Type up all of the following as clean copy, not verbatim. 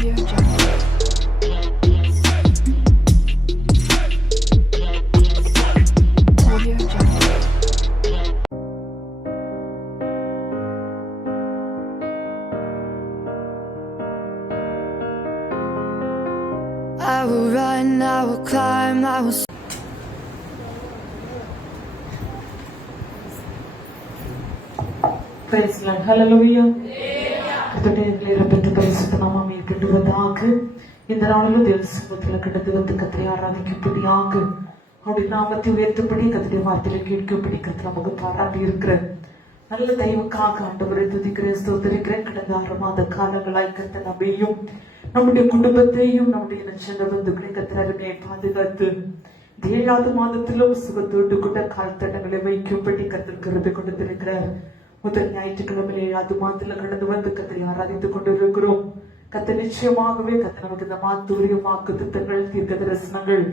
I will run, I will climb, I will. Praise the Lord. Hallelujah. கர்த்தருடைய இரப்பத்து பரிசுத்த நாமம் இருக்கின்றதாக இந்த நாளிலும் தேவ சமூகத்தில் கடந்து வந்து கர்த்தரை ஆராதிக்கும்படியாக அவருடைய நாமத்தை உயர்த்தபடி கர்த்தருடைய வார்த்தையை கேட்கும்படி கர்த்தர் நமக்கு பாராட்டி இருக்கிற நல்ல தெய்வக்காக ஆண்டவரை துதிக்கிறேன், ஸ்தோத்திரிக்கிறேன். கடந்த 6 மாத காலங்களாய் கர்த்தர் நம்மையும் நம்முடைய குடும்பத்தையும் நம்முடைய சின்ன பந்துக்களை கர்த்தர் அருமையை பாதுகாத்து 7வது மாதத்திலும் சுகத்தோடு கூட கால்தடங்களை வைக்கும்படி கர்த்தர் கிருபை கொடுத்திருக்கிறார். முதல் ஞாயிற்றுக்கிழமை 7வது மாதத்துல கடந்து வந்து கர்த்தரை ஆராதித்துக் கொண்டிருக்கிறோம். கர்த்தர் நிச்சயமாகவே கர்த்தர் நமக்கு இந்த மாத்தூரிய வாக்கு திட்டங்கள் தீர்க்க தரிசனங்கள்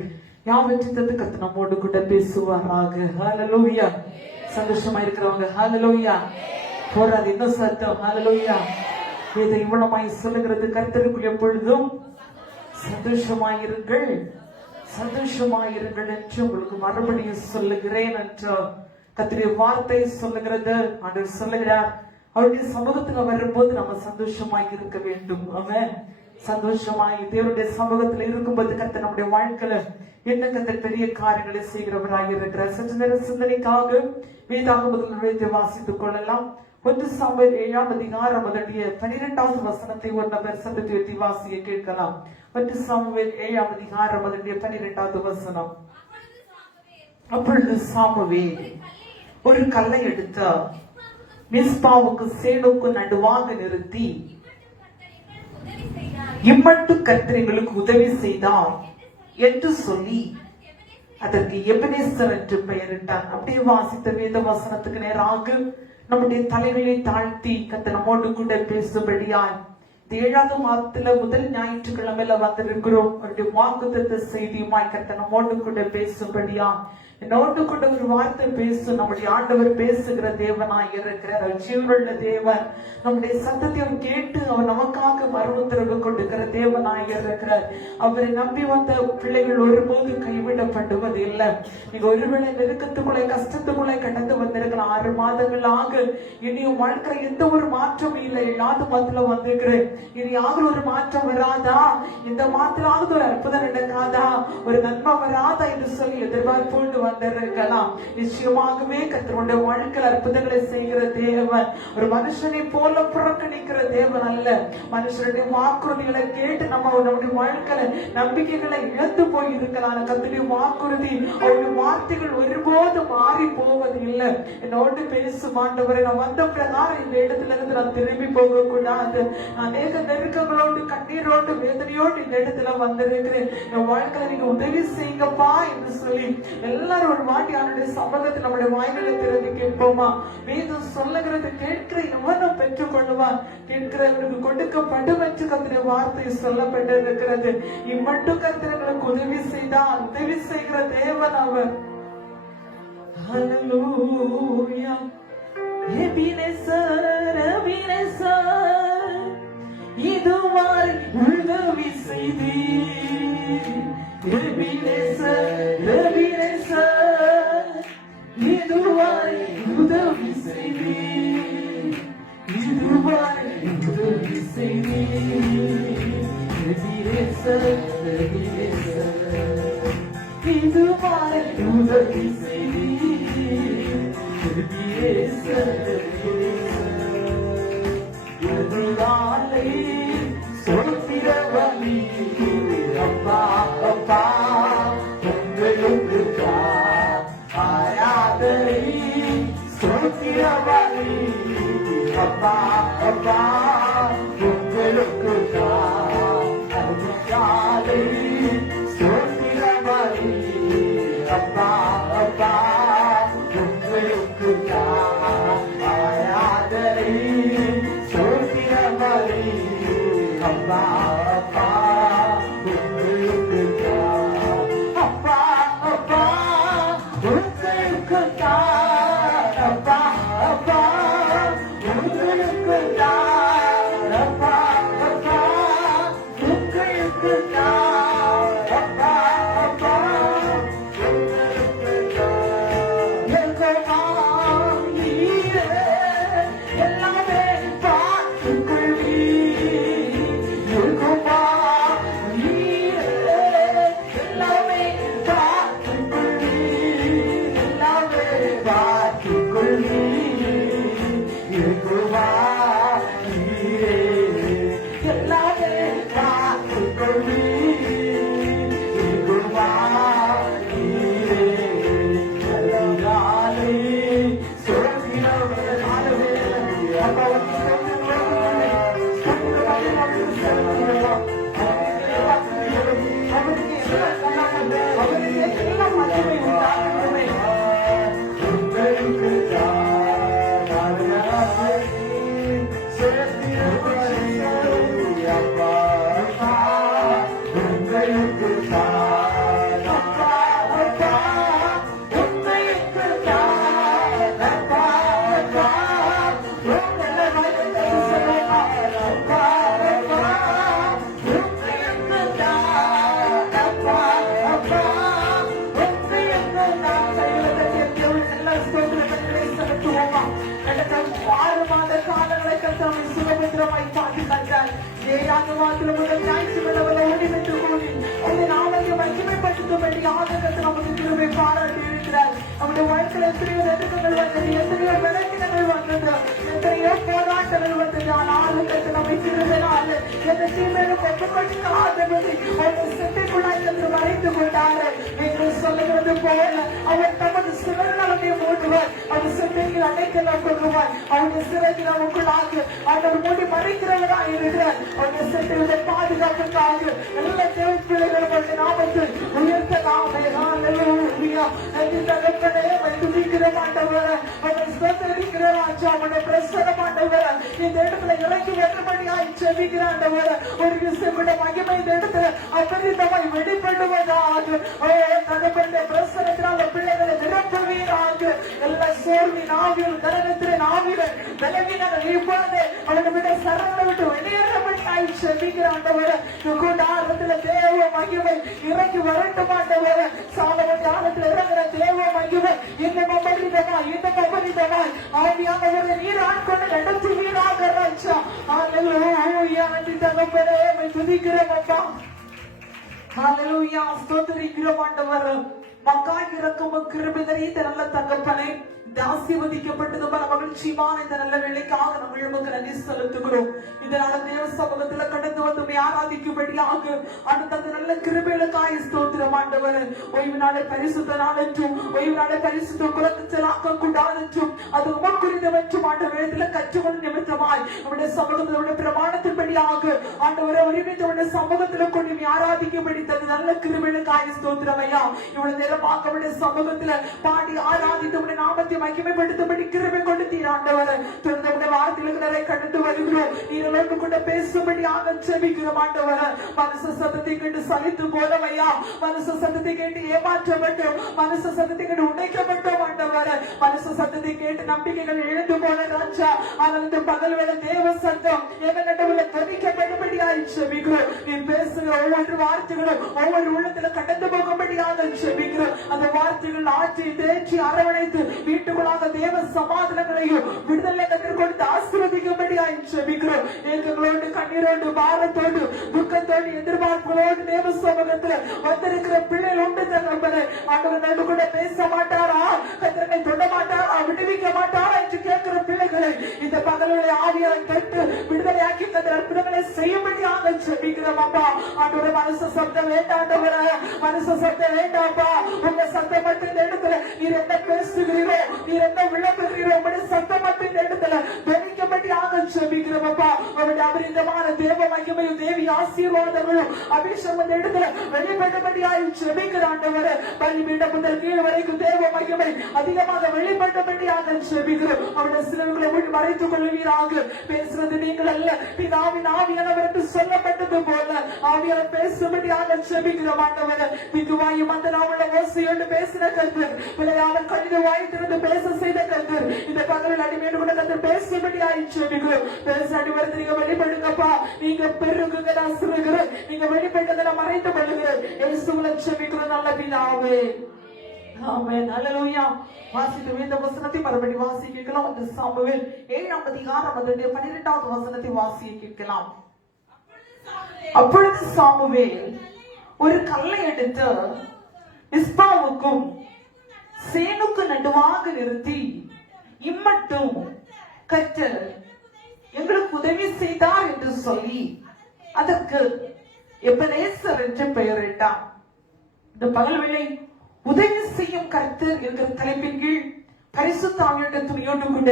யாவற்றையும் தந்து கர்த்தர் நம்மோடு கூட பேசுவாராக. ஹல்லேலூயா. சந்தோஷமா இருக்கிறவங்க ஹல்லேலூயா. போராது இன்னும் சத்தம் ஹல்லேலூயா. இதை இவ்வளமாய் சொல்லுகிறது, கர்த்தருக்குள் எப்பொழுதும் சந்தோஷமாயிருங்கள் சந்தோஷமாயிருங்கள் என்று உங்களுக்கு மறுபடியும் சொல்லுகிறேன் என்று கர்த்தருடைய வார்த்தை சொல்லுகிறது. ஆண்டவர் சொல்லுகிறார், அவருடைய சமூகத்துக்கு வரும்போது நம்ம சந்தோஷமாய் இருக்க வேண்டும். அவன் சந்தோஷமாய் தேவனுடைய சமூகத்துல இருக்கும்போது கர்த்தர் நம்முடைய வாழ்க்கையில என்ன கர்த்தர் பெரிய காரியங்களை செய்கிறவராக இருக்கிறார். சற்று நேர சிந்தனைக்காக வேதாகமத்தில் வாசித்துக் கொள்ளலாம். 1 சாமுவேல் 7ஆம் அதிகாரம் முதலிய 12வது வசனத்தை ஒரு நபர் சத்தத்தை உயர்த்தி வாசிக்க கேட்கலாம். 1 சாமுவேல் 7ஆம் அதிகாரம் முதலிய 12வது வசனம். அப்பொழுது சாமுவேல் ஒரு கல்லை எடுத்து மிஸ்பாவுக்கு சேனோக்கு நடுவாக நிறுத்தி, இம்மட்டு கர்த்தர் எங்களுக்கு உதவி செய்தார் என்று சொல்லி அதற்கு எபனேசர் என்று பெயரிட்டார். அப்படியே வாசித்த வேத வசனத்துக்கு நேராக நம்முடைய தலைகளை தாழ்த்தி கர்த்தர் நம்மோடு கூட பேசும்படியாய் 7வது மாதத்துல முதல் ஞாயிற்றுக்கிழமையில வந்திருக்கிறோம். அவருடைய வாக்குத்தத்த செய்தியுமாய் கர்த்தர் நம்மோடு கூட பேசும்படியா என்னோடு கூட ஒரு வார்த்தை பேசு. நம்முடைய ஆண்டவர் பேசுகிற தேவனாய் இருக்கிறார். அவர் ஜீவனுள்ள தேவன். நம்முடைய சத்தத்தை அவர் கேட்டு அவர் நமக்காக மறு உத்தரவு கொடுக்கிற தேவனாய் இருக்கிறார். அவரை நம்பி வந்த பிள்ளைகள் ஒருபோது கைவிடப்படுவது இல்லை. நீங்க ஒருவேளை நெருக்கத்துக்குள்ளே கஷ்டத்துக்குள்ளே கடந்து வந்திருக்கலாம். 6 மாதங்களாக இனியும் வாழ்க்கை எந்த ஒரு மாற்றமும் இல்லை. 7வது மாதத்துல வந்திருக்கிறேன். இனி யாரும் ஒரு மாற்றம் வராதா? இந்த மாத்திராவது ஒரு அற்புதம் நடக்காதா? ஒரு நன்மை வராதா என்று சொல்லி எதிர்பார்ப்போடு வந்திருக்கலாம். நிச்சயமாகவே கர்த்தருடைய வாழ்க்கையில் அற்புதங்களை செய்கிற தேவன். ஒரு மனுஷனை போல புறக்கணிக்கிற தேவன் அல்ல. மனுஷனுடைய வாக்குறுதிகளை கேட்டு நம்முடைய வாழ்க்கையில நம்பிக்கைகளை இழந்து போய் இருக்கலாம். கர்த்தருடைய வாக்குறுதி அவருடைய வார்த்தைகள் ஒருபோது மாறி போவது இல்லை. என்னோடு பேசும் ஆண்டவரை, நான் வந்த பிரகாரம் இந்த இடத்துல இருந்து நான் திரும்பி போக கூடாது. அநேக நெருக்கங்களோடு கண்ணீரோடு வேதனையோடு இந்த இடத்துல வந்திருக்கிறேன். என் வாழ்க்கையில நீங்க உதவி செய்யுங்கப்பா என்று சொல்லி எல்லாரும் ஒரு வாட்டி அவருடைய சம்பந்தத்தை நம்முடைய வாய்களை திறந்து கேட்போமா? வேதம் சொல்லுகிறது, கேட்கிற எவனும் பெற்றுக் கொள்ளுவான், கேட்கிறவனுக்கு கொடுக்கப்படும் என்று கர்த்தருடைய வார்த்தை சொல்லப்பட்டிருக்கிறது. இம்மட்டும் கர்த்தர்களுக்கு உதவி செய்தால் உதவி செய்கிற தேவன் அவர். ஹல்லேலூயா. எபினேசர் எபினேசர் இதுவரை உதவி செய்தீர். எபினேசர் எபினேசர் இதுவரை உதவி செய்தீர். இதுவரை உதவி செய்தீர். எபினேசர் எபினேசர் இதுவரை உதவி செய்தீர். எபினேசர் எதிராலை சொல்கிறவனி அப்பா அப்பா உங்களுக்கு ஆராதனை சொல்கிறவனி அப்பா அப்பா உங்களுக்கு அதிகாலை சொல்கிறவனி அப்பா அப்பா உங்களுக்கு ஆராதனை சொல்கிறவனி அப்பா அப்பா உங்களுக்கு அப்பா அப்பா உங்களுக்கு அப்பா அப்பா உங்களுக்கு அப்பா அப்பா அவருடைய வாழ்க்கையில எத்தனையோ நெருக்கங்கள் வந்தது, எத்தனையோ விளக்கினங்கள் வந்தது, எத்தனையோ போராட்டங்கள் வந்தது. ஆனால் நம்மை திரும்பினால் எந்த தீமையிலும் ஒப்புக்கொள்ளாதபடி அவருடைய சிந்தைக்குள்ளாய் என்று மறைத்து கொண்டாரு என்று சொல்லுகிறது போல அவர் தமது சிறந்தவனை மூடுவார், அவர் சிந்தையில் அடைக்கலம் கொள்ளுவார், அவருடைய சிறையில் நமக்குள்ளாக அவர் மூடி மறைக்கிறவராய் இருக்கிறார். அவருடைய சிந்தையுடைய பாதுகாப்புக்காக எல்லா தேவை பிள்ளைகளும் அவருடைய நாமத்தில் உயர்த்த நாமே தகப்பனே துதிக்கிற மாட்டவர், அவர் ஸ்தோத்திரிக்கிற ராஜா, அவருடைய பிரசன மாட்டவர் இந்த இடத்துல இறங்கி வெற்றபடியாய் செபிக்கிறாண்டவர். ஒரு விசையோட மகிமை இந்த இடத்துல அபரிதமாய் வெளிப்படுவதாக தகப்பனுடைய பிரசனத்தினால் பிள்ளைகளை நிரப்புவீராக. எல்லா சோர்வின் ஆவியும் கலனத்தின் ஆவியும் விலகினார்கள் இப்பொழுது அவனை விட சரங்களை விட்டு வெளியேறபடியாய் செபிக்கிறாண்டவர். கூடாரத்துல தேவ மகிமை இறங்கி வரட்டு மாட்டவர். சாலமன் ஞானத்தில் இறங்குற தேவ மகிமை இன்னும் அபரிதமாய் இன்னும் அபரிதமாய் ஆவியானவரை நீர் ஆட்கொண்டு நடத்துவீராக ராஜா. ஹல்லேலூயா, நன்றி தகப்பனே, உம்மை துதிக்கிறோம் அப்பா. ஹல்லேலூயா, ஸ்தோத்திரிக்கிறோம் ஆண்டவரே. மக்காய் இரக்கமும் கிருபையும் இந்த நல்ல தகப்பனே, ஆசீர்வதிக்கப்பட்டது பல மகிழ்ச்சியான இந்த நல்ல வேலைக்காக நாங்கள் உமக்கு நன்றி செலுத்துகிறோம். இதனால தேவ சமூகத்துல கடந்து வந்து ஆராதிக்கும்படியாக அடுத்த நல்ல கிருபைகளுக்காய் ஸ்தோத்திரம் ஆண்டவரே. ஓய்வு நாளை பரிசுத்த நாளென்றும் ஓய்வு நாளை பரிசுத்த குலத்திலாக்க கூடாதென்றும் அது உமக்குரிந்தவற்றும் ஆண்டவரே இதுல கற்றுக்கொள்ள நிமித்தமாய் அவருடைய சமூகத்தினுடைய பிரமாணத்தின்படியாக ஆண்டவரை ஒருமித்தவருடைய சமூகத்துல கொண்டு ஆராதிக்கும்படி தன் நல்ல கிருபைகளுக்காய் ஸ்தோத்திரம் ஐயா. இவ்வளவு நேரமாக அவருடைய சமூகத்துல பாடி ஆராதித்தவருடைய நாமத்தை மகிமைப்படுத்தபடி கிருபை கொடுத்தீர் ஆண்டவரே. தொடர்ந்து வார்த்தைகளை கடந்து வருகிறோம். நீங்களோடு கூட பேசும்படியாக ஜெபிக்கிறோம் ஆண்டவரே. மனுஷ சத்தத்தை கேட்டு சலித்து போனவையா, மனுஷ சத்தத்தை கேட்டு ஏமாற்றப்பட்டோம், மனுஷ சத்தத்தை கேட்டு உடைக்கப்பட்டோம் ஆண்டவரே. மனுஷ சத்தத்தை கேட்டு நம்பிக்கைகள் எழுந்து போன ராஜா. ஆனால் இந்த பகல் வேளை தேவ சத்தம் எவனிடமுள்ள துதிக்கப்பட்டபடியாய் ஜெபிக்கிறோம். நீ பேசுகிற ஒவ்வொரு வார்த்தைகளும் ஒவ்வொரு உள்ளத்துல கடந்து போகும்படியாக ஜெபிக்கிறோம். அந்த வார்த்தைகள் ஆற்றி தேற்றி அரவணைத்து வீட்டுக்குள்ளாக தேவ சமாதானங்களையும் விடுதலை கொடுத்து ஆசீர்வதிக்கும்படியாய் ஜெபிக்கிறோம். எங்களோடு கண்ணீரோடு பாரத்தோடு துக்கத்தோடு எதிர்பார்ப்புகளோடு தேவ சமூகத்துல வந்திருக்கிற பிள்ளைகள் உண்டு தகப்பனே. ஆண்டவர் நடு கூட பேச மாட்டாரா, கத்திரனை தொட மாட்டாரா, விடுவிக்க மாட்டாரா என்று கேட்கிற பிள்ளைகளை இந்த பகலுடைய ஆவியாரை கேட்டு விடுதலையாக்கி தந்த அற்புதங்களை செய்யும்படியாக ஜெபிக்கிறோம் அப்பா. ஆண்டவர் மனுஷ சப்தம் வேண்டாண்டவர, மனுஷ சப்தம் வேண்டாப்பா. உங்க சத்தம் மட்டும் இந்த இடத்துல நீர் என்ன பேசுகிறீரோ, நீர் என்ன விளம்புகிறீரோ, உங்களுடைய சத்தம் மட்டும் இந்த இடத்துல பெருக்கப்படியாக ஜெபிக்கிறோம் அப்பா. அவருடைய அபரிதமான தேவ மகிமையும் தேவி ஆசீர்வாதங்களும் அபிஷேகம் இந்த இடத்துல வெளிப்பட்டபடியாய் ஜெபிக்கிறாண்டவரே. பலிபீடம் முதல் கீழ் வரைக்கும் தேவ மகிமை அதிகமாக வெளிப்பட்டபடியாக ஜெபிக்கிறோம். அவருடைய சிலர்களை மூடி மறைத்துக் கொள்வீராக. பேசுறது நீங்கள் அல்ல, பிதாவின் ஆவியானவர் என்று சொல்லப்பட்டது போல ஆவியானவர் பேசும்படியாக ஜெபிக்கிறோம் ஆண்டவரே. பிதுவாயும் அந்த நாமள ஓசையோடு பேசின கர்த்தர், பிள்ளையாளர் கடித வாய் திறந்து பேச செய்த கர்த்தர், இந்த பகலில் அடிமையோடு கூட கர்த்தர் பேசும்படியாய் ஜெபிக்கிறோம். பேச அடிவரத்து நீங்க வெளிப்படுங்கப்பா. நீங்க பெருகுங்க, நான் சிறுகிறேன். நீங்க வெளிப்பட்டதை நான் மறைத்துக் கொள்ளுகிறேன். இயேசுவின் ஜெபிக்கிறோம் நல்ல பிதாவே. ஆமென். அல்லேலூயா. வாசித்த வேத வசனத்தை மறுபடி வாசிக்க கேட்கலாம். அந்த சாமுவேல் 7ஆம் அதிகாரம் அதனுடைய 12வது வசனத்தை வாசிக்க கேட்கலாம். அப்பொழுது சாமுவேல் ஒரு கல்லை எடுத்து மிஸ்பாவுக்கும் சேனுக்கு நடுவாக நிறுத்தி, இம்மட்டும் கர்த்தர் எங்களுக்கு உதவி செய்தார் என்று சொல்லி அதற்கு எபெனேசர் என்று பெயரிட்டார். இந்த பகல் வேளை உதவி செய்யும் கர்த்தர் என்கிற தலைப்பின் கீழ் பரிசுத்த ஆவியுடைய துணையோடு கூட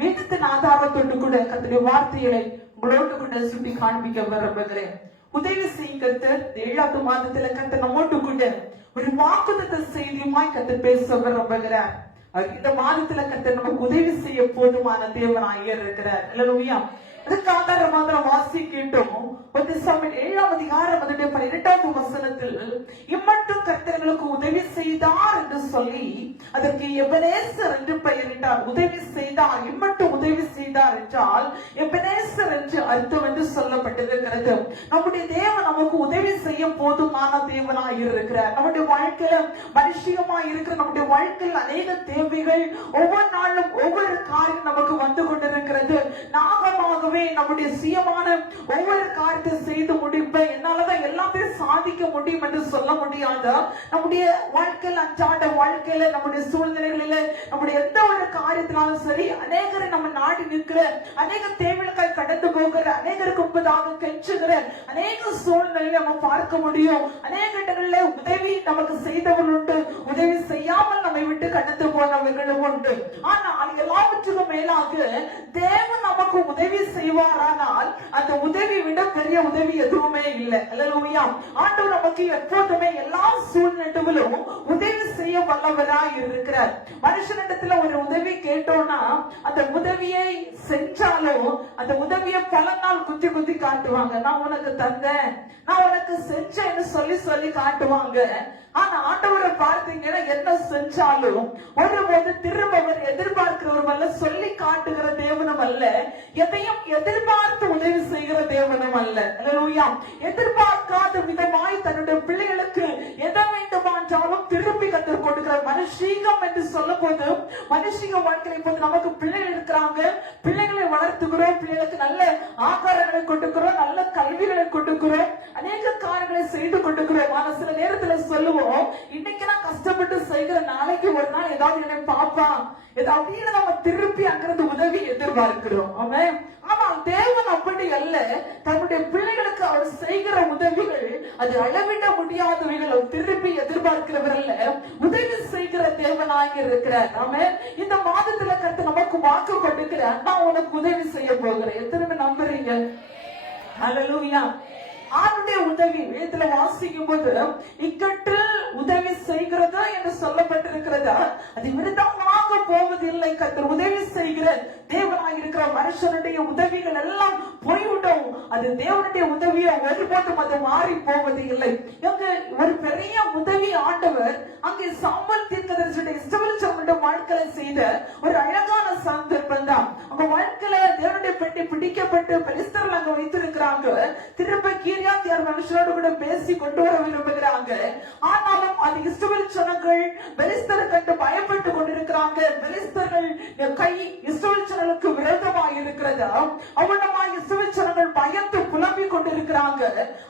வேதத்தின் ஆதாரத்தோடு கூட கர்த்தருடைய வார்த்தைகளை உங்களோடு கூட சுட்டி காண்பிக்க விரும்புகிறேன். உதவி செய்யும் கர்த்தர் 7வது மாதத்துல கர்த்தர் நம்மோடு கூட ஒரு வாக்குத்தத்த செய்தியுமாய் கர்த்தர் பேச விரும்புகிறார். இந்த மாதத்துல கர்த்தர் நமக்கு உதவி செய்ய போதுமான தேவனாய் இருக்கிறார். அல்லேலூயா. அதுக்காக மாத்திரம் வாசிக்கிட்டோம். 1 சாமுவேல் 7ஆம் அதிகாரம் அதனுடைய 12வது வசனத்தில் இம்மட்டும் கர்த்தர்களுக்கு உதவி செய்தார் என்று சொல்லி அதற்கு எபெனேசர் என்று பெயரிட்டார். உதவி செய்தார், இம்மட்டும் உதவி செய்தார் என்றால் எபெனேசர் என்று அர்த்தம் என்று சொல்லப்பட்டிருக்கிறது. நம்முடைய தேவன் நமக்கு உதவி செய்ய போதுமான தேவனாய் இருக்கிறார். நம்முடைய வாழ்க்கையில மனுஷியமாய் இருக்கிற நம்முடைய வாழ்க்கையில் அநேக தேவைகள் ஒவ்வொரு நாளும் ஒவ்வொரு காரியம் நமக்கு வந்து கொண்டிருக்கிறது. நாகமாகவே நம்முடைய சுயமான ஒவ்வொரு காரியத்தை செய்து முடிப்பேன், என்னாலதான் எல்லாத்தையும் சாதிக்க முடியும் என்று சொல்ல முடியாத நம்முடைய வாழ்க்கையில் அன்றாட வாழ்க்கையில நம்முடைய சூழ்நிலைகளில நம்முடைய எந்த ஒரு காரியத்தினாலும் சரி அநேகரை நம்ம நாடி நிற்கிற, அநேக தேவைகளுக்காய் கடந்து போகிற, அநேகருக்கு முன்பதாக கெஞ்சுகிற அநேக சூழ்நிலையில நம்ம பார்க்க முடியும். அநேக இடங்களில உதவி நமக்கு செய்தவர்கள் உண்டு, உதவி செய்யாமல் நம்மை விட்டு கடந்து போனவர்களும் உண்டு. ஆனால் எல்லாவற்றுக்கும் மேலாக தேவன் நமக்கு உதவி செய்வாரானால் அந்த உதவி விட பெரிய உதவி எதுவுமே இல்லை. அல்லேலூயா. ஆண்டவர் நமக்கு எப்போதுமே எல்லா சூழ்நிலையிலும் உதவி செய்ய வல்லவராய் இருக்கிறார். மனுஷனிடத்துல ஒரு உதவி கேட்டோம்னா அந்த உதவியை செஞ்சாலும் அந்த உதவியை பல நாள் குத்தி குத்தி காட்டுவாங்க. நான் உனக்கு தந்தேன், நான் உனக்கு செஞ்சேன்னு சொல்லி காட்டுவாங்க. ஆனா ஆண்டவரை பார்த்தீங்கன்னா என்ன செஞ்சாலும் ஒருபோது திரும்பவர் எதிர்பார்க்கிறவரும் அல்ல, சொல்லி காட்டுகிற தேவனும் அல்ல, எதையும் எதிர்பார்த்து உதவி செய்கிற தேவனும் அல்ல. அல்லேலூயா. எதிர்பார்க்காத விதமாய் தன்னுடைய பிள்ளைகளுக்கு எதை வேண்டுமானாலும் திருப்பி கற்றுக் கொடுக்கிற மனுஷீகம் என்று சொல்லும் போது மனுஷீக வாழ்க்கையை போது நமக்கு பிள்ளைகள் இருக்கிறாங்க, பிள்ளைகளை வளர்த்துக்கிறோம், பிள்ளைகளுக்கு நல்ல ஆகாரங்களை கொடுக்கிறோம், நல்ல கல்விகளை கொடுக்கிறோம், அநேக காரியங்களை செய்து கொடுக்கிறோம். ஆனா சில நேரத்துல சொல்லுவோம், இன்னைக்கு நான் கஷ்டப்பட்டு செய்கிற, நாளைக்கு ஒரு நாள் ஏதாவது என்னை பாப்பான் அப்படின்னு நம்ம திருப்பி அங்கிருந்து உதவி எதிர்பார்க்கிறோம். ஆனால் தேவன் அப்படி அல்ல. தன்னுடைய பிள்ளைகளுக்கு அவர் செய்கிற உதவிகள் அது அளவிட முடியாதவைகள். அவர் திருப்பி எதிர்பார்க்கிறவர் அல்ல, உதவி செய்கிற தேவனாக இருக்கிறார். ஆமென். இந்த மாதத்துல கர்த்தர் நமக்கு வாக்கு கொடுக்கிறார், நான் உனக்கு உதவி செய்ய போகிறேன். எத்தனை நம்புறீங்க? அல்லேலூயா. ஆண்டுடைய உதவி வேதத்துல வாசிக்கும் போது இக்கட்டில் உதவி செய்கிறதா என்று சொல்லப்பட்டிருக்கிறதா, அது விருதமாக போவதில்லை. கர்த்தர் உதவி செய்கிற தேவனாக இருக்கிற மனுஷனுடைய உதவிகள் எல்லாம் போய்விடும். அது தேவனுடைய உதவியை ஒருபோதும் அது மாறி போவது இல்லை. ஒரு பெரிய உதவி ஆண்டவர் அங்கே சாமுவேல் தீர்க்கதரிசியுடைய இஸ்ரவேல் வாழ்க்கையில செய்த ஒரு அழகான சந்தர்ப்பம் தான். அவங்க வாழ்க்கையில தேவனுடைய பெட்டி பிடிக்கப்பட்டு பெலிஸ்தர்கள் அங்க வைத்திருக்கிறாங்க. திரும்ப கீரியாத்தியார் மனுஷனோடு கூட பேசி கொண்டு வர விரும்புகிறாங்க. ஆனாலும் அது இஸ்ரவேல் ஜனங்கள் பெலிஸ்தரை கண்டு பயப்பட்டு கொண்டிருக்கிறாங்க. பெலிஸ்தர்கள் கை இஸ்ரவேல் ஜனங்களுக்கு விரோதமாக இருக்கிறது. அவனமாய் இஸ்ரவேல் ஜனங்கள் பயந்து புலம்பிக் கொண்டிருக்கிறாங்க.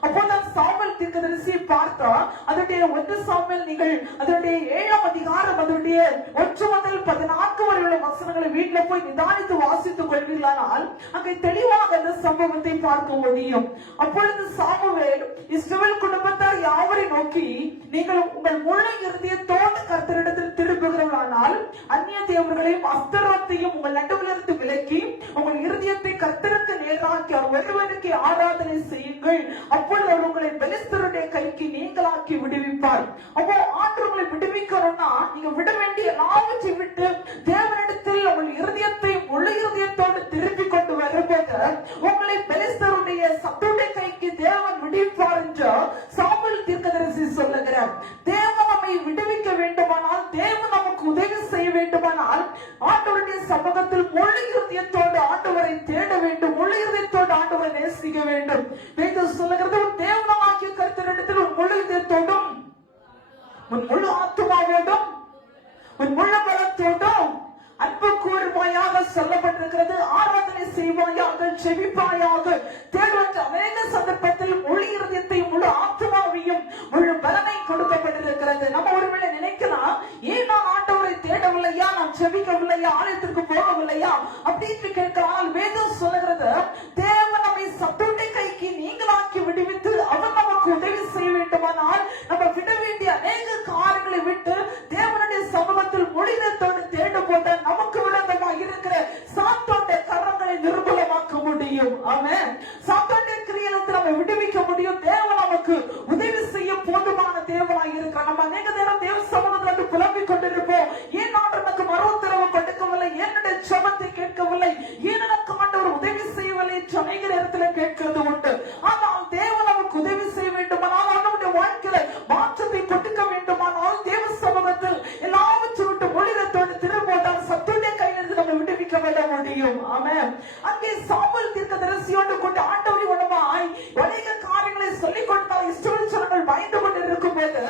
அப்போதான் சாமுவேல் தீர்க்கதரிசி பார்த்தா அதனுடைய 1 சாமுவேல் நீங்கள் அதனுடைய 7ஆம் அதிகாரம் அதனுடைய 1 முதல் 14 வரை உள்ள வசனங்களை வீட்டுல போய் நிதானித்து வாசித்துக் கொள்வீர்களானால் அங்கே தெளிவாக அந்த சம்பவத்தை பார்க்க முடியும். அப்பொழுது சாமுவேல் இஸ்ரவேல் குடும்பத்தார் யாவரை நோக்கி, நீங்கள் உங்கள் முழு இருதயத்தோடு கர்த்தரிடத்தில் திரும்புகிறவர்களானால் அந்நிய தேவர்களையும் அஸ்தரோத்தையும் உங்கள் நடுவிலிருந்து விலக்கி உங்கள் இருதயத்தை கர்த்தருக்கு நேராக்கி அவர் ஒருவனுக்கு ஆராதனை செய்யுங்கள். அப்பொழுது அவர் உங்களை பெலிஸ்தருடைய கைக்கு நீங்களாக்கி விடுவிப்பார். அப்போ ஆண்டவர்களை விடுவிக்கணும்னா நீங்க விட வேண்டிய எல்லாவற்றை விட்டு தேவனிடத்தில் உங்கள் இருதயத்தை முழு இருதயத்தோடு திருப்பி கொண்டு வரும்போது உங்களை பெலிஸ்தருடைய சத்துடைய கைக்கு தேவன் விடுவிப்பார் என்று சாமுவேல் தீர்க்கதரிசி சொல்லுகிறார். தேவன் நம்மை விடுவிக்க வேண்டுமானால், தேவன் நமக்கு உதவி செய்ய வேண்டுமானால் ஆண்டவருடைய சமூகத்தில் முழு இருதயத்தோடு ஆண்டவரை தேட வேண்டும், முழு இருதயத்தோடு ஆண்டவரை நேசிக்க வேண்டும். வேதம் சொல்லுகிறது, தேவனாக விடுவித்து அவர் நமக்கு உதவி செய்ய வேண்டுமானால் நம்ம விட வேண்டிய அநேக காரியங்களை விட்டு தேவனுடைய சமூகத்தில் மொழிநத்தோடு தேடும் போது நமக்கு விளக்கமாக இருக்கிற சாத்தானுடைய கரங்களை நிர்மூலமாக்க முடியும். ஆமென். சாத்தானுடைய கிரியையிலிருந்து நம்ம விடுவிக்க முடியும். தேவன் நமக்கு உதவி செய்ய போதுமான தேவனாய் இருக்கிறார். நம்ம அநேக நேரம் தேவ சமூகத்தில் புலம்பிக் கொண்டிருப்போம். ஏன் ஆண்டவர் எனக்கு மறு உத்தரவு கொடுக்கவில்லை, என்னுடைய ஜெபத்தை கேட்கவில்லை, ஏன் எனக்கு ஆண்டவர் உதவி செய்யவில்லை என்று அநேக நேரத்தில் கேட்கிறது உண்டு. ஆனால் தேவன் நமக்கு உதவி செய்ய வேண்டுமானால், நம்முடைய வாழ்க்கையில மாற்றத்தை கொடுக்க வேண்டுமானால் தேவ சமூகத்தில் எல்லாவற்றை விட்டு மொழிநத்தோடு திரும்போதால் சத்துடைய கையிலிருந்து நம்ம விடுவிக்க விட முடியும். ஆமென். அங்கே சாமுவேல் தீர்க்கதரிசியோடு கொண்டு ஆண்டவரை உணவாய் அநேக காரியங்களை சொல்லிக் கொடுத்தால் இஸ்ரவேல் ஜனங்கள் பயந்து கொண்டு இருக்கும் போது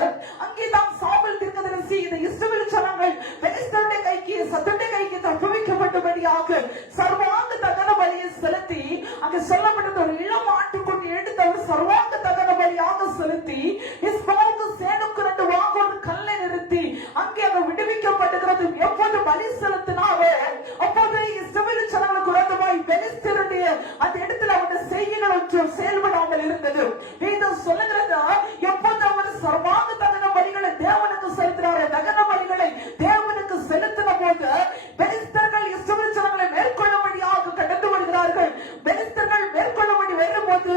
அங்கேதான் சாமுவேல் தீர்க்கதரிசி இந்த இஸ்ரவேல் ஜனங்கள் பெலிஸ்தருடைய கைக்கு சத்துடைய கைக்கு தப்புவிக்கப்பட்டபடியாக சர்வாங்க தகன பலியை செலுத்தி அங்கு சொல்லப்பட்டது ஒரு இளம் ஆட்டுக்குட்டி எடுத்து அவர் சர்வாங்க தகன பலியாக செலுத்தி இஸ்மாவுக்கு சேனுக்கு 2 வாங்கோடு கல்லை நிறுத்தி அங்கே அவர் விடுவிக்கப்பட்டுகிறது. எப்போது பலி செலுத்தினாரோ அப்போது இஸ்ரவேல் ஜனங்களுக்கு விரோதமாய் பெலிஸ்தருடைய அந்த இடத்துல அவருடைய செய்கைகள் ஒன்றும் செயல்படாமல் இருந்தது. வேதம் சொல்லுகிறது, எப்போது அவர் சர்வாங்க தகன பலிகளை தேவனுக்கு செலுத்தினாரோ, தகன பலிகளை தேவனுக்கு செலுத்தின போது பெலிஸ்தர்கள் இஸ்ரவேல் ஜனங்களை மேற்கொள்ளும்படியாக கடந்து வருகிறார்கள். பெலிஸ்தர்கள் மேற்கொள்ளும்படி வரும்போது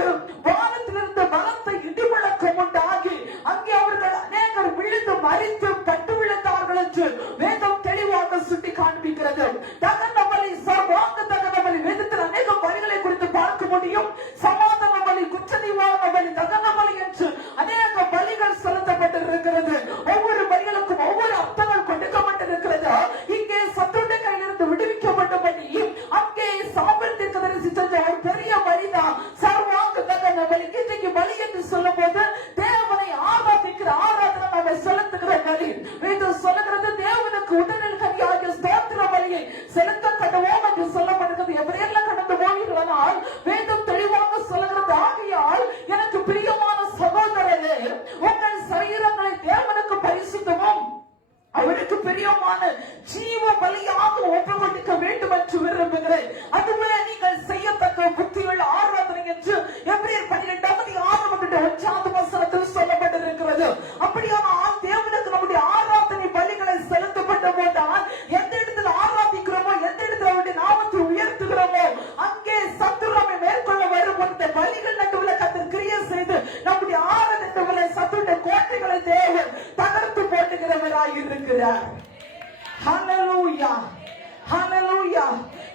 வானத்திலிருந்து பலத்த இடிமுழக்கம் உண்டாகி அங்கே அவர்கள் அநேகர் விழுந்து மறித்து பட்டு விழுந்தார்கள் என்று வேதம் தெளிவாக சுட்டி காண்பிக்கிறது. தகன பலி, சர்வாங்க தகன பலி, வேதத்தில் அநேக பலிகளை குறித்து பார்க்க முடியும். சமாதான பலி, குற்ற நிவாரண பலி, தகன பலி என்று அநேக பலிகள் செலுத்தப்பட்டிருக்கிறது. ஒவ்வொரு பலிகளுக்கும் ஒவ்வொரு அர்த்தங்கள் கொடுக்கப்பட்டிருக்கிறது. இங்கே சத்துடைய கையிலிருந்து விடுவிக்கப்பட்டபடி அங்கே சாமுவேல் தீர்க்கதரிசி செஞ்ச ஒரு பெரிய பலிதான் சர்வாங்க தகன பலி. இன்றைக்கு பலி என்று சொல்லும் போது தேவனை ஆராதிக்கிற ஆராதனை நம்ம செலுத்துகிற பலி. வேதம் சொல்லுகிறது, தேவனுக்கு உடனடியாக ஸ்தோத்திர பலியை செலுத்த கடவோம் என்று சொல்லப்படுகிறது. எவரையெல்லாம் கடந்து போவீர்களானால் வேதம் தெளிவாக சொல்லுகிறது, ஆகையால் எனக்கு பிரியமான சகோதரரே, உங்கள் சரீரங்களை தேவனுக்கு பரிசுத்தமும் அவருக்கு பிரியமான ஜீவ பலியாக ஒப்பு கொடுக்க வேண்டும் என்று விரும்புகிறேன். அதுவே நீங்கள் செய்யத்தக்க புத்தியுள்ள ஆராதனை என்று எபிரேயர் 12:6 சொல்லப்பட்டிருக்கிறது. அப்படியானால் தேவனுக்கு நம்முடைய ஆராதனை பலிகளை செலுத்தப்பட்ட போதால் எந்த இடத்தில் ஆராதிக்கிறோமோ, எந்த இடத்தில் அவருடைய நாமத்தை உயர்த்துகிறோமோ அங்கே சத்துரு நம்மை மேற்கொள்ள வரும். இந்த பலிகள் நடுவில் கர்த்தர் கிரியை செய்து நம்முடைய ஆராதனை சத்துருடைய கோட்டைகளை தேவன் தகர்த்து போட்டுகிறவராய் இருக்கிறார். ஹல்லேலூயா, ஹல்லேலூயா.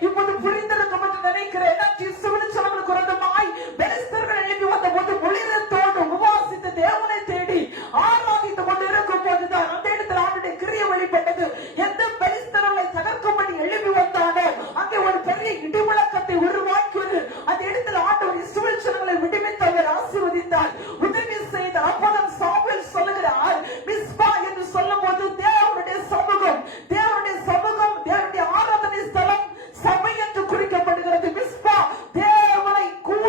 இப்போது புரிந்திருக்கும் என்று நினைக்கிறேன். இஸ்ரவேல் ஜனங்களுக்கு விரோதமாய் பெலிஸ்தர்கள் எழுப்பி வந்த போது மொழிநத்தோடு உபவாசித்து தேவனை தேடி ஆராதித்துக் கொண்டு இருக்கும் போதுதான் அந்த இடத்தில் அவருடைய கிரியை வெளிப்பட்டது. எந்த பெலிஸ்தர்களை தகர்க்கும்படி எழுப்பி வந்தானோ அங்கே ஒரு பெரிய இடிமுழக்கத்தை உருவாக்கியது. அந்த இடத்தில் ஆண்டவர் இஸ்ரவேல் ஜனங்களை விடுவித்து அவர் ஆசீர்வதித்தார், உதவி செய்தார். அப்போதான் சாமுவேல் சொல்லுகிறார், மிஸ்பா என்று சொல்லும் போது தேவனுடைய சமூகம், தேவனுடைய சமூகம், தேவனுடைய ஆராதனை ஸ்தலம் சபை என்று குறிக்கப்படுகிறது. மிஸ்பா தேவனை கூட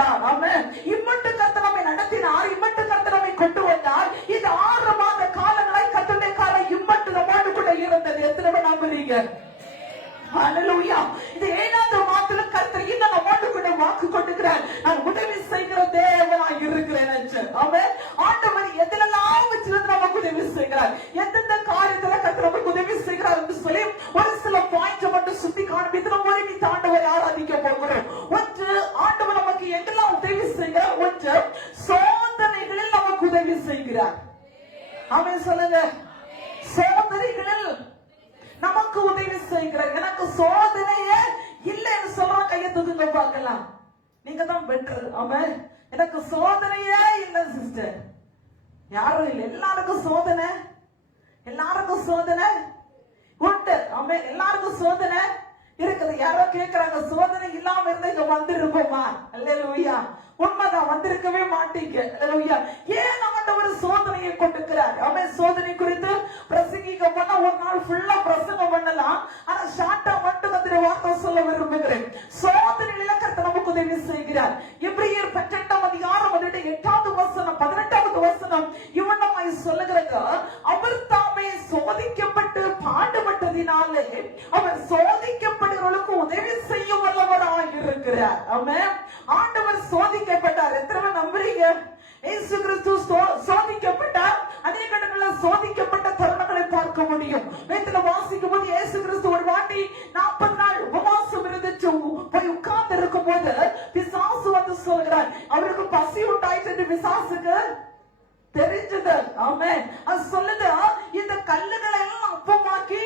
வந்தார். ஆமென். இம்மட்டு கர்த்தர் நம்மை நடத்தினார், இம்மட்டு கர்த்தர் நம்மை கொண்டு வந்தார். இது 6 மாத காலங்களாய் கர்த்தருடைய காலம் இம்மட்டு நம்மோடு கூட இருந்தது. எத்தனை பேர் நம்புறீங்க? ஹல்லேலூயா. இது 7வது மாதத்துல கர்த்தர் இன்னும் நம்மோடு கூட வாக்கு கொடுக்கிறார். நான் உதவி செய்கிற தேவனாய் இருக்கிறேன் என்று. ஆமென். ஆண்டவர் எதெல்லாம் வச்சிருந்து நமக்கு உதவி செய்கிறார், எந்தெந்த காரியத்துல கர்த்தர் நமக்கு உதவி செய்கிறார் என்று சொல்லி ஒரு சில பாயிண்ட் மட்டும் சுத்தி காண்பித்து நம்ம ஒருமித்து ஆண்டவரை ஆராதிக்க போகிறோம். ஒன்று, ஆண்டவர் நமக்கு எங்கெல்லாம் உதவி செய்கிறார். ஒன்று, சோதனைகளில் நமக்கு உதவி செய்கிறார். ஆமென் சொல்லுங்க. சோதனைகளில் நமக்கு உதவி செய்கிறார். எனக்கு சோதனையே இல்லைன்னு சொல்ற கையை தூக்குங்க பார்க்கலாம். நீங்க தான் பெட்டர். ஆமென். எனக்கு சோதனையே இல்லை சிஸ்டர். யாரும் இல்லை. எல்லாருக்கும் சோதனை, எல்லாருக்கும் சோதனை உண்டு. ஆமென். எல்லாருக்கும் சோதனை இருக்குது. யாரோ கேட்கிறாங்க, சோதனை இல்லாம இருந்தா இங்க வந்திருப்போமா? அல்லேலூயா. உண்மைதான், வந்திருக்கவே மாட்டீங்க. அல்லேலூயா. ஏன் ஆண்டவர் சோதனையை கொடுக்கிறார்? ஆமென். சோதனை குறித்து பிரசங்கிக்க போனா ஒரு நாள் ஃபுல்லா பிரசங்கம் பண்ணலாம். ஆனா ஷார்ட்டா மட்டும் அந்த வார்த்தை சொல்ல விரும்புகிறேன். சோதனையில கர்த்தர் நமக்கு உதவி செய்கிறார். எபிரேயர் 12ஆம் அதிகாரம் 8வது வசனம் 18வது வசனம் இவனமாய் சொல்லுகிறது, அவர் தாமே சோதிக்கப்பட்டு பாடுபட்டதினாலே அவர் சோதிக்கப்படுகிறவர்களுக்கு உதவி செய்ய வல்லவராய் இருக்கிறார். ஆமென். ஆண்டவர் சோதிக்கப்பட்டார். எத்தனை நம்புறீங்க? இயேசு கிறிஸ்து சோதிக்கப்பட்டார். அநேக இடங்களில் சோதிக்கப்பட்ட தருணங்களை பார்க்க முடியும். வேதத்துல வாசிக்கும் போது இயேசு கிறிஸ்து ஒரு வாட்டி 40 நாள் உபவாசம் இருந்துச்சு போய் உட்கார்ந்து இருக்கும் போது பிசாசு வந்து சொல்கிறார், அவருக்கு பசி உண்டாயிட்டு என்று பிசாசுக்கு தெரிஞ்சது. ஆமென். அது சொல்லுது, இந்த கல்லுகளை எல்லாம் அப்பமாக்கி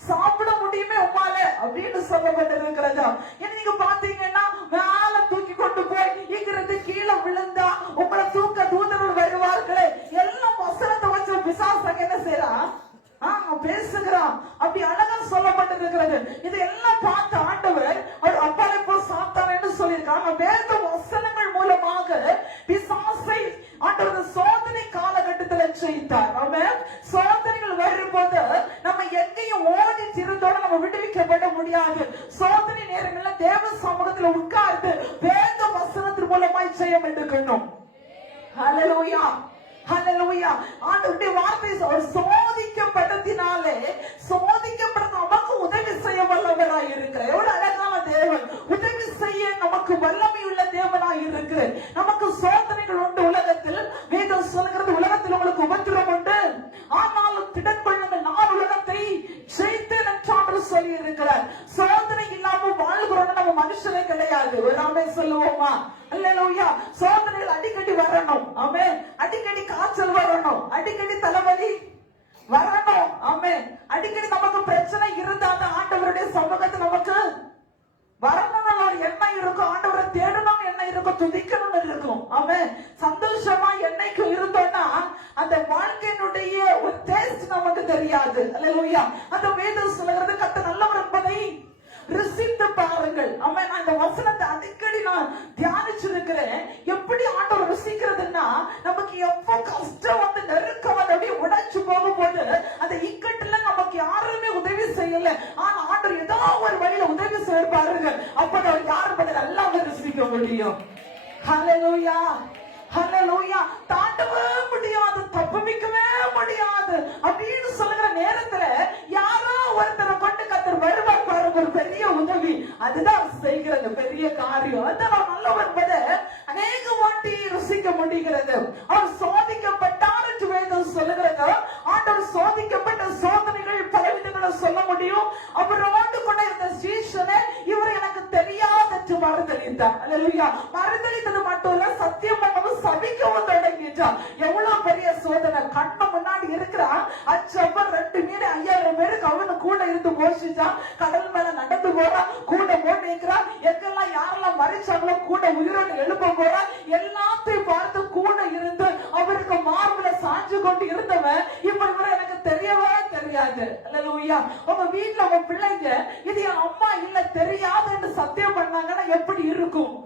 சாப்பிட முடியுமே உமால அப்படின்னு சொல்லப்பட்டிருக்கிறது. நீங்க பாத்தீங்கன்னா மேல தூக்கி கொண்டு போய் இங்கிருந்து கீழே விழுந்தா உங்களை தூக்க தூதர்கள் வருவார்களே, எல்லாம் வசனத்தை வச்சு பிசாசு என்ன செய்யறான்? பேசுகிறான். அப்படி அழகா சொல்லப்பட்டிருக்கிறது. இது எல்லாம் பார்த்த ஆண்டவர் அவர் அப்பாலை போல் சாத்தான் என்று சொல்லியிருக்காங்க. வேத வசனங்கள் மூலமாக பிசாசை ஆண்டவர் சோதனை காலகட்டத்தில் செய்தார். ஆமென். சோதனைகள் வரும்போது நம்ம எங்கேயும் ஓடி திருந்தோட நம்ம விடுவிக்கப்பட முடியாது. சோதனை நேரங்களில் தேவ சமூகத்தில் உட்கார்ந்து வேத வசனத்தின் மூலமாய் ஜெயம் எடுக்கணும். ஹல்லேலூயா. ஹல்லேலூயா. ஆண்டவருடைய வார்த்தை சோதிக்கப்பட்டதினாலே சோதிக்கப்பட்ட நமக்கு உதவி செய்ய வல்லவராய் இருக்கிறார். எவ்வளவு அழகான தேவன்! உதவி செய்ய நமக்கு வல்லமை உள்ள தேவனாய் இருக்கிறார். நமக்கு சோதனைகள் உண்டு உலகத்தில். வேதம் சொல்கிறது, உலகத்தில் உங்களுக்கு உபத்திரம் உண்டு, ஆனாலும் திடன் கொள்ளுங்கள், நான் உலகத்தை ஜெயித்தேன் என்று சொல்லி இருக்கிறார். சோதனை இல்லாம வாழ்கிறோம் நம்ம மனுஷனே கிடையாது. ஒரு ஆமென் சொல்லுவோமா? அல்லேலூயா. சோதனைகள் அடிக்கடி வரணும். ஆமென். அடிக்கடி காய்ச்சல் வரணும், அடிக்கடி தலைவலி வரணும். ஆமென். அடிக்கடி நமக்கு பிரச்சனை இருந்தாதான் ஆண்டவருடைய சமூகத்தை நமக்கு வரணும்னு ஒரு எண்ணம் இருக்கும். ஆண்டவரை தேடணும் எண்ணம் இருக்கும், துதிக்கணும்னு இருக்கும். ஆமென். சந்தோஷமா என்னைக்கு இருந்தோம்னா அந்த வாழ்க்கையினுடைய ஒரு டேஸ்ட் நமக்கு தெரியாது. அல்லேலூயா. அந்த வேதம் சொல்லுகிறது, கர்த்தர் நல்லவர் என்பதை ருசித்து பாருங்கள். ஆமென். நான் இந்த வசனத்தை அடிக்கடி நான் தியானிச்சிருக்கிறேன். எப்படி ஆண்டவர் ருசிக்கிறதுன்னா, நமக்கு எப்போ கஷ்டம் வந்து நெருக்கம் வந்து அப்படியே உடைச்சு போகும்போது அந்த இக்கட்டுல நமக்கு யாருமே உதவி செய்யல, ஆனா ஆண்டவர் ஏதோ ஒரு வழியில உதவி செய்ய பாருங்க. அப்ப யாரு பண்ண நல்லா ருசிக்க முடியும். ஹல்லேலூயா. ஹல்லேலூயா. தாண்டவே முடியாது, தப்புவிக்கவே முடியாது அப்படின்னு சொல்லுகிற நேரத்துல யாரோ ஒருத்தரை கொண்டு கர்த்தர் வருவார் பாருங்க, ஒரு பெரிய உதவி. அதுதான் செய்கிறது பெரிய காரியம். அதுதான் நல்லவர் என்பதை அநேக வாட்டி ருசிக்க முடிகிறது. அவர் சோதிக்கப்பட்டார் என்று வேதம் சொல்லுகிறது. ஆண்டவர் சோதிக்கப்பட்ட சோதனைகள் பலவிதங்களை சொல்ல முடியும். அவரோடு கூட இருந்த சீஷனை இவர் எனக்கு தெரியாது என்று மறுதளித்தார். அல்லேலூயா. மறுதளித்தது மட்டும் இல்ல, சத்தியம் பண்ணவும் சபிக்கவும் தொடங்கிட்டார். எவ்வளவு பெரிய சோதனை! கண்ணு முன்னாடி இருக்கிறான், அச்சப்பர் 2 மீன் 5000 பேருக்கு அவனு கூட இருந்து போஷிச்சான். கடல் மேல நடந்து போறான், கூட போட்டிருக்கிறான். எங்கெல்லாம் யாரெல்லாம் மறிச்சாங்களோ கூட உயிரோடு எழுப்ப போறான். எல்லாத்தையும் பார்த்து கூட இருந்து அவருக்கு மார்புல சாஞ்சு கொண்டு இருந்தவன் இப்ப இவரை எனக்கு தெரியவே தெரியாது. அல்லேலூயா. உங்க வீட்டுல உங்க பிள்ளைங்க இது என் அம்மா இல்ல தெரியாது என்று சத்தியம் பண்ணாங்கன்னா எப்படி இருக்கும்?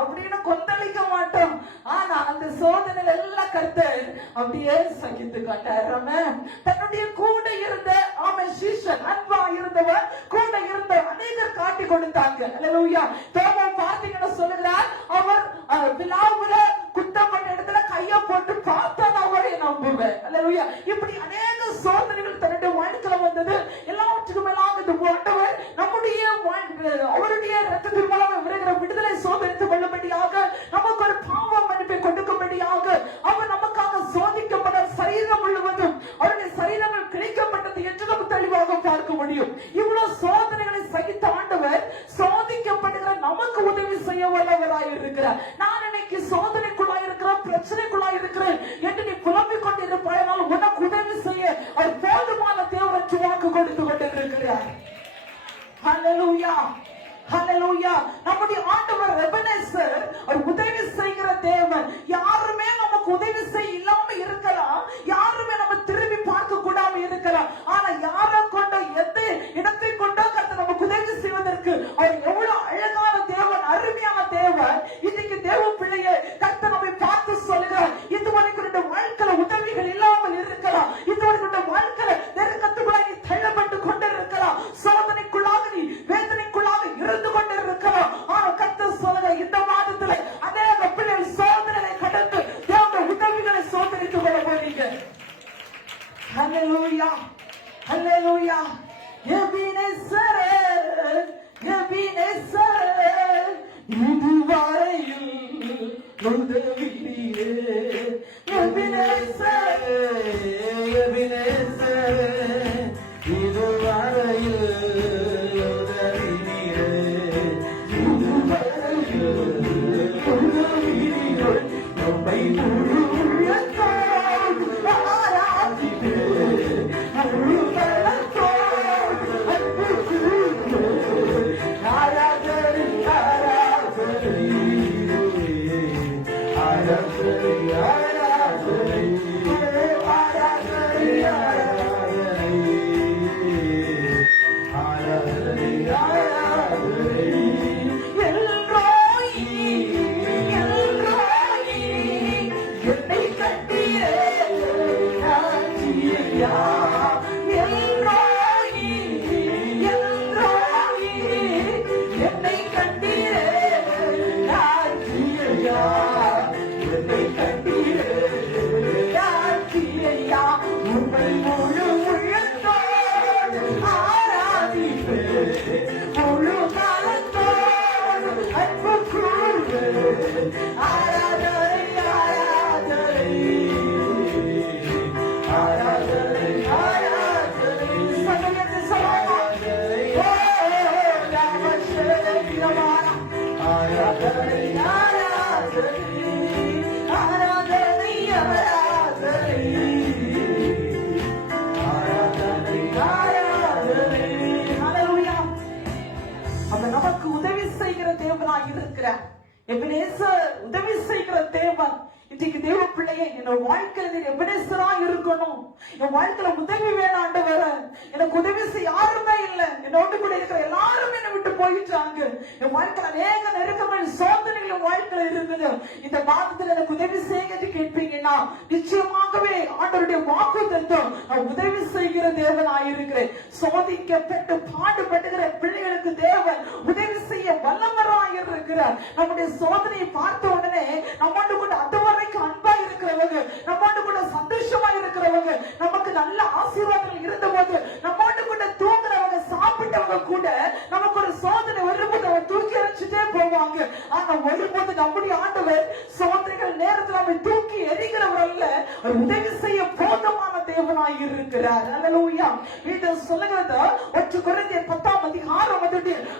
அப்படின்னு கொந்தளிக்க மாட்டோம். ஆனா அந்த சோதனையில எல்லாம் கர்த்தர் அப்படியே சகித்து காட்டாரு. தன்னுடைய கூட இருந்த சீஷன் அன்பா இருந்தவர் கூட இருந்த அநேகர் காட்டி கொடுத்தாங்க. அல்லேலூயா. தோமா பார்த்தீங்கன்னா சொல்லுகிறார், இப்படி அநேக சோதனைகள் தன்னுடைய வாழ்க்கையில வந்தது. எல்லாவற்றுக்கும் மேலாக இந்த ஆண்டவர் நம்முடைய அவருடைய ரத்தத்தின் மூலம் வருகிற விடுதலை சோதனைத்துக் கொள்ளும்படியாக, நமக்கு ஒரு பாவ மன்னிப்பை கொடுக்கும்படியாக அவர் நமக்காக சோதிக்கப்பட சரீரம் முழுவதும் அவருடைய சரீரங்கள் கிடைக்கப்பட்டது என்று நம்ம தெளிவாக பார்க்க முடியும். இவ்வளவு சோதனைகளை சகித்த ஆண்டவர் சோதிக்கப்படுகிற நமக்கு உதவி செய்ய வல்லவராய் இருக்கிறார். நான் இன்னைக்கு சோதனைக்குள்ளாய் இருக்கிறேன், பிரச்சனைக்குள்ளாய் இருக்கிறேன் என்று நீ புலம்பிக் கொண்டிருப்பாயால் உனக்கு உதவி செய்ய அவர் போதுமான தேவனுக்கு வாக்கு கொடுத்து கொண்டிருக்கிறார். ஹல்லேலூயா, ஹல்லேலூயா. நம்முடைய ஆண்டவர் எபனேசர், அவர் உதவி செய்கிற தேவன். யாருமே நமக்கு உதவி செய்ய இல்லாம இருக்கலாம், யாருமே நம்ம திரும்பி பார்க்க கூடாம இருக்கலாம். ஆனா யாரை கொண்டோ எந்த இடத்தை கொண்டோ கர்த்தர் நமக்கு உதவி செய்வதற்கு அவர் எவ்வளவு அழகான தேவன், அருமையான தேவன். இன்னைக்கு தேவ பிள்ளையை கர்த்தர் நம்மை பார்த்து சொல்லுகிறார், இதுவரைக்கும் வாழ்க்கையில உதவிகள் இல்லாமல் இருக்கலாம், இதுவரைக்கும் வாழ்க்கையில நெருக்கத்துக்குள்ளாக நீ தள்ளப்பட்டு கொண்டிருக்கலாம், சோதனைக்குள்ளாக நீ வேதனைக்குள்ளாக இருந்து கொண்டிருக்கலாம். ஆனா கர்த்தர் சொல்லுகிற இந்த மாதத்துல அநேக பிள்ளைகள் சோதனைகளை கடந்து தேவனுடைய உதவிகளை சோதனைத்துக் கொள்ள போறீங்க. ஹல்லேலூயா, ஹல்லேலூயா. எபினேசரே, எபினேசரே, இதுவரையில் உதவியே. எபினேசரே, எபினேசரே, இதுவரையில் உதவியே. இதுவரையில் உதவியே. நம்மை முழு உள்ளத்தோடு ஆராதிப்பே, முழு பலத்தோடு அன்பு கூர்ந்து ஆராதனை, ஆராதனை, ஆராதனை, ஆராதனை, ஆராதனை, ஆராதனை, ஆராதனை. எல்ரோயி, எல்ரோயி, என்னை கண்டீரே ராஜ்யயா. எல்ரோயி, எல்ரோயி, என்னை கண்டீரே ராஜ்யயா. என்னை கண்டீரே ராஜ்யயா. உம்மை முழு உள்ளத்தோடு ஆராதிப்பே, முழு காலத்தோடு அன்பு கூர்ந்து ஆராதனை, ஆராதனை, ஆராதனை, ஆராதனை. சகலத்து சமாதானத்தை ஓ நமஸ்தேயமானா. ஆராதனை, ஆராதனை, ஆராதனை, ஆராதனை, ஆராதனை, ஆராதனை. ஹல்லேலூயா. அவர் நமக்கு உதவி செய்கிற தேவனாய் இருக்கிறார். எபினேசர் உதவி செய்கிற தேவன். இன்னைக்கு தேவ பிள்ளையே, என்னோட வாழ்க்கையில நீ எபினேசரா இருக்கணும். என் வாழ்க்கையில உதவி வேணும் ஆண்டவரே, எனக்கு உதவி செய்ய யாருமே இல்ல, என்னோடு கூட இருக்கிற எல்லாருமே என்னை விட்டு போயிட்டாங்க. என் வாழ்க்கையில அநேக நெருக்கங்கள், சோதனைகள் என் வாழ்க்கையில இருக்குது. இந்த மாதத்துல எனக்கு உதவி செய்ய கேட்பீங்கன்னா நிச்சயமாகவே ஆண்டவருடைய வாக்கு தத்துவம், நான் உதவி செய்கிற தேவனாய் இருக்கிறேன். சோதிக்கப்பட்டு பாடுபட்டுகிற பிள்ளைகளுக்கு தேவன் உதவி செய்ய வல்லவராய் இருக்கிறார். நம்முடைய சோதனையை பார்த்த உடனே நம்மோடு கூட அதுவரைக்கும் அன்பா இருக்கிறவங்க, நம்மோடு கூட சந்தோஷமா இருக்கிறவங்க, நமக்கு நல்ல ஆசீர்வாதங்கள் இருந்த போது நம்மோடு கூட தூங்குறவங்க, சாப்பிட்டவங்க கூட நமக்கு ஒரு சோதனை வரும்போது அவர் தூக்கி எறிஞ்சுட்டே போவாங்க. ஆனா வரும்போது நம்முடைய ஆண்டவர் சோதனைகள் நேரத்தில் நம்மை தூக்கி எறிகிறவர் அல்ல, அவர் உதவி செய்ய போதுமான தேவனாய் இருக்கிறார். ஹல்லேலூயா. இது சொல்லுகிறது 1 கொரிந்தியர் 10ஆம் அதிகாரம்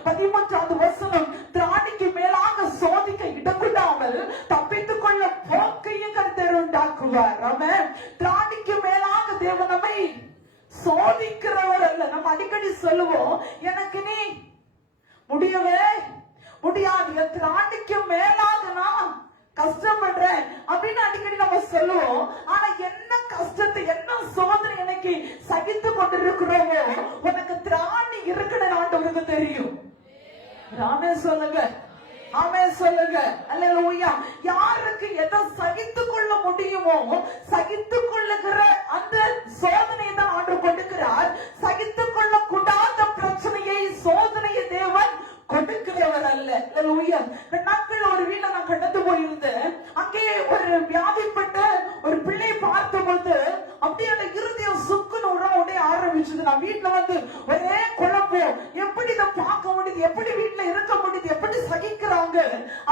13வது வசனம். திராணிக்கு மேலாக சோதிக்க இடக்கூடாமல் தப்பித்துக் கொள்ள போக்கையும் கர்த்தர் உண்டாக்குவார். ஆமென். திராணிக்கு மேலாக தேவன் நம்மை சோதிக்கிறவர் அல்ல. நம்ம அடிக்கடி சொல்லுவோம், எனக்கு நீ முடியவே முடியாது, திராணிக்கு மேலாக நான் கஷ்டப்படுறேன் அப்படின்னு அடிக்கடி நம்ம சொல்லுவோம். ஆனா என்ன கஷ்டத்தை, என்ன சோதனை எனக்கு சகித்து கொண்டிருக்கிறோமோ உனக்கு திராணி இருக்குன்னு ஆண்டவருக்கு தெரியும். ஆமே சொல்லுங்க, ஆமே சொல்லுங்க. அல்லேலூயா. யாருக்கு எதை சகித்துக் கொள்ள முடியுமோ சகித்துக் கொள்ளுகிற அந்த சோதனையை தான் ஆண்டு கொடுக்கிறார். சகித்துக் கொள்ள கூடாத பிரச்சனையை, சோதனையை தேவன் கொடுக்கிறவர் அல்ல. அல்லேலூயா. நாட்கள் ஒரு வீட்டை நான் கடந்து போயிருந்தேன். அங்கே ஒரு வியாதிப்பட்ட ஒரு பிள்ளை பார்த்தபோது அப்படியே அந்த இருதயம் சுக்குன்னு உடைய ஆரம்பிச்சது. நான் வீட்டுல வந்து ஒரே குழப்பம், எப்படி இதை பார்க்க முடியுது, எப்படி வீட்டுல இருக்க முடியுது, எப்படி சகிக்கிறாங்க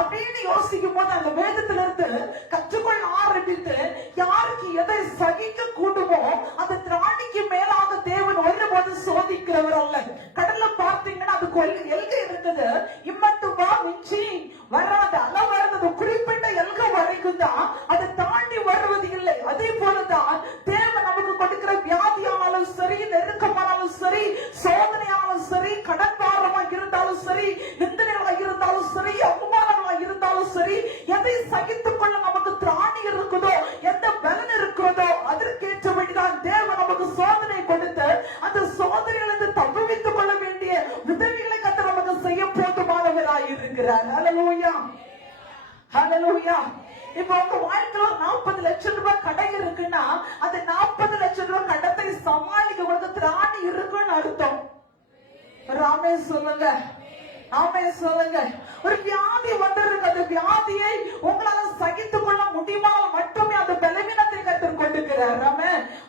அப்படின்னு யோசிக்கும் போது அந்த வேதத்துல இருந்து கற்றுக்கொள்ள ஆரம்பித்து, யாருக்கு எதை சகிக்க கூடுமோ அந்த திராணிக்கு மேலாக தேவன் ஒருபோது சோதிக்கிறவர் அல்ல. கடல்ல பார்த்தீங்கன்னா அதுக்கு எல்கை இருக்குது, இம்மட்டும் வா மிஞ்சி வராது, அளவு வருது, குறிப்பிட்ட எல்கை வரைக்கும் தான், அதை தாண்டி வருவது இல்லை. அதே போலதான் தேவன் நமக்கு கொடுக்கிற வியாதியானாலும் சரி, நெருக்கமானாலும் சரி, சோதனையானாலும் சரி, கடன் பாரமாக இருந்தாலும் சரி, நிந்தனைகளாக இருந்தாலும் சரி, அவமானங்களாக இருந்தாலும் சரி, எதை சகித்துக் கொள்ள நமக்கு திராணி இருக்குதோ, எந்த பலன் இருக்கிறதோ அதற்கேற்றபடிதான் தேவன் நமக்கு சோதனை கொடுத்து அந்த சோதனையிலிருந்து தப்புவித்துக் கொள்ள வேண்டிய உதவிகளை கர்த்தர் நமக்கு செய்ய போதுமானவராய் இருக்கிறார். ஹல்லேலூயா, ஹல்லேலூயா. இப்ப உங்க வாழ்க்கையில ஒரு 40 லட்சம் ரூபாய் கடை இருக்குன்னா அந்த 40 லட்சம் ரூபாய் கடத்தை சமாளிக்க உங்களுக்கு திராணி இருக்குன்னு அர்த்தம். ராமே சொல்லுங்க, ஆமே சொல்லுங்க. ஒரு வியாதி வந்திருக்கு, அந்த வியாதியை உங்களால சகித்துக் கொள்ள முடியுமா மட்டுமே அந்த பலவீனத்தை கர்த்தர் கொண்டிருக்கிறார்.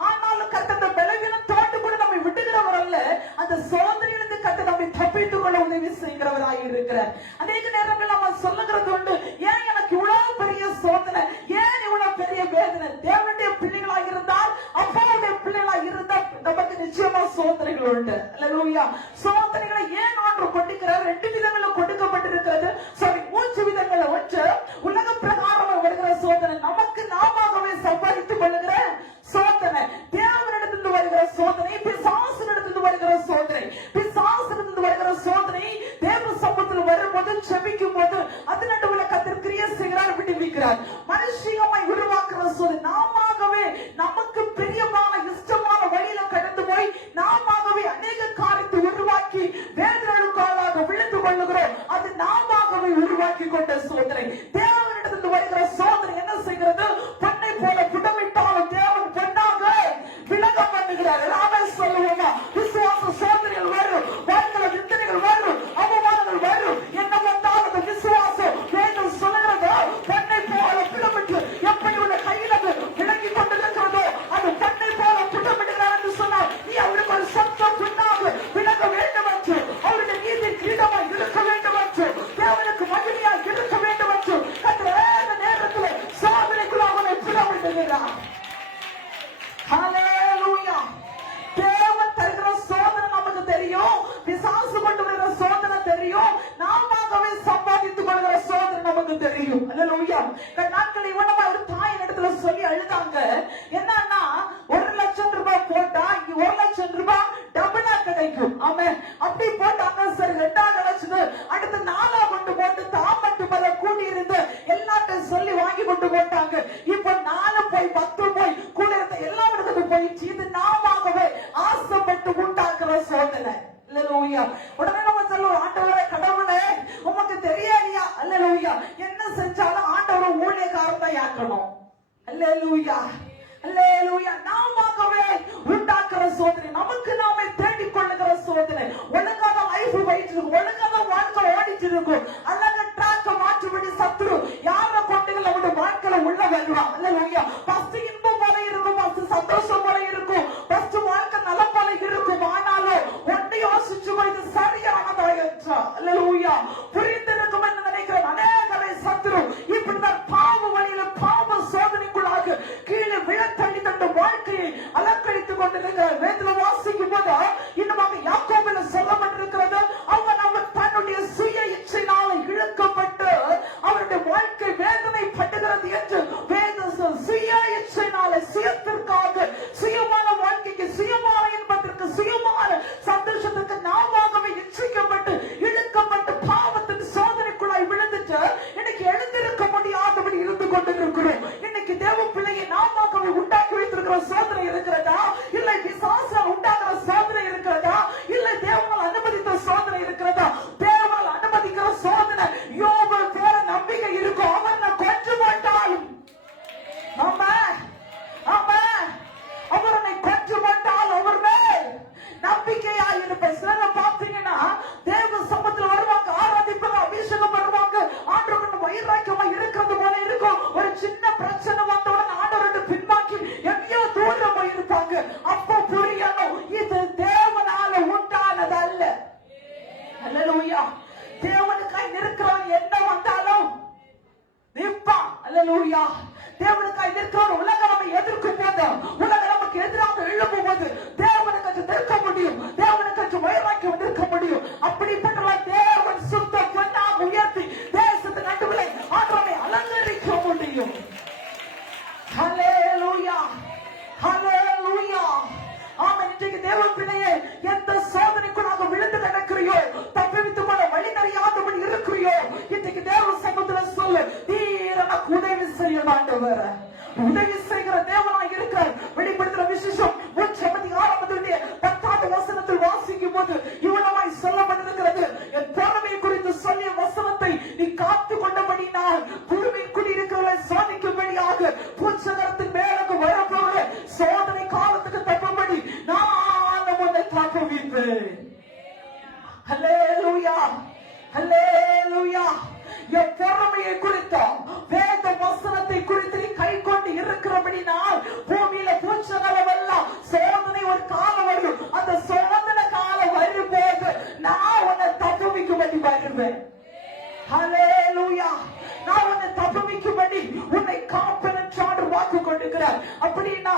ஆனாலும் கர்த்தர் அந்த பலவீனத்தோடு கூட நம்மை விடுகிறவர் அல்ல, அந்த சோதனையிலிருந்து கர்த்தர் நம்மை தப்பித்துக் கொள்ள உதவி செய்கிறவராக இருக்கிறார். அநேக நேரங்கள் நம்ம சொல்லுகிறது உண்டு, ஏன் எனக்கு இவ்வளவு பெரிய சோதனை, ஏன் இவ்வளவு பெரிய வேதனை? தேவனுடைய பிள்ளைகளாக இருந்தால், அப்பாவுடைய பிள்ளைகளாக இருந்தால் நமக்கு நிச்சயமா சோதனைகள் உண்டு. அல்லேலூயா. சோதனைகளை ஏன் ஆண்டு கொண்டிருக்கிறார்? 2 விதங்களில் கொடுக்கப்பட்டிருக்கிறது. சாரி, 3 விதங்களில். ஒன்று, உலக பிரகாரமாக வருகிற சோதனை, நமக்கு நாமாகவே சம்பாதித்துக் கொள்ளுகிற சோதனை, தேவனிடத்திலிருந்து வருகிற சோதனை, பிசாசினிடத்திலிருந்து வருகிற சோதனை. பிசாசினிடத்திலிருந்து வருகிற சோதனை தேவ சமூகத்தில் வரும்போது, செபிக்கும் போது அது நடுவில் கர்த்தர் கிரியை செய்கிறார், விடுவிக்கிறார். மனுஷியமாய் உருவாக்குற சோதனை, நாமாகவே நமக்கு பிரியமான இஷ்டமான வழியில கடந்து போய் நாமாகவே அநேக காரியத்தை உருவாக்கி வேதனைகளுக்காக விழுந்து கொள்ளுகிறோம். அது நாமாகவே உருவாக்கி கொண்ட சோதனை. தேவனிடத்தில் வருகிற சோதனை என்ன செய்கிறது? பொன்னை போல புடமிட்டாலும் தேவன் பொன்னாக விலக பண்ணுகிறார். நாமே சொல்லுவோமா? விசுவாச சோதனைகள் வரும், வாழ்க்கையில நிந்தனைகள் வரும், அவமானங்கள் வரும், என்ன வந்தாலும் அந்த விசுவாசம் வேதம் சொல்லுகிறது, பொன்னை போல புடமிட்டு எப்படி உள்ள கையில் அது விலகி கொண்டிருக்கிறதோ அது பொன்னை போல புடமிடுகிறார் என்று சொன்னால், நீ அவருக்கு ஒரு சத்தம் பின்னாக விலக வேண்டும் என்று, அவருடைய நீதி கிரீடமாக இருக்க வேண்டும் என்று, தேவனுக்கு மகிமையாக இருக்க வேண்டும் என்று கர்த்தர் நேரத்தில் சோதனைக்குள்ள அவனை புடமிடுகிறார். ஹல்லேலூயா. தேவன் தருகிற சோதனை நமக்கு தெரியும், பிசாசு கொண்டு வருகிற சோதனை தெரியும், நாமாகவே சம்பாதித்துக் கொள்கிற சோதனை நமக்கு தெரியும். ஹல்லேலூயா. நாட்கள் இவனமா ஒரு தாயின் இடத்துல சொல்லி அழுதாங்க, என்னன்னா 1 லட்சம் ரூபாய் போட்டா 1 லட்சம் ரூபாய் டபுளா கிடைக்கும். ஆமா, அப்படி போட்டாங்க. சரி, 2 கிடைச்சது. அடுத்து 4 கொண்டு போட்டு தாமட்டு பல கூடி இருந்து எல்லாத்தையும் சொல்லி வாங்கி கொண்டு போட்டாங்க. இப்ப 4 போய் 10 போய் கூட இருந்த எல்லா இடத்துக்கும் போயிடுச்சு. இது நாமாகவே ஆசைப்பட்டு உண்டாக்குற சோதனை. அல்லேலூயா. உடனே நம்ம சொல்லுவோம், ஆண்டவரே, கடவுளே, உமக்கு தெரியாதியா? அல்லேலூயா. என்ன செஞ்சாலும் ஆண்டவரை ஊழியக்காரன் தான் ஆக்கணும். அல்லேலூயா, அல்லேலூயா. நாமாகவே உண்டாக்குற சோதனை, நமக்கு நாமே தேடிக் கொள்ளுகிற சோதனை. ஒழுங்காத லைஃப் போயிட்டு இருக்கும், ஒழுங்காத வாழ்க்கை ஓடிட்டு இருக்கும், அழக ட்ராக்க மாற்றுபடி சத்துரு யார கொண்டுகள் நம்முடைய வாழ்க்கையில உள்ள வருவான். அல்லேலூயா. ஃபர்ஸ்ட் இன்பம் போல இருக்கும், ஃபர்ஸ்ட் சந்தோஷம் போல இருக்கும், ஃபர்ஸ்ட் வாழ்க்கை நலம் போல இருக்கும். ஆனாலும் ஒன்றை யோசிச்சு இது சரியானதா என்றா? அல்லேலூயா. புரிந்திருக்கும் என்று நினைக்கிறேன். அநேகரை சத்துரு இப்படிதான் பாவ வழியில பாவ சோதனைக்குள்ளாக கீழே விழத்தள்ளி தந்த வாழ்க்கையை அலக்கழித்துக் கொண்டிருக்கிற வேதத்துல வாசிக்கும் போது இன்னும் யாக்கோபில சொல்லப்பட்டிருக்கிறது, அவன் தன்னுடைய சுய இச்சையினால இழுக்கப்பட்டு அவருடைய வாழ்க்கை வேதனைப்படுகிறது என்று வேதம் சுய இச்சையினால, சுயத்திற்காக, சுயமான வாழ்க்கைக்கு, சுயமான இன்பத்திற்கு, சுயமான சந்தோஷத்துக்கு நாமாகவே இச்சைக்கப்பட்டு இழுக்கப்பட்டு பாவத்தின் சோதனைக்குள்ளாய் விழுந்துட்டு இன்னைக்கு எழுந்திருக்க முடியாதபடி இருந்து கொண்டிருக்கிறோம். இன்னைக்கு தேவ பிள்ளையை நாமாகவே உண்டாக்கி வைத்திருக்கிற சோதனை இருக்கிறதா? இல்லை பிசாசால் உண்டாக்குற சோதனை இருக்கிறதா? இல்லை தேவனால் அனுமதித்த சோதனை இருக்கிறதா? தேவனால் அனுமதிக்கிற சோதனை யோபு பேர நம்பிக்கை இருக்கும், அவன் கொன்று போட்டாலும், ஆமா ஆமா, அவரை கொன்று போட்டால் அவர் மேல் நம்பிக்கையா இருப்பேன். சில பார்த்தீங்கன்னா தேவ சமூகத்தில் வருவாங்க, ஆராதிப்பாங்க, அபிஷேகம் வருவாங்க, ஆண்டவருக்கு வைராக்கியமா இருக்கிறது போல இருக்கும். ஒரு சின்ன பிரச்சனை வந்தவுடன் ஆண்டவரோட பின்வாக்கி எங்கேயோ தூர ஹல்லேலூயா. தேவனுக்காய் நிற்கிறோம். உலகம் நம்மை எதிர்க்கும் போது, உலகம் நமக்கு எதிராக எழுப்பும் போது தேவனுக்கு நிற்க முடியும், தேவனுக்கு வைராக்கியம் நிற்க முடியும். அப்படிப்பட்ட தேவன் சுத்த பொன்னாக உயர்த்தி தேசத்தின் நடுவிலே ஆண்டவரை அலங்கரிக்க முடியும். ஹல்லேலூயா, ஹல்லேலூயா. ஆமென். இன்றைக்கு தேவ பிள்ளையே, எந்த சோதனைக்குள்ளாக விழுந்து கிடக்கிறியோ, தப்பித்துக் கொள்ள வழி தெரியாதபடி இருக்கிறியோ, இன்றைக்கு தேவ சமூகத்துல சொல்லு, நீர் எனக்கு உதவி செய்யும் ஆண்டவர். உதவி செய்கிற தேவனாய் இருக்கிறார். வெளிப்படுத்துற விசேஷம் 10வது வசனத்தில் வாசிக்கும் போது இவ்வளவாய் சொல்லப்பட்டிருக்கிறது. என் பொறுமை குறித்து சொல்லிய வசனத்தை நீ காத்து கொண்டபடினால் பூமியின் குடியிருக்கிறவர்களை சோதிக்கும்படியாக பூச்சகரத்தின் மேலுக்கு வரப்போகிற சோதனை காலத்துக்கு தப்பும்படி நான் உன்னை தப்புவிப்பேன். ஹல்லேலூயா, ஹல்லேலூயா. என் பொறுமையை குறித்த வேத வசனத்தை குறித்து நீ கை கொண்டு இருக்கிறபடினால் பூமியில பூச்சகரம் எல்லாம் சோதனை ஒரு காலம் வரும். அந்த சோதனை காலம் வரும்போது நான் உன்னை தப்புவிக்கும்படி வருவேன். ஹல்லேலூயா. நான் உன்னை தப்புவிக்கும்படி உன்னை காப்பேன் என்று வாக்கு கொண்டிருக்கிறார். அப்படின்னா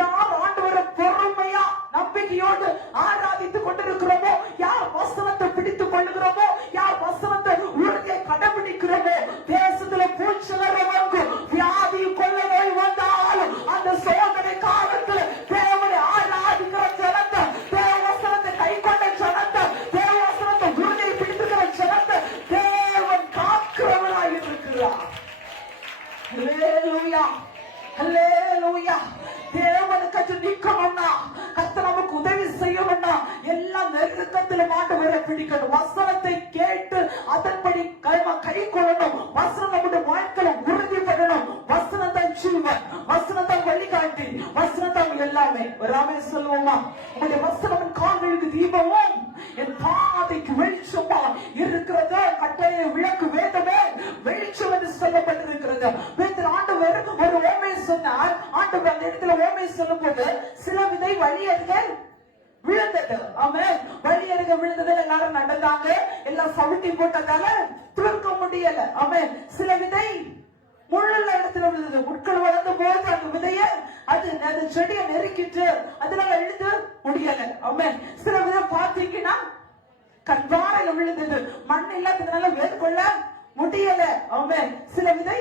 யார் ஆண்டவரை பொறுமையா நம்பிக்கையோடு ஆராதித்துக் கொண்டிருக்கிறோமோ, யார் வசனத்தை பிடித்துக் கொள்ளுகிறோமோ, யார் வசனத்தை உறுதியை கடைபிடிக்கிறோமோ, தேசத்துல பூச்சலரை வாங்கும் வியாதி கொள்ள நோய் வந்தாலும் அந்த சோதனை காலத்துல தேவனை ஆராதிக்கிற ஜனத்தை, தேவ வசனத்தை கை கொண்ட ஜனத்தை, தேவ வசனத்தை உறுதியை பிடித்துக்கிற ஜனத்தை தேவன் காக்கிறவராய் இருக்கிறார். ஹல்லேலூயா, ஹல்லேலூயா. தேவனுக்கு நிக்கணும்னா, கர்த்தர் நமக்கு உதவி செய்யணும்னா எல்லாம் நெருக்கத்தில் ஆண்டவரை பிடிக்கணும். வசனத்தை கேட்டு அதன்படி கை கொள்ளணும். வசனம் நம்முடைய வாழ்க்கையில உறுதிப்படணும். வசனத்தான் ஜீவன், வசனத்தான் வழிகாட்டி, வசனத்தான் எல்லாமே. ராமே சொல்லுவோமா, உங்களுடைய வசனம் கால்களுக்கு தீபமும் என் பாதைக்கு வெளிச்சமா இருக்கிறது. கட்டளைய விளக்கு வேதமே வெளிச்சம் என்று சொல்லப்பட்டிருக்கிறது. ஆண்டவர் ஒரு ஓமை சொன்னார். ஆண்டவர் அந்த இடத்துல ஓமை சொல்லும் போது சில விதை வழி அருகே விழுந்தது. ஆமென். வழி அருகே விழுந்தது. எல்லாரும் நடந்தாங்க, எல்லாம் சவுட்டி போட்டதால துளிர்க்க முடியல. ஆமென். சில விதை முள்ளுள்ள இடத்துல விழுந்தது. முட்கள் வளர்ந்த போது அந்த விதைய அது செடியை நெருக்கிட்டு அதனால எழுத முடியல. ஆமென். சில விதை பாத்தீங்கன்னா கண்பாறையில விழுந்தது. மண் இல்லாததுனால மேற்கொள்ள முடியல. ஆமென். சில விதை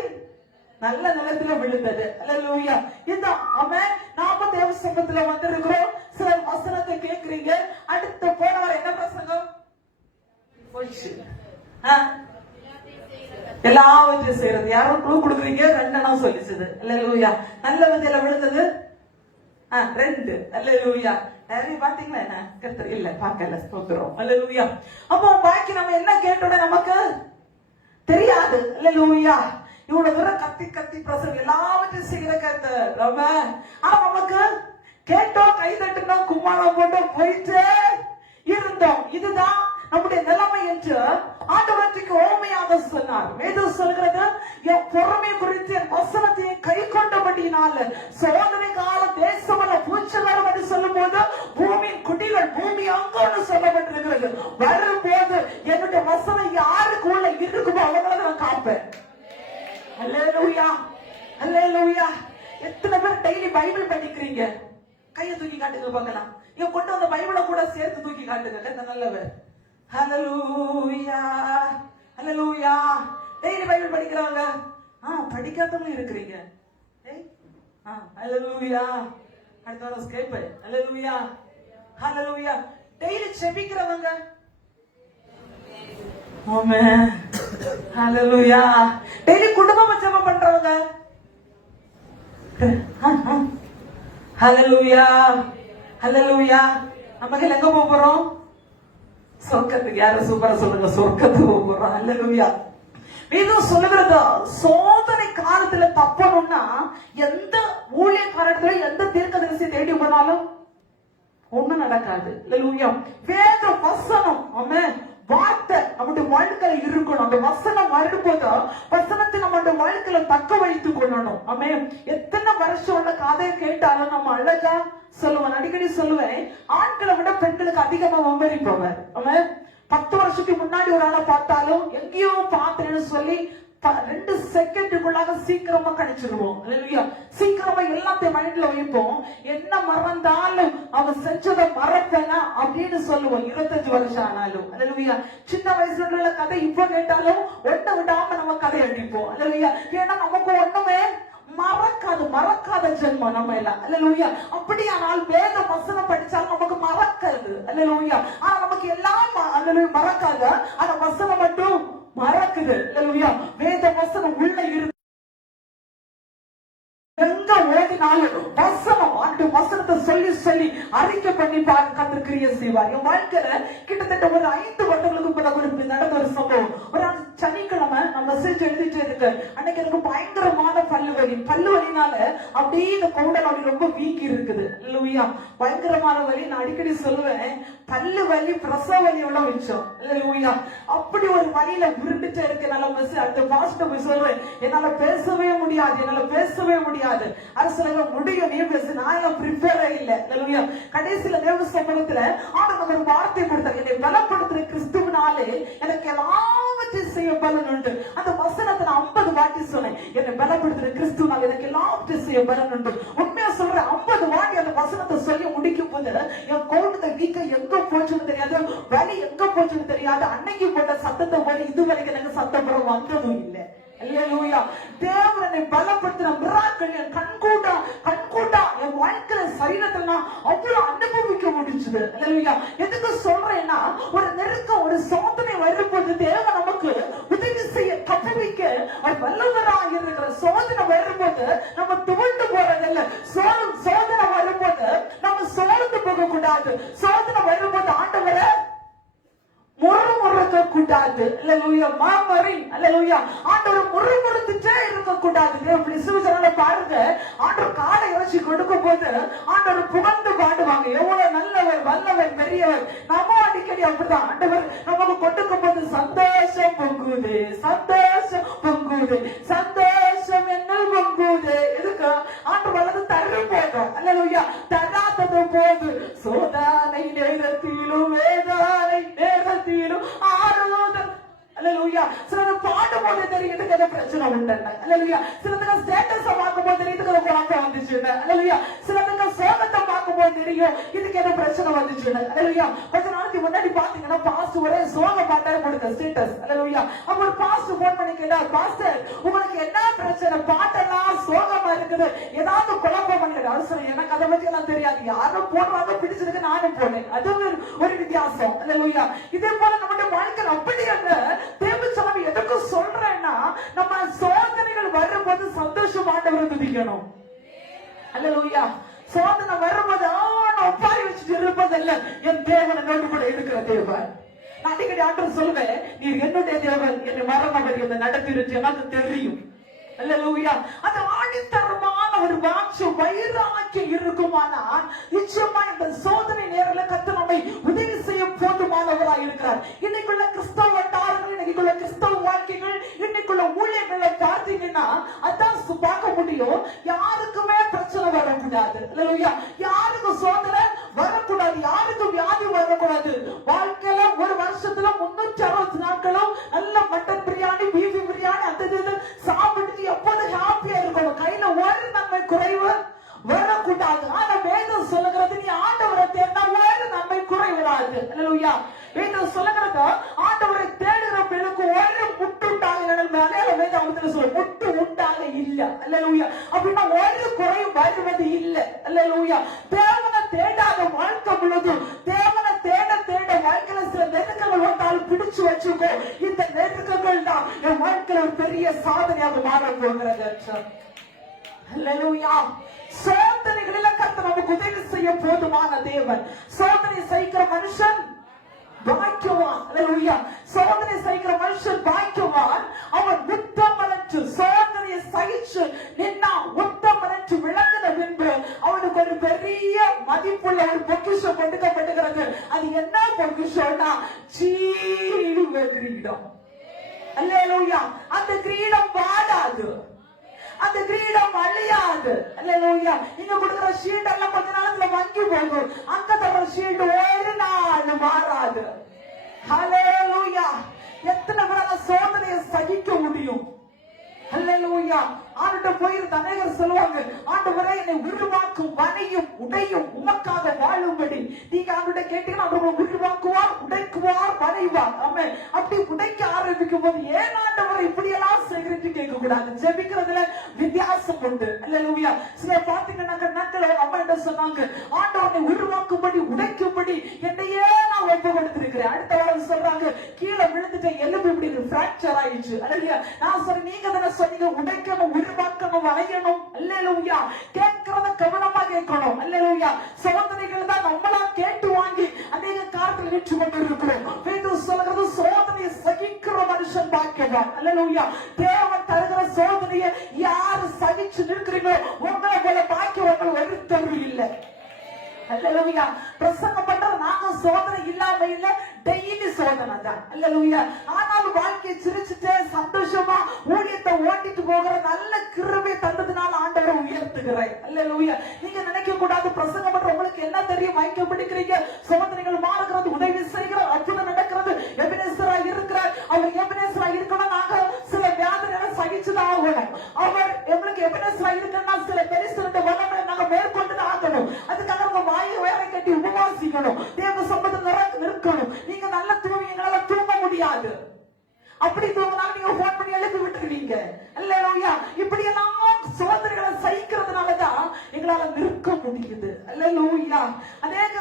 நல்ல நிலத்துல விழுந்தது. அல்லேலூயா. இந்த ஆமென். நாம தேவ சமூகத்துல வந்திருக்கிறோம். சில வசனத்தை கேக்குறீங்க. அடுத்து போன வாரம் என்ன பிரசங்கம் போச்சு? எல்லாவற்றையும் செய்யறது. யாரும் குழு கொடுக்குறீங்க? 2 சொல்லிச்சது. அல்லேலூயா. நல்ல விதையில விழுந்தது 2. அல்லேலூயா. நிறைய பாத்தீங்களா? என்ன கருத்து இல்ல, பாக்கல. ஸ்தோத்திரம். அல்லேலூயா. அப்போ பாக்கி நம்ம என்ன கேட்டோட நமக்கு தெரியாது. அல்லேலூயா. இவ்வளவு தூரம் கத்தி கத்தி பிரசங்கம் எல்லாவற்றையும் செய்கிற கர்த்தர். ஆனா நமக்கு கேட்டோம், கை தட்டுனோம், கும்மாளம் போட்டோம், போயிட்டு இருந்தோம். இதுதான் நம்முடைய நிலைமை என்று ஆண்டவருக்கு ஓமையாக சொன்னார். வேதம் சொல்கிறது, என் பொறுமை குறித்து என் வசனத்தை கை கொண்டபடினால சோதனை கால தேசமல்ல பூச்சலரம் என்று சொல்லும் போது பூமியின் குடிகள் பூமி அங்கன்னு சொல்லப்பட்டிருக்கிறது. வரும்போது என்னுடைய வசனம் யாருக்கு உள்ள இருக்குமோ அவங்கள நான் காப்பேன். அல்லேலூயா, அல்லேலூயா. எத்தனை பேர் டெய்லி பைபிள் படிக்கிறீங்க? கையை தூக்கி காட்டுங்க பார்க்கலாம். இங்க கொண்டு வந்த பைபிளை கூட சேர்த்து தூக்கி காட்டுங்க. நல்லவர். ஹல்லேலூயா, ஹல்லேலூயா. டெய்லி பைபிள் படிக்கிறவங்க, படிக்காதவங்க இருக்கிறீங்க. ஹல்லேலூயா. அடுத்த வாரம் ஸ்கேப். ஹல்லேலூயா, ஹல்லேலூயா. டெய்லி செபிக்கிறவங்க, ஆமென். ஹல்லேலூயா. டெய்லி குடும்பமா ஜெபம் பண்றவங்க, ஹல்லேலூயா, ஹல்லேலூயா. நம்ம எங்க போறோம்? சொர்க்கத்துக்கு. யாரும் சூப்பரா சொல்லுங்க, சொர்க்கத்துக்கு போறோம். ஹல்லேலூயா. வேதம் சொல்லுகிறது, சோதனை காலத்துல தப்பணும்னா எந்த ஊழியக்காரத்துல எந்த தீர்க்கதரிசி தேடி போனாலும் ஒண்ணு நடக்காது. ஹல்லேலூயா. வேத வசனம், ஆமென், வார்த்தை நம்முடைய வாழ்க்கையில இருக்கணும். அந்த வசனம் வரும்போது வசனத்தை நம்முடைய வாழ்க்கையில தக்க வைத்துக் கொள்ளணும். ஆமென். எத்தனை வருஷம் உள்ள கதையை கேட்டாலும் நம்ம அழகா சொல்லுவேன். அடிக்கடி சொல்லுவேன், ஆண்களை விட பெண்களுக்கு அதிகமா மெமரிப்பவர். ஆமென். 10 வருஷத்துக்கு முன்னாடி ஒரு ஆளை பார்த்தாலும் எங்கேயோ பார்த்தேன்னு சொல்லி 2 செகண்டுக்குள்ளாக சீக்கிரமா கணிச்சிருவோம். அல்லேலூயா. சீக்கிரமா எல்லாத்தையும் மைண்ட்ல வைப்போம். என்ன மறந்தாலும் அவன் செஞ்சதை மறப்பேனா அப்படின்னு சொல்லுவோம். 25 வருஷம் ஆனாலும். அல்லேலூயா. சின்ன வயசுல உள்ள கதை இப்ப கேட்டாலும் ஒண்ணு விடாம நம்ம கதை அடிப்போம். அல்லேலூயா. ஏன்னா நமக்கு ஒண்ணுமே மறக்காத ஜென்மம் நம்ம எல்லாம். அல்லேலூயா. அப்படியானால் வேத வசனம் படிச்சாலும் நமக்கு மறக்காது. அல்லேலூயா. ஆனா நமக்கு எல்லாம் அல்லேலூயா மறக்காத, ஆனா வசனம் மட்டும் மறக்குது. அல்லேலூயா. வேத வசனம் உள்ள இருக்கு. எங்க ஓதினாலும் வசனத்தை சொல்லி சொல்லி அறிக்கை பண்ணி கர்த்தர் கிரியை செய்வார். என் வாழ்க்கையில கிட்டத்தட்ட ஒரு 5 வருடங்களுக்கு நடந்த ஒரு சம்பவம். ஒரு சனிக்கிழமை நான் மெசேஜ் எழுதிட்டு இருக்கு. அன்னைக்கு எனக்கு பயங்கரமான பல்லு வலினால அப்படியே இந்த கவுண்டர் வலி ரொம்ப வீக்கி இருக்குது. இல்லையா? பயங்கரமான வலி. நான் அடிக்கடி சொல்லுவேன், பல்லு வலி பிரசவ வலியோட மிச்சம். இல்லையா? அப்படி ஒரு வலியில உருண்டுட்டே இருக்கு. என்னால அந்த பாஸ்டர் போய் சொல்றேன், என்னால பேசவே முடியாது. அரசுல முடியும், நீ பேசு, நான் ப்ரிப்பேரே இல்ல. இல்லையா? கடைசியில தேவ சமூகத்துல ஆண்டவர் ஒரு வார்த்தை கொடுத்தார், என்னை பலப்படுத்துற கிறிஸ்துவினாலே எனக்கு எல்லாவற்றையும் செய்ய பலன் உண்டு. அந்த வசனத்தை நான் 50 வாட்டி சொன்னேன். என்னை பலப்படுத்துற கிறிஸ்துவினால எனக்கு எல்லாவற்றையும் செய்ய பலன் உண்டு. உண்மையா சொல்றேன், 50 வாட்டி அந்த வசனத்தை சொல்லி முடிக்கும் போது என் கவுண்டத்தை வீக்க எங்க போச்சுன்னு தெரியாது, வலி எங்க போச்சுன்னு தெரியாது. அன்னைக்கு போட்ட சத்தத்தை வலி இதுவரைக்கும் எனக்கு சத்தம் பெற வந்ததும் இல்லை. அல்லேலூயா. தேவனை பலப்படுத்தின மிராக்கள் என் கண்கூட்டா என் வாழ்க்கையில சரீரத்துல நான் அவ்வளவு அனுபவிக்க முடிஞ்சது. அல்லேலூயா. எதுக்கு சொல்றேன்னா, ஒரு நெருக்கம், ஒரு சோதனை வரும்போது தேவன் நமக்கு உதவி செய்ய தப்புவிக்க அவர் வல்லவராக இருக்கிற. சோதனை வரும்போது நம்ம துவண்டு போறதில்ல. சோதனை வரும்போது நம்ம சோர்ந்து போக கூடாது. சோதனை வரும்போது ஆண்டவரை முறுமுறுக்க கூடாது. அல்லேலூயா. அல்லேலூயா. ஆண்டவர் முறுமுறுத்துட்டே இருக்க கூடாது. பாருங்க, ஆண்டவர் காடை இறைச்சி கொடுக்கும் போது ஆண்டவர் புகழ்ந்து பாடுவாங்க, எவ்வளவு நல்லவர், வல்லவர், பெரியவர். நம்ம அடிக்கடி அப்படிதான். ஆண்டவர் நமக்கு கொடுக்கும் போது சந்தோஷம் பொங்குது, சந்தோஷம் என்ன பொங்குது. எதுக்கு? ஆண்டவர் வலது தரு போதும். அல்லேலூயா. தராதது போது சோதனை நேரத்திலும் வேதனை நேரத்திலும் ஆறுதல். அல்லேலூயா. சிலர் பாடும் போது தெரியும் இதுக்கு எதை பிரச்சனை உண்டு. அல்லேலூயா. சிலருக்கு ஸ்டேட்டஸ பார்க்கும் போது தெரியும் இதுக்கு குழப்பம் வந்துச்சு. அல்லேலூயா. சிலருக்கு சோகத்தை பார்க்கும் போது தெரியும் இதுக்கு எதை பிரச்சனை வந்துச்சு. அல்லேலூயா. கொஞ்ச நாளைக்கு முன்னாடி பாத்தீங்கன்னா பாஸ்ட் ஒரே சோக பாட்டாரு கொடுத்த ஸ்டேட்டஸ். அல்லேலூயா. அப்ப ஒரு பாஸ்ட் போன் பண்ணி கேட்டார், பாஸ்டர் உங்களுக்கு என்ன பிரச்சனை, பாட்டெல்லாம் சோகமா இருக்குது, ஏதாவது குழப்பம் பண்ணிடு. அவசரம் எனக்கு அதை பத்தி எல்லாம் தெரியாது, யாரும் போடுறாங்க, பிடிச்சிருக்கு, நானும் போனேன். அது ஒரு வித்தியாசம். அல்லேலூயா. இதே போல நம்முடைய வாழ்க்கை அப்படி அல்ல. தேவசாமி எதுக்கு சொல்றேன்னா, நம்ம சோதனைகள் வரும்போது சந்தோஷம் ஆண்டவரை துதிக்கணும். அல்லேலூயா. சோதனை வரும்போது ஒப்பாரி வச்சுட்டு இருப்பதல்ல, என் தேவன் என்னோடு கூட இருக்கிற தேவன். நான் அடிக்கடி ஆண்டவர் சொல்லுவேன், நீ என்னுடைய தேவன், என்னை மரணவரை என்னை நடத்திருச்சு, எனக்கு தெரியும். அல்லேலூயா. அது ஆணித்தரமான ஒரு வாட்சி வைராக்கியம் இருக்குமானா நிச்சயமா இந்த சோதனை நேரத்தில் கர்த்தர் நம்மை உதவி செய்ய போதுமானவராக இருக்கிறார். இன்னைக்குள்ள கிறிஸ்தவ வட்டாரங்கள், இன்னைக்குள்ள கிறிஸ்தவ வாழ்க்கைகள், இன்னைக்குள்ள ஊழியர்களை பார்த்தீங்கன்னா அதான் பார்க்க முடியும். யாருக்குமே பிரச்சனை வரக்கூடாது. அல்லேலூயா. யாருக்கும் சோதனை வரக்கூடாது, யாருக்கும் வியாதி வரக்கூடாது. வாழ்க்கையில ஒரு வருஷத்துல 360 நாட்களும் நல்ல மட்டன் பிரியாணி, பீஃப் பிரியாணி, அந்த சாப்பிட்டு எப்போது ஹாப்பியா இருக்கணும். கையில ஒரு நன்மை குறைவு வரக்கூடாது. ஆனா வேதம் சொல்லுகிறது, நீ ஆண்டவரை தேடினா ஒரு நன்மை குறைவராது. அல்லேலூயா. வேதம் சொல்லுகிறது, ஆண்டவரை தேடுகிற பெண்ணுக்கு ஒரு முட்டு உண்டாக முட்டு உண்டாக இல்ல. அல்லேலூயா. அப்படின்னா ஒரு குறைவு வருவது இல்ல. அல்லேலூயா. தேவனை தேடாத வாழ்க்கை முழுதும், தேவனை தேட வாழ்க்கையில சில நெருக்கங்கள் வந்தாலும் பிடிச்சு வச்சுக்கோ. இந்த நெருக்கங்கள் தான் என் வாழ்க்கையில ஒரு பெரிய சாதனையாக மாற போகிறது. அல்லேலூயா. சோதனைகளில கர்த்தர் நமக்கு உதவி செய்ய போதுமான தேவன். சோதனை சகிக்கிற மனுஷன் பாக்கியவான். அல்லேலூயா. சோதனை சகிக்கிற மனுஷன் பாக்கியவான். அவன் உத்தமனற்று சோதனையை சகிச்சு நின்னா உத்தமனற்று விளங்கின பின்பு அவனுக்கு ஒரு பெரிய மதிப்புள்ள ஒரு பொக்கிஷம் கொடுக்கப்படுகிறது. அது என்ன பொக்கிஷம்னா ஜீவ கிரீடம். அல்லேலூயா. அந்த கிரீடம் வாடாது, அந்த கிரீடம் அழியாது. அல்லேலூயா. இங்க கொடுக்கிற ஷீல்ட் எல்லாம் கொஞ்ச நாளத்துல வங்கி போகும். அங்க தர ஷீல்ட் ஒரு நாள் மாறாது. அல்லேலூயா. எத்தனை பேரால சோதனையை சகிக்க முடியும்? அல்லேலூயா. ஆண்டுட்ட போயிருந்த அநேகர் சொல்லுவாங்க, ஆண்டவரே என்னை உருவாக்கும் வனையும் உடையும் உமக்காக வாழும்படி. நீங்க ஆண்டுட்ட கேட்டீங்கன்னா அவர் உருவாக்குவார், உடைக்குவார், வனைவார். ஆமென். அப்படி உடைக்க ஆரம்பிக்கும் போது ஏன் ஆண்டவரை இப்படி எல்லாம் செய்கிறேன்னு கேட்க கூடாது. ஜெபிக்கிறதுல வித்தியாசம் உண்டு. அல்லேலூயா. சில பாத்தீங்கன்னா நாட்கள் அம்மா என்ன சொன்னாங்க, ஆண்டவரை உருவாக்கும்படி உடைக்கும்படி என்னையே நான் ஒப்புக்கொடுத்திருக்கிறேன். அடுத்த வாரம் சொல்றாங்க, கீழே விழுந்துட்ட எலும்பு இப்படி பிராக்சர் ஆயிடுச்சு. அல்லேலூயா. நான் சொல்றேன், நீங்க தானே சொன்னீங்க உடைக்கணும், உருவாக்கணும், வளையணும். அல்லேலூயா. கேட்கிறத கவனமா கேட்கணும். அல்லேலூயா. சோதனைகள் தான் நம்மளா கேட்டு வாங்கி அநேக காரணத்தில் நின்று கொண்டு இருக்கிறோம். வேதம் சொல்கிறது, சோதனையை சகிக்கிற மனுஷன் பாக்கியவான். அல்லேலூயா. தேவன் தருகிற சோதனையை யாரு சகிச்சு நிற்கிறீங்களோ உங்களை போல பாக்கியவர்கள் ஒருத்தரும் இல்லை. அல்லேலூயா. பிரசங்கம் பண்றது நாங்க சோதனை இல்லாம இல்ல, டெய்லி சோதனை தான். அல்லேலூயா. ஆனாலும் வாழ்க்கையை சிரிச்சுட்டே சந்தோஷமா ஊழியத்தை ஓட்டிட்டு போகிற நல்ல கிருபை தந்ததுனால ஆண்டவரை உயர்த்துகிறேன். அல்லேலூயா. நீங்க நினைக்க கூடாது, பிரசங்கம் பண்ற உங்களுக்கு என்ன தெரியும், வாய்க்க பிடிக்கிறீங்க, சோதனைகள் மாறுகிறது, உதவி செய்கிறார், அற்புதம் நடக்கிறது, எபினேசரா இருக்கிறார். அவர் எபினேசரா இருக்கணும், நாங்க சில வேதனைகளை சகிச்சுதான் ஆகணும். அவர் எங்களுக்கு எபினேசரா இருக்குன்னா சில பெரிசிருந்த வல்லமை நாங்க மேற்கொண்டுதான் ஆகணும். அதுக்காக வாயை வேலை கட்டி உபவாசிக்கணும், தேவ சம்பந்தம் நிற்கணும். நீங்க நல்ல தூங்குவீங்களால தூங்க முடியாது. அப்படி தூங்கினாலும் நீங்க போன் பண்ணி எழுப்பி விட்டுருவீங்க. அல்லேலூயா. இப்படி எல்லாம் சோதனைகளை சகிக்கிறதுனாலதான் எங்களால நிற்க முடியுது. அல்லேலூயா. அநேக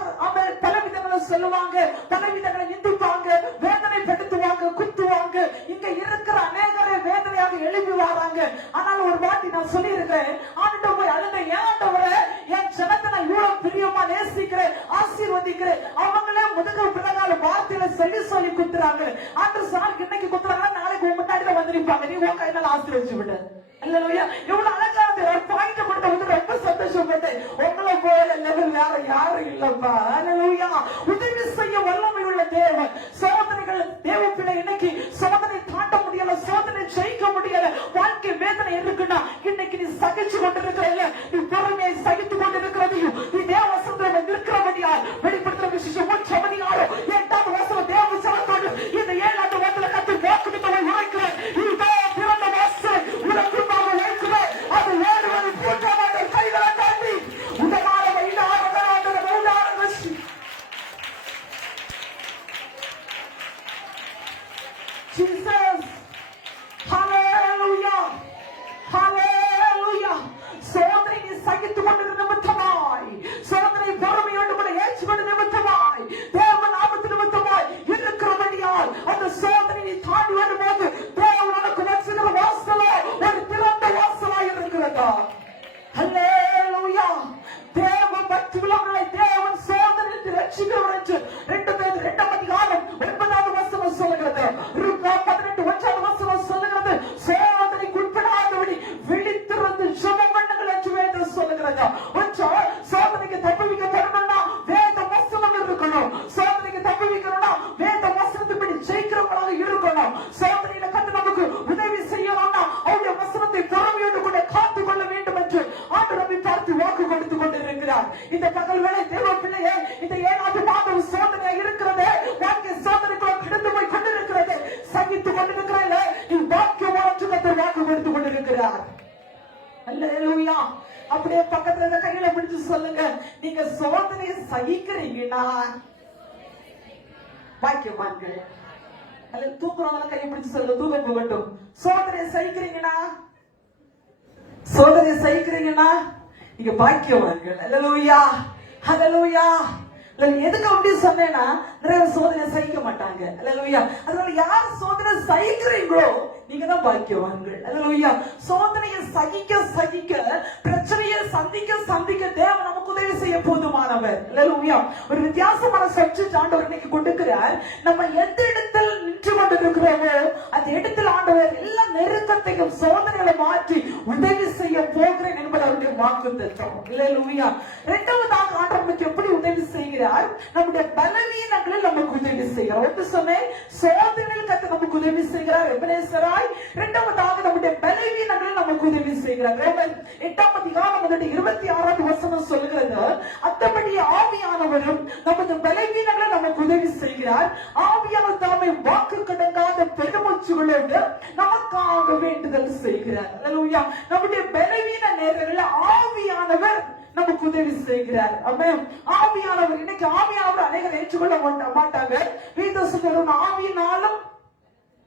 பல விதங்களை சொல்லுவாங்க, பல விதங்களை நிந்திப்பாங்க, வேதனைப்படுத்துவாங்க, குத்துவாங்க. இங்க இருக்கிற அநேகரை வேதனையாக எழுப்பி வராங்க. ஆனால் ஒரு வாட்டி நான் சொல்லியிருக்கேன், ஆண்டு போய் அழுத, ஏன் ஆண்டவரே என் ஜனத்தை நான் இவ்வளவு பிரியமா நேசிக்கிறேன், ஆசீர்வதிக்கிறேன், அவங்களே முதுகு பிறகால வார்த்தையில சொல்லி குத்துறாங்க. ஆண்டு சால் இன்னைக்கு குத்துறாங்க, நாளைக்கு முன்னாடி தான் வந்திருப்பாங்க, நீ உன் கையினால ஆசீர்வதிச்சு விடு. அல்லேலூயா. இவ்வளவு அழகா ஒரு பாயிண்ட் கொடுத்த வந்து ரொம்ப சந்தோஷப்பட்டேன். உங்களை போல லெவல் வேற யாரும் இல்லப்பா. அல்லேலூயா. உதவி செய்ய வல்லமை உள்ள தேவன். சோதனைகள் தேவ பிள்ளை இன்னைக்கு சோதனை தாண்ட முடியல, சோதனை ஜெயிக்க முடியல, வாழ்க்கை வேதனை இருக்குன்னா இன்னைக்கு நீ சகிச்சு கொண்டிருக்கிற, நீ பொறுமையை சகித்து கொண்டிருக்கிறதையும் நீ தேவ வசனத்துல நிற்கிறபடியால் வெளிப்படுத்துற விசேஷம் சமதியாரோ 8ஆம் வசனம் தேவ வசனத்தோடு இந்த 7ஆம் வசனத்துல கத்து வாக்குத்தத்தம் உரைக்கிறேன். இதோ பிறந்த வாசல் உனக்குள்ளாக வைக்கிறேன், அது வேறுவது பூஜ்ஜியமான கைகளை தாண்டி உடனான வைடான Jesus. Hallelujah. Hallelujah. சோதனையை சகித்துக் கொண்டிருந்த நிமித்தமாய், சோதனை பொறுமையோடு கூட ஏற்றுக்கொண்ட நிமித்தமாய், தேவ நாமத்து நிமித்தமாய் இருக்கிறபடியால் அந்த சோதனையை தாண்டி வரும்போது தேவன் உனக்கு வச்சிருக்கிற வாசலோ ஒரு திறந்த வாசலாய் இருக்கிறதா. அல்லேலூயா. தேவ பக்தி உள்ளவர்களை தேவன் சோதனையில் ரட்சிக்கிறவர் என்று 2 பேதுரு 2ஆம் அதிகாரம் 9ஆம் வசனம் சொல்லுகிறது. 18 1ஆம் வசனம் சொல்லுகிறது, சோதனைக்கு உட்படாதபடி விழித்திருந்து ஜெபம் பண்ணுங்கள் என்று வேதம் சொல்லுகிறது. சோதனைக்கு தப்புவிக்க தரணும்னா வேத வசனம் இருக்கணும். சோதனைக்கு தப்புவிக்கணும்னா வேத வசனத்தின்படி ஜெயிக்கிறவங்களாக இருக்கணும். சோதனையில கண்டு நமக்கு உதவி செய்யணும்னா அவருடைய வசனத்தை பொறுமையோடு கூட காத்துக் கொள்ள வேண்டும் என்று ஆண்டு நம்மை பார்த்து வாக்கு கொடுத்துக் கொண்டிருக்கிறார். இந்த பகல் வேளை தேவ பிள்ளையே, இந்த 7ஆவது மாதம் சோதனை இருக்கிறது, வாழ்க்கை சோதனைக்குள்ள கடந்து போய் கொண்டிருக்கிறது, சகித்துக் கொண்டிருக்கிறேன், நீ பாக்கியவான் என்று வாக்கு கொடுத்துக் கொண்டிருக்கிறார். அல்லேலூயா. அப்படியே பக்கத்துல கையில பிடிச்சு சொல்லுங்க, நீங்க சோதனையை சகிக்கிறீங்கன்னா பாக்கியவான்கள். அல்ல தூக்குறவங்க கையை பிடிச்சு சொல்லுங்க, தூக்க போகட்டும். சோதனையை சகிக்கிறீங்கன்னா, சோதனையை சகிக்கிறீங்கன்னா நீங்க பாக்கியவான்கள். அல்லேலூயா. அல்லேலூயா. எதுக்கு அப்படி சொன்னேன்னா, நிறைய சோதனை சகிக்க மாட்டாங்க. அல்லேலூயா. அதனால யார் சோதனை சகிக்கிறீங்களோ நீங்க தான் பாக்கியவான்கள். அல்லேலூயா. சோதனையை சகிக்க சகிக்க, பிரச்சனையை சந்திக்க சந்திக்க தேவன் நமக்கு உதவி செய்ய போதுமானவர். அல்லேலூயா. ஒரு வித்தியாசமான சப்ஜெக்ட் ஆண்டவர் இன்னைக்கு கொடுக்கிறார். நம்ம எந்த இடத்தில் நின்று கொண்டிருக்கிறோமோ அந்த இடத்தில் ஆண்டவர் எல்லா நெருக்கத்தையும் சோதனைகளை மாற்றி உதவி செய்ய போகிறேன் என்பது அவருடைய வாக்குத்தத்தம். அல்லேலூயா. 2ஆவதாக ஆண்டவர் நமக்கு எப்படி உதவி செய்கிறார், நம்முடைய பலவீனங்களில் நமக்கு உதவி செய்கிறார். ஒன்று சொன்னேன், சோதனையில் கர்த்தர் நமக்கு உதவி செய்கிறார் எபினேசராய். 2ஆவதாக நம்முடைய பலவீனங்களில் நமக்கு உதவி செய்கிறார். ரோமர் 8ஆம் அதிகாரம் 26வது வசனம் சொல்லுகிறது, அத்தபடி ஆவியானவரும் நமது பலவீனங்களை நமக்கு உதவி செய்கிறார். ஆவியானவர் தாமே வாக்கு கடங்காத பெருமூச்சுகளோடு நமக்காக வேண்டுதல் செய்கிறார். அல்லேலூயா. நம்முடைய பலவீன நேரங்களில் ஆவியானவர் நமக்கு உதவி செய்கிறார். ஆமென். ஆவியானவர், இன்னைக்கு ஆவியானவர் அநேகர் ஏற்றுக்கொள்ள மாட்டாங்க. வேதம் ஆவியினாலும்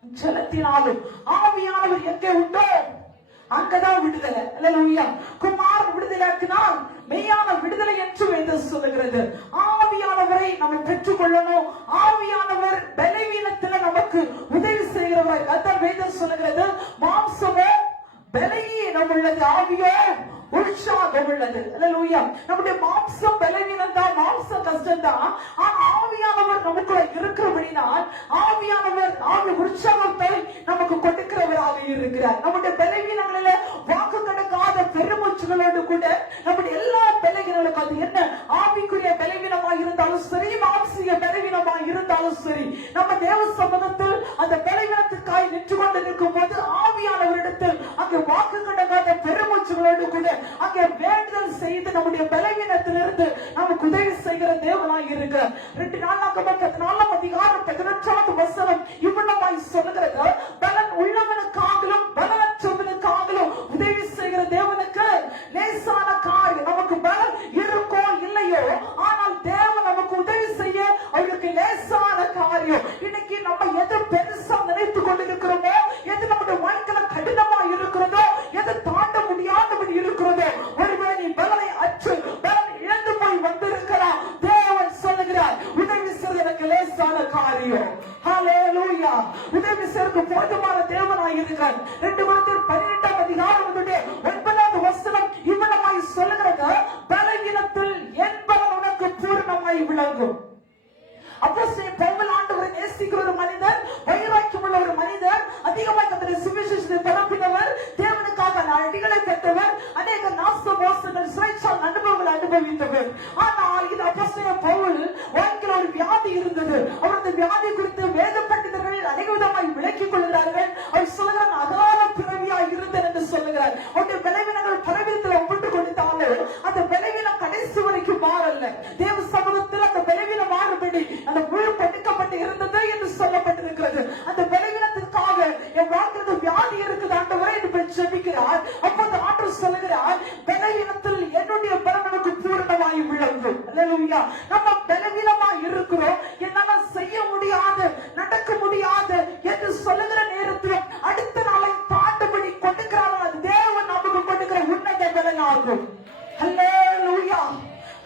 ஜலத்தினாலும் ஆவியானவர் எங்கே உண்டோ அங்கதான் விடுதலை. அல்லேலூயா. குமாரன் விடுதலையாக்கினால் மெய்யான விடுதலை என்று வேதம் சொல்லுகிறது. ஆவியானவரை நம்ம பெற்றுக்கொள்ளணும். ஆவியானவர் பலவீனத்துல நமக்கு உதவி செய்கிறவர். அதான் வேதம் சொல்லுகிறது, மாம்சமோ பலவீனம் உள்ளது, ஆவியோ உற்சாகம் உள்ளது. அல்லேலூயா. நம்முடைய மாம்சம் பலவீனம் தான், மாம்சம் கஷ்டம் தான். ஆனா ஆவியானவர் நமக்குள்ள இருக்கிறபடினால் ஆவியானவர் ஆவி உற்சாகத்தை நமக்கு கொடுக்கிறவராக இருக்கிறார். நம்முடைய பலவீனங்களில வாக்கு கடக்காத பெருமூச்சுகளோடு கூட நம்முடைய எல்லா பலவீனங்களுக்கும், அது என்ன ஆவிக்குரிய பலவீனமா இருந்தாலும் சரி, மாம்சிய பலவீனமா இருந்தாலும் சரி, நம்ம தேவ சமூகத்தில் அந்த பலவீனத்திற்காய் நின்று கொண்டு நிற்கும் போது ஆவியானவரிடத்தில் அங்கே வாக்கு கடக்காத பெருமூச்சுகளோடு கூட அங்கே வேண்டுதல் செய்து நம்முடைய பலவீனத்திலிருந்து நமக்கு உதவி செய்கிற தேவனாய் இருக்கிறார். 2 4ஆம் அதிகாரம் 18வது வசனம் இவ்வளவாய் சொல்லுகிறது, பலன் உள்ளவனுக்காகலும் பலனற்றவனுக்காகலும் உதவி செய்கிற தேவனுக்கு லேசான காரியம். நமக்கு பலன் இருக்கோ இல்லையோ, ஆனால் தேவன் நமக்கு உதவி செய்ய அவருக்கு லேசான காரியம். இன்னைக்கு நம்ம எது பெருசா நினைத்துக் கொண்டிருக்கிறோமோ, எது நம்முடைய வாழ்க்கையில கடினமா இருக்கிறதோ, எது தாண்ட முடியாதபடி இருக்கிறதோ, ஒருவேளை நீ பலனை அற்று பலன் இழந்து போய் வந்திருக்கலாம். தேவன் சொல்லுகிறார், உதவி செய்ய எனக்கு லேசான காரியம். ஹல்லேலூயா. உதவி செய்ய போதுமான தேவனாய் இருக்கிறார். 2 Corinthians 18ஆம் அதிகாரம் 9வது வசனம் இவ்வளவாய் சொல்லுகிறது, பலவீனத்தில் என் பலன் உனக்கு பூரணமாய் விளங்கும். அப்போஸ்தலன் பவுல் ஆண்டவரை நேசிக்கிற ஒரு மனிதர், வைராக்கியம் உள்ள ஒரு மனிதர், அதிகமாக தன்னுடைய சுவிசேஷத்தை பரப்பினவர், தேவனுக்காக அடிகளை பெற்றவர், அநேக நாச மோசங்கள் சிறைச்சால் அனுபவங்களை அனுபவித்தவர். ஆனால் இது அப்போஸ்தலன் பவுல் வாழ்க்கையில் ஒரு வியாதி இருந்தது. அவர் அந்த வியாதி குறித்து வேத பண்டிதர்கள் அநேக விதமாய் விளக்கிக் கொள்கிறார்கள். அவர் சொல்லுகிறார், அகால பிறவியாய் இருந்தேன் என்று சொல்லுகிறார். அவருடைய பலவீனங்கள் பலவீனத்தில் ஒப்பிட்டு கொடுத்தாலும் அந்த பலவீனம் கடைசி வரைக்கும் மாறல்ல. தேவ சமூகத்தில் அந்த பலவீனம் மாறுபடி அந்த முழு படிக்கப்பட்டு இருந்தது என்று சொல்லப்பட்டிருக்கிறது. அந்த பலவீனத்திற்காக என் வாழ்க்கையில் வியாதி இருக்குது ஆண்டவரே என்று ஜெபிக்கிறார். அப்போது ஆண்டவர் சொல்லுகிறார், பலவீனத்தில் என்னுடைய பலனுக்கு பூரணமாய் விளங்கும். அல்லேலூயா. நம்ம பலவீனமாய் இருக்கிறோம், என்னால செய்ய முடியாது, நடக்க முடியாது என்று சொல்லுகிற நேரத்திலும் அடுத்த நாளை தாண்டபடி கொடுக்கிறார்கள். அது தேவன் நமக்கு கொடுக்கிற உன்னத பலனாகும். அல்லேலூயா.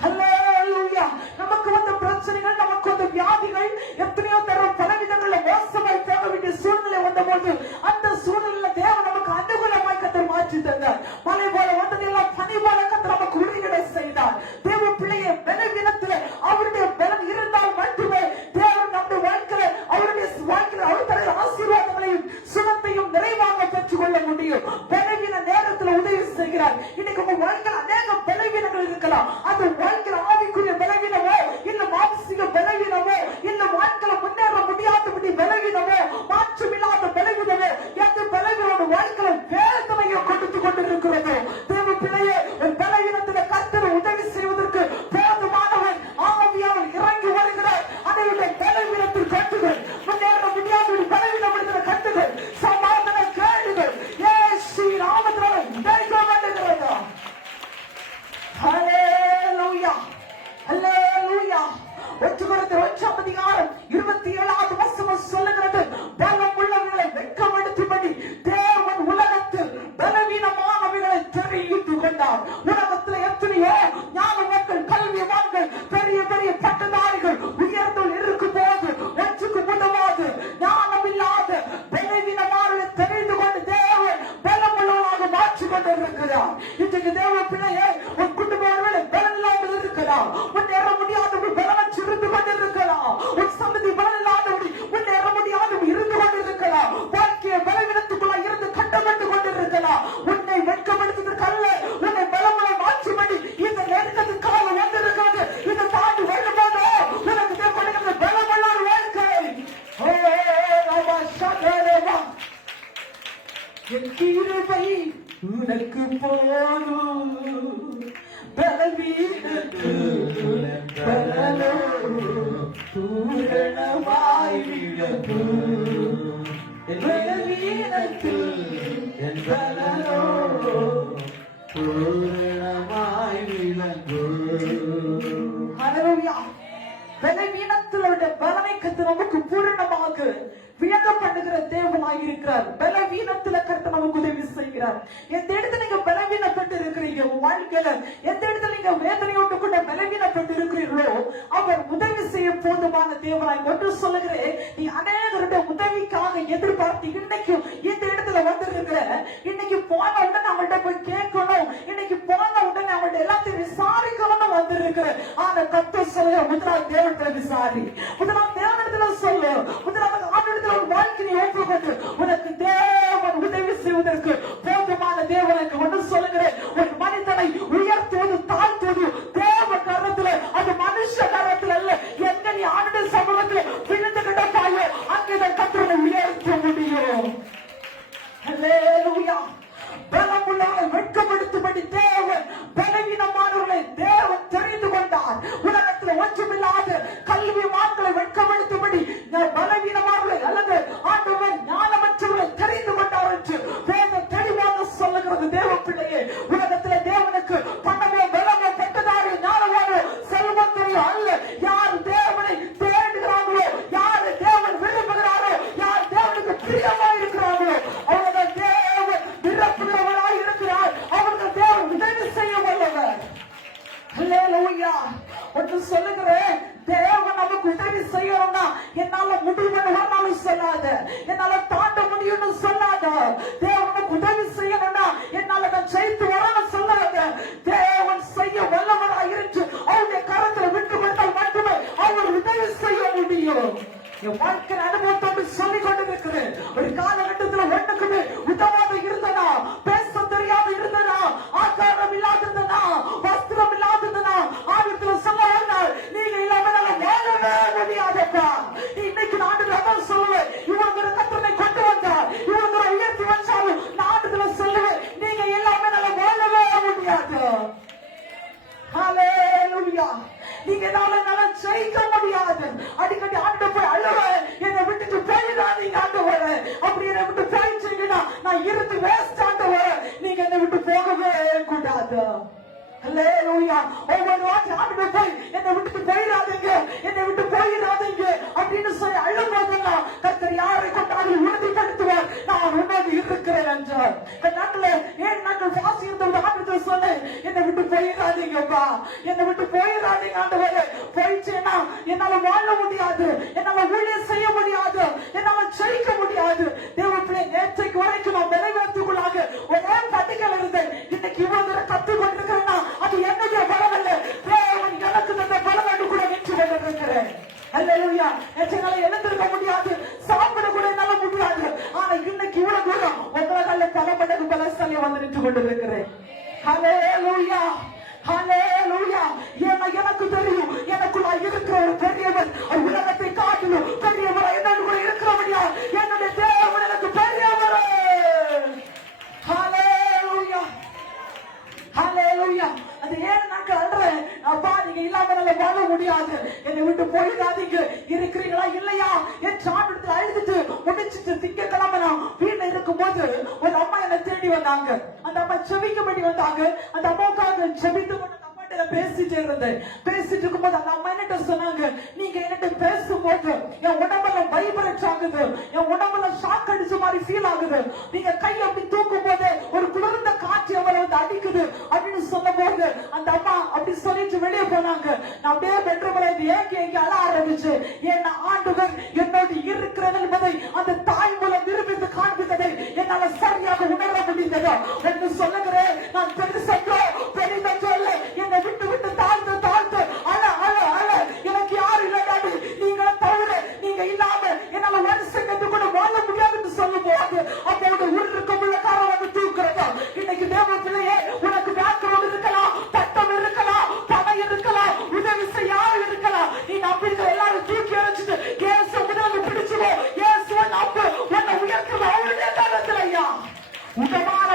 அல்லேலூயா. நமக்கு வந்த பிரச்சனைகள், நமக்கு வந்த வியாதிகள், எத்தனையோ தரம் பலவிதங்கள்ல மோசமாய் தேவ வேண்டிய சூழ்நிலை வந்த போது அந்த சூழ்நிலையில தேவன் நமக்கு அனுகூலமாய் கத்தர் மாற்றி தந்தார். மழை போல வந்ததெல்லாம் பனி போல கத்தர் நமக்கு உறுதியிட செய்தார். தேவ பிள்ளையை பலவீனத்தில் அவருடைய பலன் இருந்தால் மட்டுமே தேவன் நம்முடைய வாழ்க்கையில அவருடைய வாழ்க்கையில் அவர் தர ஆசீர்வாதங்களையும் சுகத்தையும் நிறைவாக பெற்றுக் கொள்ள முடியும். பலவீன நேரத்தில் உதவி செய்கிறார். இன்னைக்கு உங்க வாழ்க்கையில் அநேக பலவீனங்கள் இருக்கலாம். அது வாழ்க்கையில் ஆவிக்குரிய பலவீனமோ, இல்ல மானசீக பலவீனமோ, இல்ல வாழ்க்கையில முன்னேற முடியாதபடி பலவீனமோ, மாற்றமில்லாத பலவீனமோ, எந்த பலவீனோட வாழ்க்கையில வேதனையை கொடுத்து கொண்டிருக்கிறது. தேவ பிள்ளையே, பலவீனத்தில் கர்த்தர் உதவி செய்வதற்கு போதுமானவர் ஆவியானவர் இறங்கி வருகிறார். அதனுடைய பலவீனத்தில் கட்டுகள், முன்னேற முடியாத பலவீனப்படுத்துகிற கட்டுகள், சமாதான கேடுகள் இயேசு நாமத்தினால உடைக்கப்படுகிறது. ஹல்லேலூயா. ஹல்லேலூயா. 1 Corinthians 1ஆம் அதிகாரம் 27வது வசனம் சொல்லுகிறது, பலம் உள்ளவர்களை வெட்கப்படுத்தும்படி தேவன் உலகத்தில் பலவீனமானவர்களை தெரிந்து கொண்டார். உலகத்தில் எத்தனையோ ஞானவான்கள், கல்விவான்கள், பெரிய பெரிய பட்டதாரிகள் உயர்ந்தோர் இருக்கும் போது வெற்றுக்கு உதவாது ஞானம் இல்லாத பலவீனமானவர்களை தெரிந்து கொண்டு தேவன் பலம் உள்ளவராக மாற்றிக் கொண்டிருக்கிறார். இன்றைக்கு தேவ பிள்ளையை உன் குடும்பங்களை பலம் இல்லாமல் இருக்கலாம், முன்னேற முடியாதவர்கள் பலனற்று இருந்து கொண்டிருக்கலாம், உன் சந்ததி பலம் இல்லாதவர்கள் முன்னேற முடியாதவர்கள் இருந்து கொண்டிருக்கலாம், வாழ்க்கைய பலவீனத்துக்குள்ள இருந்து கட்டப்பட்டு கொண்டிருக்கலாம். உன்னை வெட்கப்படுத்துவதற்கு அல்ல, உன்னை பலமுறை மாற்றும்படி இந்த நெருக்கத்தின் காலம் வந்திருக்கிறது. இதை தாண்டி வரும்போது உனக்கு கொடுக்கிற பலமுள்ள ஒரு வாழ்க்கை. கிருபை உனக்கு போதும் பலவீனத்தில் பலனோ பூரணமாய் விளங்கும் பலவீனத்தில் என் பலனோ பூரணமாய் விளங்கும். ஹல்லேலூயா. பலவீனத்திலுடைய பலனை கர்த்தர் நமக்கு பூரணமாக விளங்க பண்ணுகிற தேவனாய் இருக்கிறார். பலவீனத்துல கர்த்தர் நமக்கு உதவி செய்கிறார். எந்த இடத்துல நீங்க பலவீனப்பட்டு இருக்கிறீங்க, உங்க வாழ்க்கையில எந்த இடத்துல நீங்க வேதனையோடு கூட பலவீனப்பட்டு இருக்கிறீர்களோ அவர் உதவி செய்ய போதுமான தேவனாய் ஒன்று சொல்லுகிறேன். நீ அநேகருடைய உதவிக்காக எதிர்பார்த்து இன்னைக்கும் இந்த இடத்துல வந்திருக்கிற, இன்னைக்கு போன உடனே அவங்கள்ட்ட போய் கேட்கணும், இன்னைக்கு போன உடனே அவங்கள்ட்ட எல்லாத்தையும் விசாரிக்கணும்னு வந்திருக்கிற. ஆனா கர்த்தர் சொல்ல முதலாவது தேவனிடத்துல விசாரி, முதலாவது தேவனிடத்துல சொல்லு, முதலாவது ஆண்டவரிடத்துல ஒரு வாழ்க்கையை ஒப்புக்கொண்டு உனக்கு தேவன் உதவி செய்வதற்கு போதுமான தேவனுக்கு ஒன்று சொல்லுகிறேன். ஒரு மனிதனை உயர்த்துவது தாழ்த்துவது தேவ கரத்துல, அது மனுஷ கரத்துல அல்ல. எங்க நீ ஆண்டு சமூகத்துல விழுந்து கிடப்பாயோ அங்கேதான் கர்த்தரை உயர்த்த முடியும். ஹல்லேலூயா. பலமுள்ளவரை வெட்கப்படுத்தும்படி தேவன் பலவீனமானவர்களை தேவன் தெரிந்து கொண்டார். உலகத்தில் ஒன்றுமில்லாத கல்விமான்களை வெட்கப்படுத்தும்படி பலவீனமானவர்களை அல்லது ஆண்டவர் ஞானமற்றவர்களை தெரிந்து கொண்டார் என்று வேதம் தெளிவாக சொல்லுகிறது. தேவ பிள்ளையே, உலகத்தில் தேவனுக்கு பணமோ பலமோ பெற்றதாரோ ஞானமானோ செல்வந்தரையோ அல்ல. யார் தேவனை தேடுகிறார்களோ, யார் தேவன் விரும்புகிறாரோ, யார் தேவனுக்கு பிரியமாக இருக்கிறார்களோ அவர்கள் தேவன் விரும்புகிறவராய் இருக்கிறார். அவர்கள் தேவன் உதவி செய்ய வல்லவர். ஹல்லேலூயா. ஒன்று சொல்லுகிறேன், தேவன் நமக்கு உதவி செய்யணும்னா என்னால முடிவு சொல்லாத, என்னால தாண்ட முடியும்னு சொல்லாத. தேவனுக்கு உதவி செய்யணும்னா என்னால நான் ஜெயித்து வரணும் சொல்லாத. தேவன் செய்ய வல்லவராய் இருந்து அவருடைய கரத்தில் விட்டு கொண்டால் மட்டுமே அவர் உதவி செய்ய முடியும். என் வாழ்க்கை அனுபவத்தோடு சொல்லிக் கொண்டிருக்கிறேன். ஒரு காலகட்டத்தில் ஒண்ணுக்குமே உதவாத இருந்தனா, பேச தெரியாத இருந்தனா, ஆகாரம் இல்லாததுனா, வஸ்திரம் இல்லாததுனா, ஆபத்துல சொல்ல நீங்க இல்லாம வாழவே முடியாதப்பா. இன்னைக்கு நாடு அதான் சொல்லுவேன், இவங்க கத்தனை கொண்டு வந்தார், இவங்க உயர்த்தி வச்சாலும் நாட்டுல சொல்லுவேன், நீங்க எல்லாமே நல்லா வாழவே முடியாது. ஹல்லேலூயா. நீங்க என்னால ஜெயிக்க முடியாது. அடிக்கடி ஆண்டு போய் அழுவேன், என்னை விட்டுட்டு போயிடாதீங்க ஆண்டவர, அப்படி என்னை விட்டு போயிட்டீங்கன்னா நான் இருந்து வேஸ்ட் ஆண்டவர, நீங்க என்னை விட்டு போகவே கூடாது. ஹல்லேலூயா. ஒவ்வொரு வாட்டி ஆண்டு போய் என்னை விட்டுட்டு போயிடாதீங்க, என்னை விட்டு போயிடாதீங்க அப்படின்னு சொல்லி அழும்போதெல்லாம் கர்த்தர் யாரை கொண்டாலும் உறுதிப்படுத்துவார், நான் உன்னோடு இருக்கிறேன் என்றார். நாட்டுல 7 நாட்கள் வாசி இருந்த ஆண்டு சொன்ன, என்னை விட்டு போயிடாதீங்கப்பா, என்னை விட்டு போயிடாதீங்க ஆண்டவரே. போயிடுச்சேன்னா என்னால வாழ முடியாது, என்னால ஊழியம் செய்ய முடியாது, என்னால ஜெயிக்க முடியாது. தேவ பிள்ளை, நேற்றைக்கு வரைக்கும் நான் நிறைவேற்றுக்குள்ளாக ஒரே பட்டிகள் இருந்தேன். இன்னைக்கு இவ்வளவு கத்துக் கொண்டிருக்கிறேன்னா அது என்னுடைய பலம் அல்ல, தேவன் எனக்கு தந்த பலம் கூட வெற்றி கொண்டிருக்கிறேன். ஹல்லேலூயா. என்னால எழுந்திருக்க முடியாது, சாப்பிட கூட என்னால முடியாது. ஆனா இன்னைக்கு இவ்வளவு தூரம் உங்களால தலைமடகு பலசாலி வந்து நின்று கொண்டிருக்கிறேன். ஹல்லேலூயா. ஹல்லேலூயா. ஏன்னா எனக்கு தெரியும், எனக்குள்ள இருக்கிற ஒரு பெரியவர், உலகத்தை காட்டிலும் பெரியவர் என்னோடு கூட இருக்கிறபடியா என்னுடைய தேவன் எனக்கு பெரியவர். ஹல்லேலூயா. ஹல்லேலூயா. அது 7 நாட்கள் அல்றேன், அப்பா நீங்க இல்லாம நல்லா வாழ முடியாது, என்னை விட்டு போயிடாதீங்க, இருக்கிறீங்களா இல்லையா என் சாப்பிட்டு அழுதுட்டு முடிச்சுட்டு திங்கக்கிழமை நான் வீட்டுல இருக்கும் போது ஒரு அம்மா என்னை தேடி வந்தாங்க. அந்த அம்மா செவிக்கும்படி வந்தாங்க. அந்த அம்மாவுக்காக செவித்து கொண்டு பேசிட்டு இருந்தேன். பேசிட்டு இருக்கும்போது அந்த அம்மா என்ன சொன்னாங்க, நீங்க என்கிட்ட பேசும்போது என் உடம்புல வைப்ரேட் ஆகுது, என் உடம்புல ஷாக் அடிச்ச மாதிரி ஃபீல் ஆகுது, நீங்க கை அப்படி தூக்கும் போது ஒரு குளிர்ந்த காட்சி அவரை வந்து அடிக்குது அப்படின்னு சொன்ன போது அந்த அம்மா அப்படி சொல்லிட்டு வெளியே போனாங்க. நான் அப்படியே பெட்ரூம்ல ஏங்கி அழ ஆரம்பிச்சு. ஏன்னா ஆண்டவர் என்னோடு இருக்கிறது என்பதை அந்த தாய் மூலம் நிரூபித்து காண்பித்ததை என்னால சரியாக உணர முடிந்தது என்று சொல்லுகிறேன். நான் பெருசோ பெரிதோ இல்லை, என்னை விட்டு விட்டு தாழ்த்து தாழ்த்து அழ அழ அழ, எனக்கு யாரும் இல்லையாடு, நீங்களை தவிர நீங்க இல்லாம என்னால ஒரு செகண்ட் கூட வாழ முடியாதுன்னு சொல்லும் போது அப்போது உள்ள காரம் வந்து தூக்குறதா. இன்னைக்கு தேவ பிள்ளையே, உனக்கு பேக்ரவுண்ட் இருக்கலாம், பட்டம் இருக்கலாம், பணம் இருக்கலாம், உதவி செய்ய யாரும் இருக்கலாம், நீ நம்பிக்கை எல்லாரும் தூக்கி அழைச்சிட்டு இயேசு முதல்ல பிடிச்சுக்கோ. இயேசுவன் அப்ப உன்னை உயர்த்துற அவருடைய காலத்துல ஐயா உடமான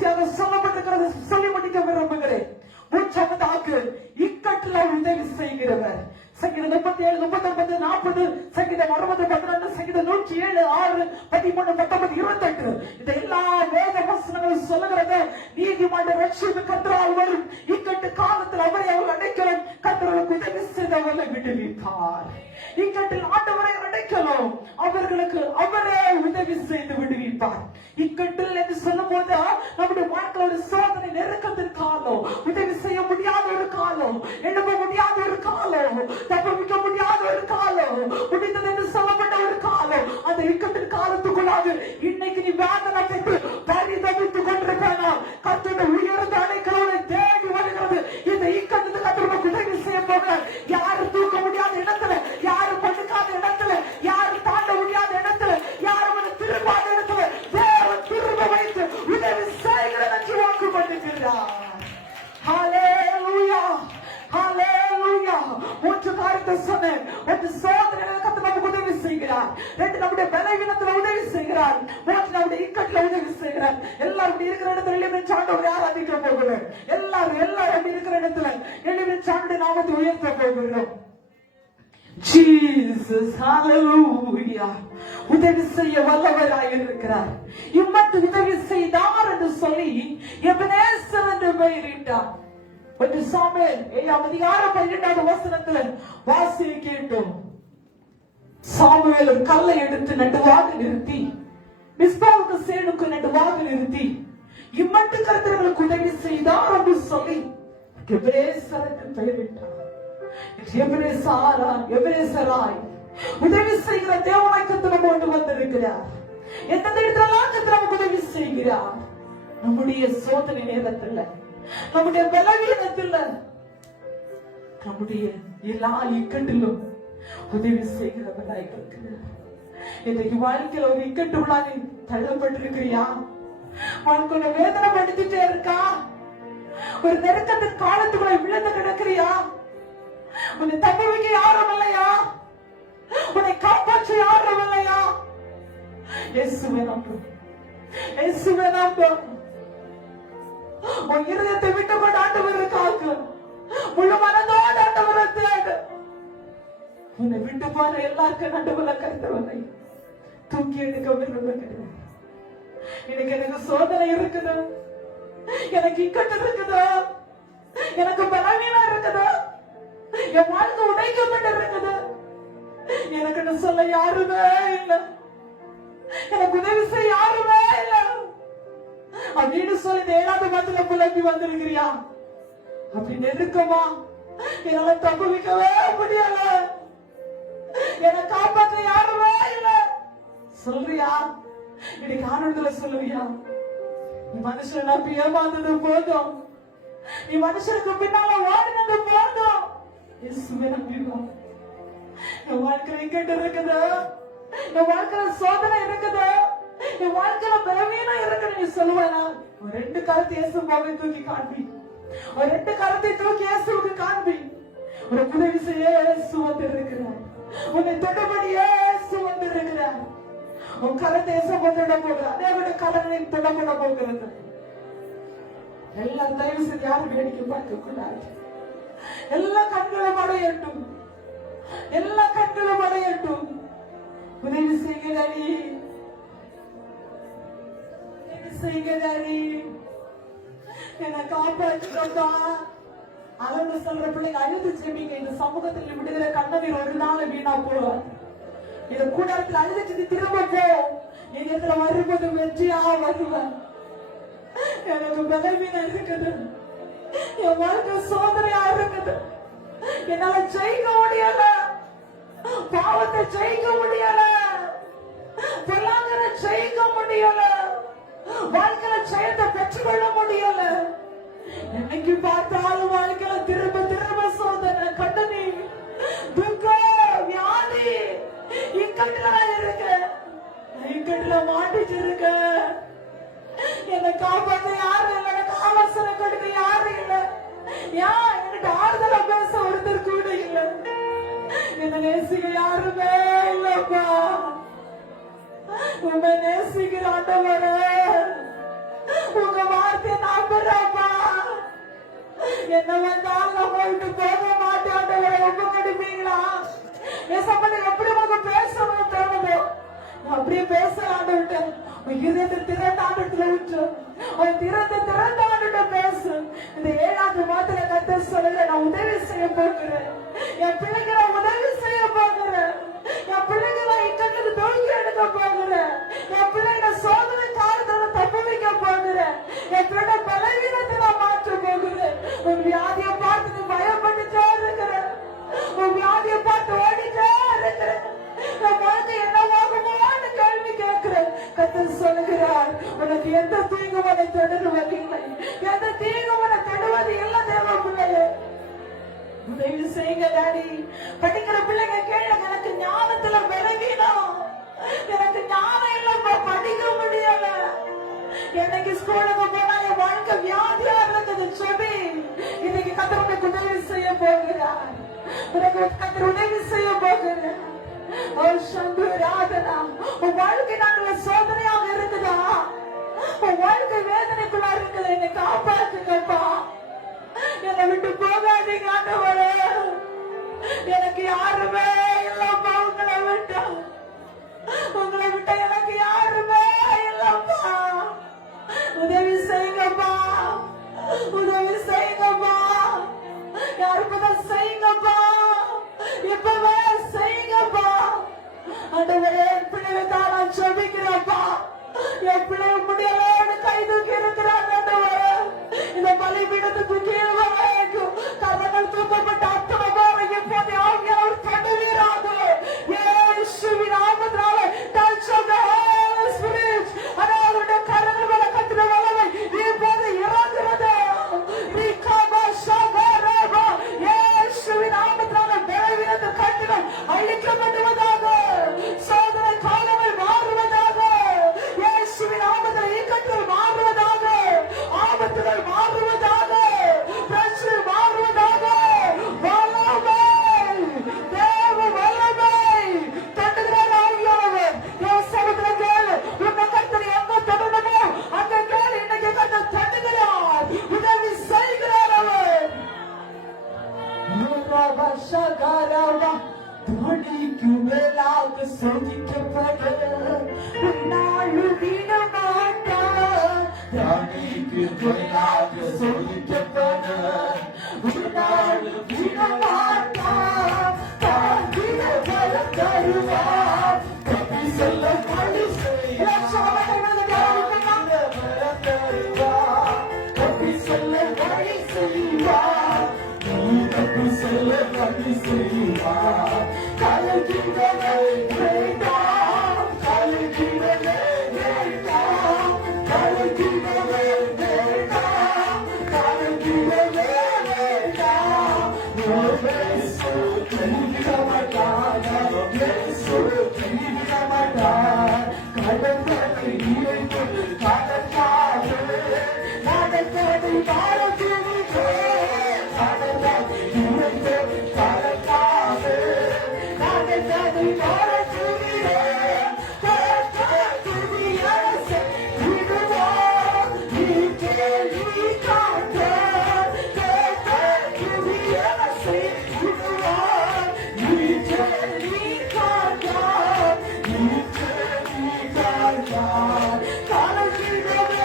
கடைசியாக சொல்லப்பட்டிருக்கிறது சொல்லி முடிக்க விரும்புகிறேன். மூன்றாவதாக இக்கட்டில் உதவி செய்கிறவர். சங்கீதம் 37, 39, 40, சங்கீதம் 60, 11, சங்கீதம் 107, 6, 13, 19, 28 இந்த எல்லா வேத வசனங்களும் சொல்லுகிறது நீதிமான ரட்சிப்பு கர்த்தரால் வரும். இக்கட்டு காலத்தில் அவரை அவர் அடைக்கலம், கர்த்தருக்கு உதவி செய்தவர்களை விடுவிப்பார். இக்கட்டில் ஆண்டவரை அடைக்கலம், அவர்களுக்கு அவரே உதவி செய்து விடுவிப்பார். இக்கட்டில் என்று சொல்லும் போது நம்முடைய வாழ்க்கையோட சோதனை நெருக்கத்தின் காலம், உதவி செய்ய முடியாத ஒரு காலம், எழுப்ப முடியாத ஒரு காலம், தப்பிக்க முடியாத ஒரு காலம், முடிந்தது என்று சொல்லப்பட்ட ஒரு காலம். அந்த இக்கட்டின் காலத்துக்குள்ளாக இன்னைக்கு நீ வேதனைப்பட்டு பரிதவித்துக் கொண்டிருப்பானா, கர்த்தருடைய உயர்ந்த அடைக்கலத்தை தேடி வருகிறது. இந்த இக்கட்டுக்கு கர்த்தருக்கு உதவி செய்ய போக யாரு தூக்க முடியாத இடத்துல, யாரு படுக்காத இடத்துல, யாரு தாண்ட முடியாத இடத்துல, யாரு திரும்பாத இடத்துல தேவன் திரும்ப வைத்து உதவி செய்கிறேன் என்று வாக்கு பண்ணிக்கிறார். ஹல்லேலூயா, ஹல்லேலூயா. மூன்று காரியத்தை சொன்னேன். ஒன்று சோதனையில் கர்த்தர் நமக்கு உதவி செய்கிறார். ரெண்டு நம்முடைய பலவீனத்தில் உதவி செய்கிறார். மூன்று நம்முடைய இக்கட்டில் உதவி செய்கிறார். எல்லாரும் இருக்கிற இடத்துல எளிமை சாண்டவரை ஆராதிக்க போகிறோம். எல்லாரும் இருக்கிற இடத்துல எளிமை சாண்டை நாமத்தை உயர்த்த போகிறோம். Jesus, hallelujah. உதவி செய்ய வல்லவராய் இருக்கிறார். இம்மட்டு உதவி செய்தார் என்று சொல்லி எபனேசர் என்று பெயரிட்டார். ஒன்று சாமுவேல் 7ஆம் அதிகாரம் 12வது வசனத்தில் வாசிக்க கேட்டோம். சாமுவேல் ஒரு கல்லை எடுத்து நடுவாக நிறுத்தி, மிஸ்பாவுக்கு சேனுக்கு நடுவாக நிறுத்தி, இம்மட்டு கர்த்தர்களுக்கு உதவி செய்தார் என்று சொல்லி எபனேசர் என்று பெயரிட்டார். எபிரேசராய் உதவி செய்கிற தேவனாய் கர்த்தர் கொண்டு வந்திருக்கிறார். எந்த இடத்திலெல்லாம் கர்த்தர் நமக்கு உதவி செய்கிறார். நம்முடைய சோதனை நேரத்தில், நம்முடைய பலவீனத்தில், நம்முடைய எல்லா இக்கட்டிலும் உதவி செய்கிறவராய் இருக்கிறார். இன்றைக்கு வாழ்க்கையில ஒரு இக்கட்டு உள்ளாக தள்ளப்பட்டிருக்கிறியா? வாழ்க்கையில வேதனை படுத்திட்டே இருக்கா? ஒரு நெருக்கத்தின் காலத்துக்குள்ள விழுந்து கிடக்கிறியா? உன்னை தப்பிக்க யாரும் இல்லையா? உன்னை காப்பாற்ற யாரும் இல்லையா? இயேசுவே நம்பும், இயேசுவே நம்பும். உன் இருதயத்தை விட்டு கொண்டு ஆண்டவரை காக்கு, முழு மனதோடு ஆண்டவரை தேடு. உன்னை விட்டு போற எல்லாருக்கும் நடுவுல கருத்தவனை தூக்கி எடுக்க விரும்புகிறேன். இன்னைக்கு எனக்கு சோதனை இருக்குது, எனக்கு இக்கட்டு இருக்குது, எனக்கு பலவீனம் இருக்குது, என் வாழ்க்கை உடைக்கப்பட்டு இருக்குது, எனக்கு சொல்ல யாருமே இல்லை, எனக்கு உதவி செய்ய யாருமே இல்லை அப்படின்னு சொல்லி 7ஆவது மாதத்துல புலம்பி வந்திருக்கிறியா? அப்படி நெருக்கமா என்னால தப்புவிக்கவே முடியல, என்னை காப்பாற்ற யாருமே இல்லை சொல்றியா? இன்னைக்கு ஆனந்தத்துல சொல்லுவியா? நீ மனுஷனை நம்பி ஏமாந்தது போதும், நீ மனுஷனுக்கு பின்னால ஓடினது போதும். இயேசுவே நம்பிடுவோம். என் வாழ்க்கையில இக்கட்டு இருக்குது, என் வாழ்க்கையில சோதனை இருக்குது, என் வாழ்க்கையில பலவீனம் இருக்குது நீ சொல்லுவேனா? ஒரு 2 கரத்தை இயேசுவை தூக்கி காண்பி, ஒரு 2 கரத்தை தூக்கி இயேசுவுக்கு காண்பி. ஒரு உதவி செய்ய இயேசு வந்திருக்கிறார், உன்னை தொடபடி இயேசு வந்திருக்கிறார். உன் கரத்தை இயேசுவை தொட போகிறார், அதே கரங்களை தொடப்பட போகிறது. எல்லாம் தயவு செய்து யாரும் வேடிக்கை பார்க்க கூடாது. எல்லா கண்களும் அடையட்டும், எல்லா கண்களும் அடையட்டும். உதவி செய்கிறாரி, உதவி செய்கிறாரி, என்னை காப்பாற்றுறதா? அழகு சொல்ற பிள்ளைங்க அழுது செவிங்க. இந்த சமூகத்தில் விடுகிற கண்ணீர் ஒரு நாள் வீணா போவார். இந்த கூடாரத்தில் அழுது திரும்ப போ. நீங்க இதுல வரும்போது வெற்றியா வருவேன். எனக்கு பலவீனம் இருக்குது, என் வாழ்க்கை சோதனையா இருக்குது, என்னால ஜெயிக்க முடியல, பாவத்தை ஜெயிக்க முடியல, பொல்லாங்கரை ஜெயிக்க முடியல, வாழ்க்கையில ஜெயத்தை பெற்றுக்கொள்ள முடியல. என்னைக்கு பார்த்தாலும் வாழ்க்கையில திரும்ப திரும்ப சோதனை, கண்டனி, துக்கம், வியாதி, இக்கட்டுல இருக்க, இக்கட்டுல மாட்டிட்டு இருக்க. என்னை காப்பாற்ற யாரும் இல்லை, எனக்கு ஆலோசனை கொடுக்க யாரும் இல்லை, ஏன் என்கிட்ட ஆறுதலா பேச ஒருத்தர் கூட இல்லை, என்னை நேசிக்க யாருமே இல்லப்பா. உங்க நேசிக்கிற ஆண்டவரே, உங்க வார்த்தை சொல்லுறப்பா, என்ன வந்தாலும் நம்ம விட்டு போக மாட்டேன் ஆண்டவரே, ஒப்பு கொடுப்பீங்களா? ஏசப்பா, எப்படி உங்க பேசணும்னு தோணுதோ அப்படியே பேசலான்ட்டு உன் இதயத்தை திறந்தாண்டுல விட்டு உன் திறந்தாண்டுட்ட பேசு. இந்த 7வது மாதத்துல கர்த்தர் சொல்லல, நான் உதவி செய்ய போகிறேன், என் பிள்ளைக்கு நான் உதவி செய்ய போகிறேன், என் பிள்ளைங்க நான் இக்கட்டுக்கு தோல்வி எடுக்க போகிறேன், என் பிள்ளைங்க சோதனை காலத்துல தப்பு வைக்க போகிறேன், என் பிள்ளை பலவீனத்தை நான் மாற்ற போகிறேன். உன் வியாதியை பார்த்து நீ பயப்பட்டுட்டே இருக்கிற, உன் வியாதியை பார்த்து ஓடிட்டே இருக்கிற, என் வாழ்க்கை என்னவாகுமோன்னு கேள்வி கேட்கிறேன். கர்த்தர் சொல்லுகிறார், உனக்கு எந்த தீங்கும் உன்னை தொடருவதில்லை, எந்த தீங்கும் உன்னை தொடுவது இல்லை. தேவ பிள்ளையே, உதவி செய்யுங்க டாடி. படிக்கிற பிள்ளைங்க கேளுங்க, எனக்கு ஞானத்துல பலவீனம், எனக்கு ஞானம் இல்லப்பா, படிக்க முடியல, எனக்கு ஸ்கூலுக்கு போனா என் வாழ்க்கை வியாதியா இருந்தது சொல்லி இன்னைக்கு கர்த்தர் உனக்கு உதவி செய்ய போகிறார். உனக்கு கர்த்தர் உதவி செய்ய போகிறார். உன் வாழ்க்கை நாட்டுல சோதனையாக இருக்குதா? உன் வாழ்க்கை வேதனைக்குள்ள இருக்குது, என்னை காப்பாற்றுங்கப்பா, என்னை விட்டு போகாதீங்க ஆண்டவரே. எனக்கு யாருமே இல்லப்பா, உங்களை விட்டா எனக்கு யாருமே இல்லப்பா. உதவி செய்யுங்கப்பா, உதவி செய்யுங்கப்பா, யாருக்குதான் செய்யுங்கப்பா, இப்பவே செய்யுங்கப்பா. ஆண்டவரே, என் பிள்ளைகளை தான் நான் ஜெபிக்கிறேன்ப்பா, என் பிள்ளை முடியலோடு கை தூக்கி இருக்கிறாங்க ஆண்டவரே. இந்த பலிபீடத்துக்கு கீழ் வரைக்கும் கதங்கள் தூக்கப்பட்ட அத்தனை பேரை இப்போது ஆவியானவர் பண்ணுவீராக. இயேசுவின் நாமத்தினால touch of the Holy Spirit, அவருடைய கரங்கள் மேல கத்திர வல்லமை இப்போது இறங்குகிறது. இயேசுவின் நாமத்தினால பலவீனத்து கட்டுகள் அழிக்கப்படுவதாக, சோதனை காலங்கள் மாறுவதாக, இயேசுவின் நாமத்தில் இக்கட்டுகள் மாறுவதாக, ஆபத்துகள் மாறுவதாக, பிரச்சனை மாறுவதாக. வல்லமை, தேவ வல்லமை தட்டுகிறார் ஆவியானவர். யோசேப்புல கேளு, உங்க கர்த்தர் எங்க தொடரணுமோ அங்க கேளு. இன்னைக்கு கர்த்தர் தட்டுகிறார், உதவி செய்கிறார் அவர். துணிக்கு மேலாக சோதிக்கப்பட நாளும் விட மாட்டார், துணிக்கு மேலாக சோதிக்கப்பட நாளும் விட மாட்டார், தாங்கிட பலம் தருவார், தப்பி செல்ல வழி செய்வார், தப்பி செல்ல வழி செய்வார், தப்பி செல்ல வழி செய்வார். கலக்கிடவே வேண்டாம், கலக்கிடவே வேண்டாம், கலக்கிடவே வேண்டாம், கலக்கிடவே வேண்டாம். இயேசு கைவிடமாட்டார், இயேசு கைவிடமாட்டார். கடற்கரை இறைத்து கடற்காது நடக்கதை பாரதியே, கடற்கரை இறைத்து கடற்காது நடக்கதை பாரதியே, கடற்கரை விடுவார் நீ கேள்வி காட்ட, கடற்கரை விடுவார் நீ கேள்வி காட்ட, நீ கேள்வி காட்ட. காலக்கிழமை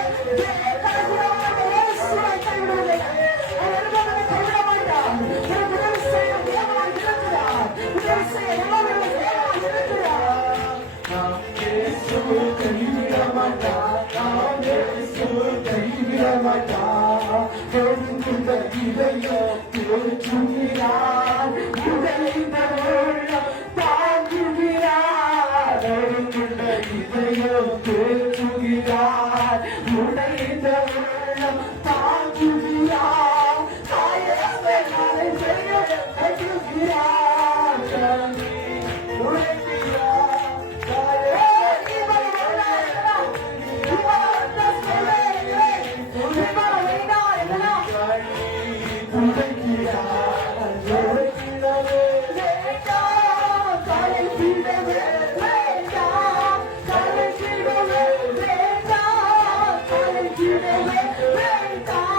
Let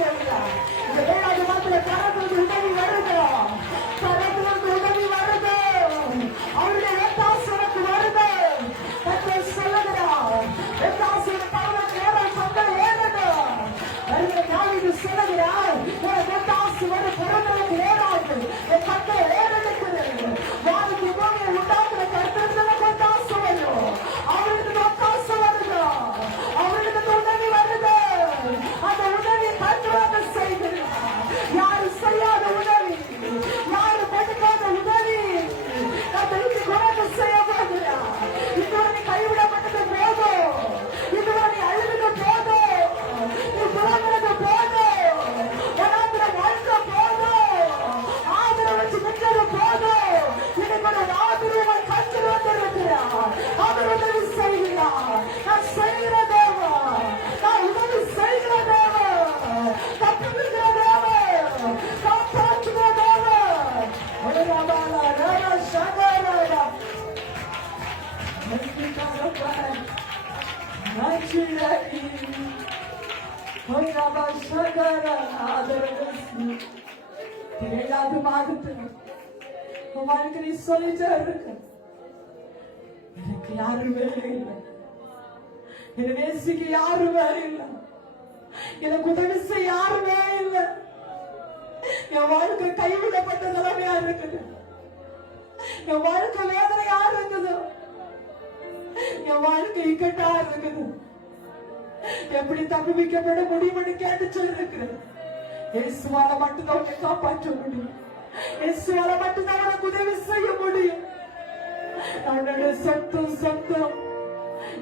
போகிறார். இந்த ஏழாவது மாதத்துல கரத்திலிருந்து உதவி வருது, கரத்திலிருந்து உதவி வருது, அவருடைய ஒத்தாசை உனக்கு வருது. கர்த்தர் சொல்லுகிறார், ஒத்தாசையின் பருவம் நேரம் சந்தை ஏறுது. வருகிற தாவீது சொல்லுகிறார், உனக்கு ஒத்தாசை வர பிறந்தவனுக்கு ஏறாது, என் கர்த்தர் ஏறெடுக்கிறது. வானுக்கு பூமியை உண்டாக்குற கர்த்தருக்கு எனக்கு ஒத்தாசை வரும். அவருக்கு ஒத்தாசை வருது, அவருக்கு உதவி வருது. அந்த உதவி கர்த்தராக செய்கிறார். யாரு செய்யாத உதவி, யாரு கொடுக்காத உதவி கர்த்தருக்கு உனக்கு செய்ய போகிறார். இதுவரை நீ கைவிடப்பட்டது போதும், இதுவரை நீ அழுது போதும், நீ புறமுறது போதும், உனக்கு வாழ்க்கை போதும், ஆதரவு வச்சு நிற்கிறது போதும். எனக்கு ஒரு ஆதரவை கர்த்தர் வந்திருக்கிறார். அவர் உதவி செய்கிறார். நான் செய்கிற தேவன், நான் உதவி செய்கிற தேவன், தப்புகிற தேவன், காப்பாற்றுகிற தேவன். ஒருவரால ரேவ சகரரா நன்றிக்காரப்பன் நன்றியடி ஒருவரா சகரரா ஆதரவு. ஏழாவது மாதத்துல உன் வாழ்க்கை நீ சொல்லிட்டே இருக்க, எனக்கு யாருமே இல்லை, என்னை நேசிக்க யாருமே இல்லை, எனக்கு உதவி செய்ய யாருமே இல்லை, என் வாழ்க்கை கைவிடப்பட்ட நிலைமையா இருக்குது, என் வாழ்க்கை வேதனையா இருக்குது, என் வாழ்க்கை இக்கட்டா இருக்குது, எப்படி தப்பிக்கப்பட முடியும்னு கேட்டு சொல்லிருக்கிறேன். இயேசுவால மட்டும்தான் உன்னை காப்பாற்ற முடியும். இயேசுவால மட்டும்தான் உனக்கு உதவி செய்ய முடியும். அவனுடைய சொந்தம்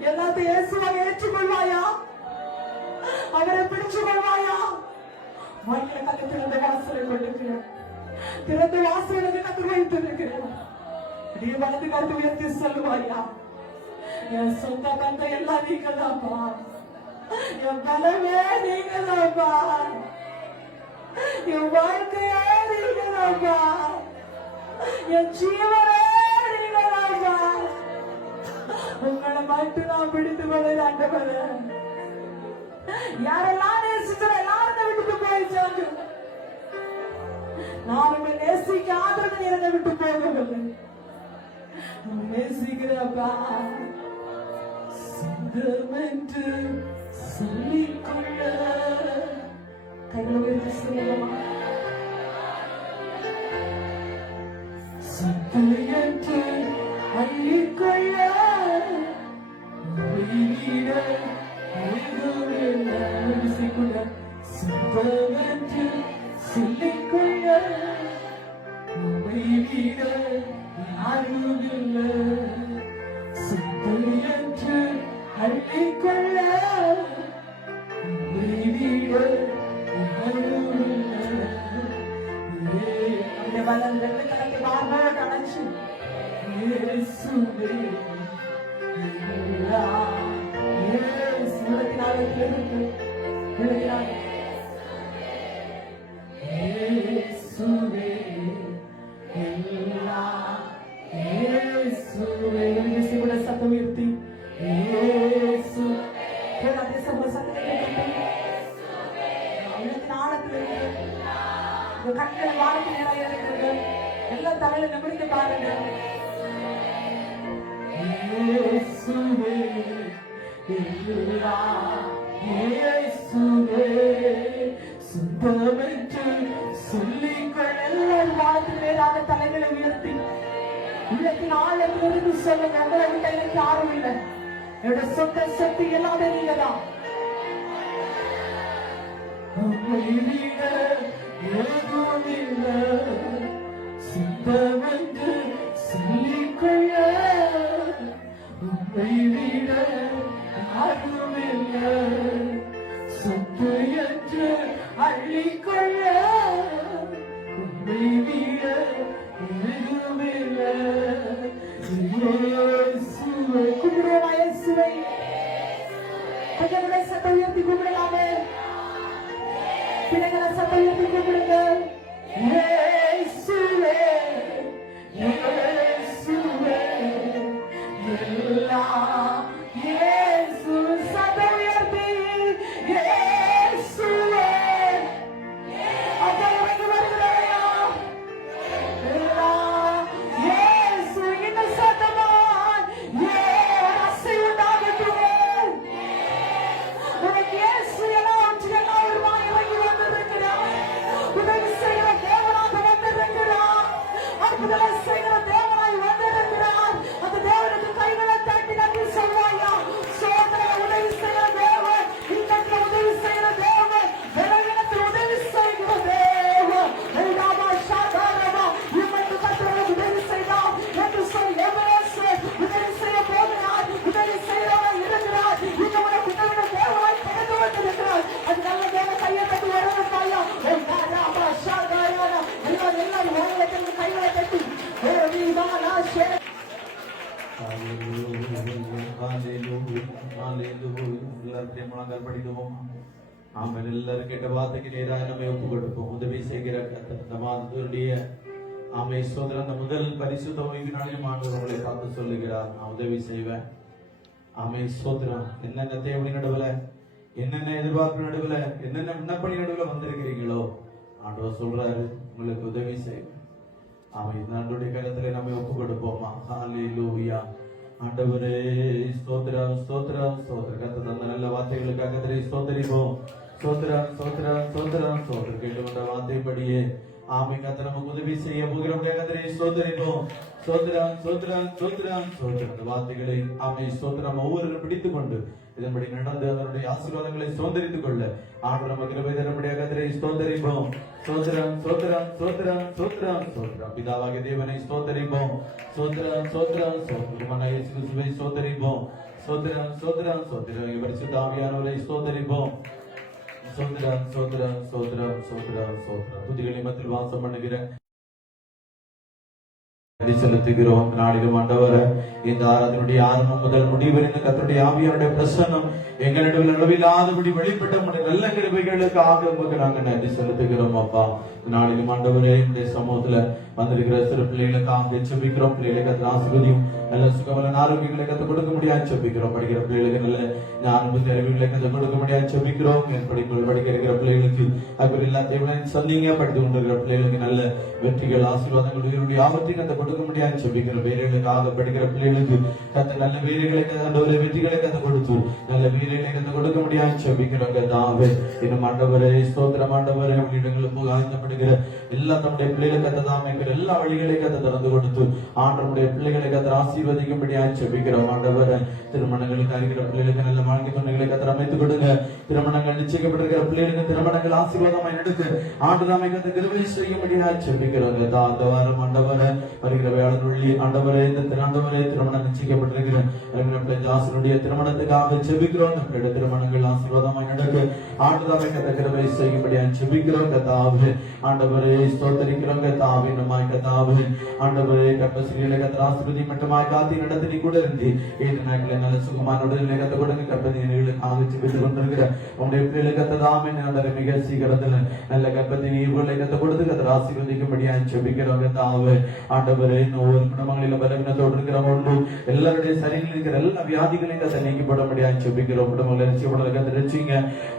எல்லாத்தையும் இயேசுவாக ஏற்றுக்கொள்வாயா? அவரை பிடிச்சுக் கொள்வாயா? வாழ்க்கை கல்லை திறந்த வாசலை கொண்டிருக்கிறேன், திறந்த வாசலுக்கு கத்து வைத்திருக்கிறேன். நீ வலது கருத்து உயர்த்தி சொல்லுவாயா? என் சொந்த கந்த எல்லாம் நீங்கதாப்பா, என் பலமே நீங்கதாப்பா, என் வாழ்க்கையே நீங்கதாப்பா, என் ஜீவனே நீங்கதாப்பா. உங்களை மட்டும் நான் பிடித்துக் கொள்ள ஆண்டவரே. யாரெல்லாம் நேசிச்சோ எல்லாரும் விட்டுட்டு போயிச்சாங்க, நானுமே நேசிக்க ஆதரவு என்னை விட்டு போகவில்லை. நேசிக்கிறப்பா சொந்தமென்று சொல்லிக்கொள்ள கைகளை சொல்லமா, சொந்தமென்று அள்ளிக்கொள்ள சொந்தமென்று சொல்லிக்கொள்ள யாரும் இல்லை, சொந்தமென்று அள்ளிக்கொள்ள அந்த வளம் ரெண்டு கணக்கு மார்பாக கணச்சு சத்தம் உயர்த்தி கண்கள் வாரத்து நேரம் இருக்கிறது, எல்லாம் தலையில நிமிர்ந்து பாருங்க. சொல்லிக்கொள் எல்லாரும் வாரத்து நேராக தலைகளை உயர்த்தி உள்ளத்தின் ஆழத்திலிருந்து சொல்லுங்க, எங்களை விட்ட எனக்கு யாரும் இல்லை, என்னோட சொந்த சக்தி எல்லாமே நீங்கதான். சொந்தமென்று சொல்லிக்கொள்ள உம்மை விட யாரும் இல்லை, சொத்து என்று அள்ளிக்கொள்ள உம்மை விட யாரும் இல்லை. கும்பிடுவோமா இயேசுவை? கொஞ்சம் கூட சத்தம் உயர்த்தி கும்பிடலாமே, பிள்ளைகளை சத்தம் உயர்த்தி கும்பிடுங்க. இயேசுவே இயேசுவே எல்லாம் இயேசு சத்தம் உயர்த்தி இயேசுவே ஆமென். எல்லாரும் கேட்ட வார்த்தைக்கு நேராக நம்ம ஒப்பு கொடுப்போம். உதவி செய்கிற கர்த்தர் இந்த மாதத்துடைய ஆமை சோதரன் அந்த முதல் பரிசுத்த ஓய்வு நாளையும் ஆண்டவர் உங்களை பார்த்து சொல்லுகிறார், நான் உதவி செய்வேன். ஆமை சோதரம். என்னென்ன தேவை நடுவுல, என்னென்ன எதிர்பார்ப்பு நடுவுல, என்னென்ன விண்ணப்படி நடுவுல வந்திருக்கிறீங்களோ ஆண்டவர் சொல்றாரு, உங்களுக்கு உதவி செய்வேன். ஆமை ஆண்டவருடைய கருத்துல நம்ம ஒப்பு கொடுப்போமா? ஹல்லேலூயா. ஆண்டவரே ஸ்தோத்திரம், ஸ்தோத்திரம், ஸ்தோத்திரம். கர்த்தர் தந்த நல்ல வார்த்தைகளுக்காக கர்த்தரை ஸ்தோத்திரிப்போம். ஸ்தோத்திரம், ஸ்தோத்திரம், ஸ்தோத்திரம், ஸ்தோத்திரம். கேட்டுக்கொண்ட வார்த்தைப்படியே ஆமை கர்த்தர் நமக்கு உதவி செய்ய போகிறோம். கர்த்தரை ஸ்தோத்திரிப்போம். ஸ்தோத்திரம், ஸ்தோத்திரம், ஸ்தோத்திரம், ஸ்தோத்திரம். இந்த வார்த்தைகளை ஆமை ஸ்தோத்திரம் ஒவ்வொருவரும் பிடித்துக் கொண்டு இதன்படி நடந்து அதனுடைய ஆசீர்வாதங்களை சுதந்திரித்துக் கொள்ள ஆண்டவர் நமக்கு கிருபை தரும்படியாக கர்த்தரை ஸ்தோத்திரிப்போம். ஸ்தோத்திரம், ஸ்தோத்திரம், ஸ்தோத்திரம், ஸ்தோத்திரம், ஸ்தோத்திரம். பிதாவாகிய தேவனை ஸ்தோத்திரிப்போம். ஸ்தோத்திரம், ஸ்தோத்திரம், ஸ்தோத்திரம். இயேசு கிறிஸ்துவை ஸ்தோத்திரிப்போம். ஸ்தோத்திரம், ஸ்தோத்திரம், ஸ்தோத்திரம். பரிசுத்த ஆவியானவரை ஸ்தோத்திரிப்போம். ஸ்தோத்திரம், ஸ்தோத்திரம், ஸ்தோத்திரம், ஸ்தோத்திரம், ஸ்தோத்திரம். துதிகளின் மத்தியில் வாசம் பண்ணுகிற செலுத்துகிறோம். நாளிலும் ஆண்டவரே, இந்த ஆராதனுடைய ஆரம்பம் முதல் முடிவறிந்த கர்த்தருடைய ஆவியானுடைய பிரசன்னம் எங்களிடம் அளவில்லாதபடி வெளிப்பட்ட நல்ல கிருபைகளுக்காக உமக்கு நாங்கள் நன்றி செலுத்துகிறோம். அப்பா, நாளிலும் ஆண்டவரே, இந்த சமூகத்துல வந்திருக்கிற சிறு பிள்ளைகளுக்காக செபிக்கிறோம். பிள்ளைகளுக்கு ஆசீர்வதியும் நல்ல சுகமான ஆரோக்கியங்களை கற்றுக் கொடுக்க முடியாது செபிக்கிறோம். படிக்கிற பிள்ளைகளுக்கு நல்ல ஞான அறிவுகளை கற்றுக் கொடுக்க முடியாது செபிக்கிறோம். படிக்க இருக்கிற பிள்ளைகளுக்கு அப்படி எல்லா தேவனையும் சந்திங்க படித்து கொண்டிருக்கிற பிள்ளைகளுக்கு நல்ல வெற்றிகள், ஆசீர்வாதங்கள், உயிருடைய ஆபத்தையும் கற்றுக் கொடுக்க முடியாது செபிக்கிறோம். வேலைகளுக்காக படிக்கிற பிள்ளைகளுக்கு கத்த நல்ல வேலைகளை கத்த வெற்றிகளை கற்றுக் கொடுத்து நல்ல வீரர்களை கற்றுக் கொடுக்க முடியாது செபிக்கிறோம். கத்தாவே, இன்னும் ஆண்டவரே ஸ்தோத்திரம். ஆண்டவரே, இடங்களுக்கு போக ஆயத்தப்படுகிற எல்லா நம்முடைய பிள்ளைகளுக்கு கத்த தாமே எல்லா வழிகளையும் கத்த திறந்து கொடுத்து ஆண்டவருடைய பிள்ளைகளை கத்த ஆசீர்வதிக்கும்படியாக செபிக்கிறோம். ஆண்டவரே, திருமணங்களுக்கு அறிகிற பிள்ளைகளுக்கு நல்ல வாழ்க்கை துணைகளை கத்த அமைத்துக் கொடுங்க. திருமணங்கள் நிச்சயிக்கப்பட்டிருக்கிற பிள்ளைகளுக்கு திருமணங்கள் ஆசீர்வாதமாய் நடக்க ஆண்டவரை கத்த கிருபை செய்யும்படியாக செபிக்கிறோம். அந்த வாரம் ஆண்டவரே வருகிற வேளாண்வழி ஆண்டவரே, இந்த ஆண்டவரே திருமணம் நிச்சயிக்கப்பட்டிருக்கிற ஜாசனுடைய திருமணத்துக்காக செபிக்கிறோம். நம்மளுடைய திருமணங்கள் ஆசீர்வாதமாய் நடக்க ஆண்டவரை கத்த கிருபை செய்யும்படியாக செபிக்கிறோம். கத்தாவே, ஆண்டவரே ஸ்தோத்திரிக்கிறோம். கத்தாவே, நம்மாய் கத்தாவே ஆண்டவரே கர்ப்பசிரியிலே கத்த ஆசீர்வதி மட்டுமாய் காத்தி நடத்தி கூட இருந்து ஏற்ற நாட்களை நல்ல சுகமான உடலிலே கத்த கொடுங்க. கர்ப்பதிகளுக்காக செபித்துக் கொண்டிருக்கிற உங்களுடைய பிள்ளைகளுக்கு கத்ததாமே ஆண்டவரே மிக சீக்கிரத்தில் நல்ல கர்ப்பத்தின் ஈவுகளை கத்த கொடுத்து கத்த ஆசீர்வதிக்கும்படியாக செபிக்கிறோம். கத்தாவே, ஆண்டவரே ஒவ்வொரு குடும்பங்களிலும் பலவீனத்தோடு இருக்கிறவங்க எல்லாருடைய சரீரில் இருக்கிற எல்லா வியாதிகளையும் கத்த நீக்கிப்படும்படியாக செபிக்கிறோம். குடும்பங்களை ரட்சிக்கப்பட கத்த ரட்சிங்க.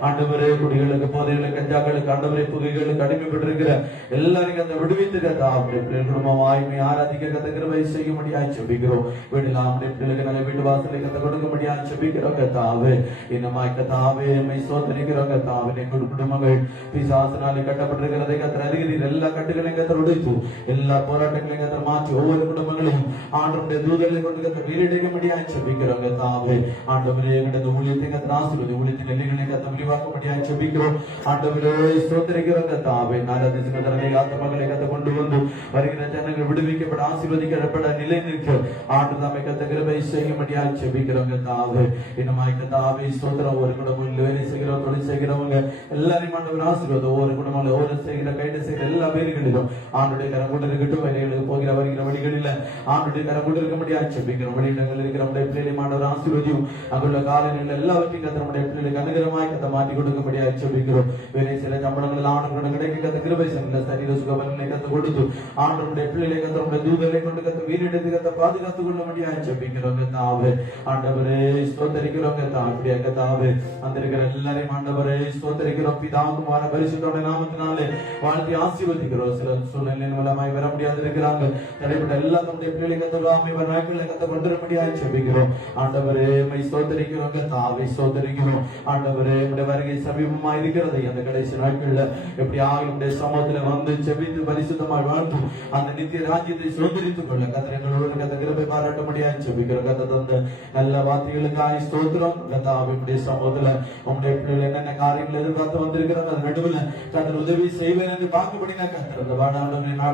ஆண்டவரே, குடிகளுக்கு, போதைகளுக்கு, கஞ்சாக்களுக்கு, ஆண்டவரே புகைகளுக்கு அடிமைப்பட்டிருக்கிற எல்லாரையும் கத்த விடுவித்து கத்த அவருடைய பிள்ளைகள் குடும்பம் வாய்மை ஆராதிக்க கத்த கிருபை செய்யும்படியாக செபிக்கிறோம். வீட்டில் அவருடைய பிள்ளைகளுக்கு நல்ல வீட்டு வாசலை கத்த கொடுக்கும்படியாக செபிக்கிறோம். கத்தாவே, இன்னமாய் கத்தாவே நம்மை சோதனைக்கிறோம். கத்தாவே, குடும்பங்கள் பிசாசினாலே கட்டப்பட்டிருக்கிறதை கத்த அறிகிறீர். எல்லா கட்டுகளையும் கத்த உடைத்து எல்லா போராட்டங்களையும் கத்த மாற்றி ஒவ்வொரு குடும்பங்களையும் ஆண்டவருடைய தூதர்களை கொண்டு கத்த வீரடிக்கும்படியாக செபிக்கிறோம். கத்தாவே, ஆண்டவரே இந்த ஊழியத்தை கத்த ஆசீர்வதி ஊழியத்தின் எல்லைகளை கத்த விரிவாக்கும்படியாக செபிக்கிறோம். ஆண்டவரே ஸ்தோத்திரிக்கிறோம். கத்தாவே, நாராதிசுகளை ஆத்மகளை கத்த கொண்டு வந்து வருகிற ஜனங்கள் விடுவிக்கப்பட ஆசீர்வதிக்கப்பட நிலை நிற்க ஆண்டு தம்மை கத்த கிருபை செய்யும்படியாக செபிக்கிறோம். கத்தாவே, இன்னமாய் கத்தாவே ஸ்தோத்திரம். ஒரு குடும்பம் வேலை செய்கிறோம், தொழில் செய்கிறவங்க எல்லாரையும் ஆண்டவர் ஆசீர்வாதம். ஒவ்வொரு குடும்பங்கள் ஒவ்வொரு செய்கிற கைடு செய்கிற எல்லா பேர்களிலும் ஆண்டுடைய கரம் கொண்டு இருக்கட்டும். வேலைகளுக்கு போகிற வருகிற வழிகளில் ஆண்டுடைய கரம் கொண்டு இருக்க முடியாது செபிக்கிறோம். வெளியிடங்கள் இருக்கிற நம்முடைய பிள்ளைகளை ஆண்டவர் ஆசீர்வதியும். அங்குள்ள காலநிலை எல்லாவற்றையும் கத்த நம்முடைய பிள்ளைகளுக்கு அனுகிரகமாய் கத்த மாற்றி கொடுக்க முடியாது செபிக்கிறோம். வேலை சில சம்பளங்கள் ஆண்டுடன் கிடைக்க கத்த கிருபை செய்ய சரீர சுகபலனை கத்த கொடுத்து ஆண்டவருடைய பிள்ளைகளை கத்த நம்முடைய தூதர்களை கொண்டு கத்த வீரெடுத்து கத்த பாதுகாத்துக் கொள்ள முடியாது செபிக்கிறோம். கத்தாவே, ஆண்டவரே ஸ்தோத்திரிக்கிறோம். கத்தாவே, கத்தாவே அந்த இருக்கிற எல்லாரையும் ஆண்டவரே ஸ்தோத்திரிக்கிறோம். பிதாகுமார பரிசுத்தோட நாமத்தினாலே வாழ்த்தி ஆசீர்வதிக்கிறோம். சில சூழ்நிலையின் மூலமாய் வர முடியாது இருக்கிறாங்க. தடைப்பட்ட எல்லா நம்முடைய பிள்ளைகளை கத்தலாமே நாட்களை கத்த கொண்டு முடியாது செபிக்கிறோம். ஆண்டவரே மை ஸ்தோத்திரிக்கிறோம். கத்தாவே ஸ்தோத்திரிக்கிறோம். ஆண்டவரே நம்முடைய வருகை சமீபமா இருக்கிறது. அந்த கடைசி நாட்கள்ல எப்படி ஆகிய சமூகத்துல வந்து செபித்து பரிசுத்தமாய் வாழ்த்து அந்த நித்திய ராஜ்யத்தை சுதந்திரித்துக் கொள்ள கத்திரங்களோடு கத்த கிருபை பாராட்ட முடியாது செபிக்கிறோம். கத்த தந்த நல்ல வார்த்தைகளுக்காக ஸ்தோத்திரம். கத்தாவே, நம்முடைய சமூகத்துல உங்களுடைய பிள்ளைகள் என்னென்ன காரியங்கள் எதிர்பார்த்து வந்திருக்கிறாங்க அது நடுவில் கத்தர் உதவி செய்வேன் என்று பார்க்கப்படினா கத்தர் அந்த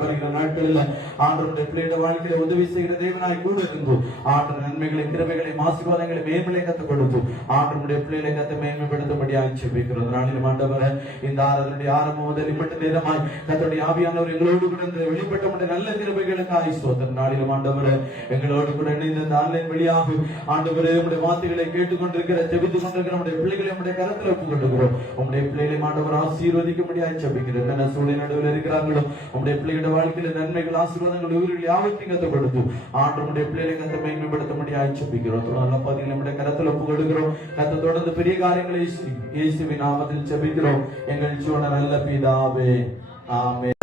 வருகிற நாட்களில் ஆண்டவருடைய பிள்ளையோட வாழ்க்கையில உதவி செய்கிற தேவனாய் கூட இருந்து ஆண்டவர் நன்மைகளை, கிருபைகளை, ஆசீர்வாதங்களை, மேன்மைகளை கத்த கொடுத்து ஆண்டவருடைய பிள்ளைகளை கத்த மேன்மைப்படுத்தும்படியாக ஜெபிக்கிறோம். நாளிலும் ஆண்டவரே இந்த ஆராதனுடைய ஆரம்பம் முதல் இப்பட்ட நேரமாய் கர்த்தருடைய ஆவியானவர் எங்களோடு கூட வெளிப்பட்ட நல்ல கிருபைகளுக்காய் ஸ்தோத்திரம். நாளிலும் ஆண்டவரே எங்களோடு கூட இணைந்த இந்த ஆன்லைன் வழியாக ஆண்டவரே உம்முடைய வார்த்தைகளை கேட்டுக்கொண்டிருக்கிற ஜெபித்துக் கொண்டிருக்கிற நம்முடைய பிள்ளைகளை உம்முடைய கரத்தில் ஒப்புக் கொள்கிறோம். உம்முடைய பிள்ளைகளை ஆண்டவர் ஆசீர்வதிக்கும்படியாய் ஜெபிக்கிறேன். என்ன சூழ்நிலை நடுவில் இருக்கிறார்களோ உம்முடைய பிள்ளைகளுடைய வாழ்க்கையில நன்மைகள் ஆசீர்வாதங்கள் ஊரில் யாவத்தையும் கத்தப்படுத்தும். ஆண்டு உம்முடைய பிள்ளைகளை கத்த மேன்மைப்படுத்தும்படியாய் ஜெபிக்கிறோம். நல்ல பதில் நம்முடைய கரத்தில் ஒப்புக் கொடுக்கிறோம். கத்த தொடர்ந்து பெரிய காரியங்களை இயேசுவின் நாமத்தில் ஜெபிக்கிறோம் எங்கள் ஜீவன நல்ல பிதாவே. ஆமென்.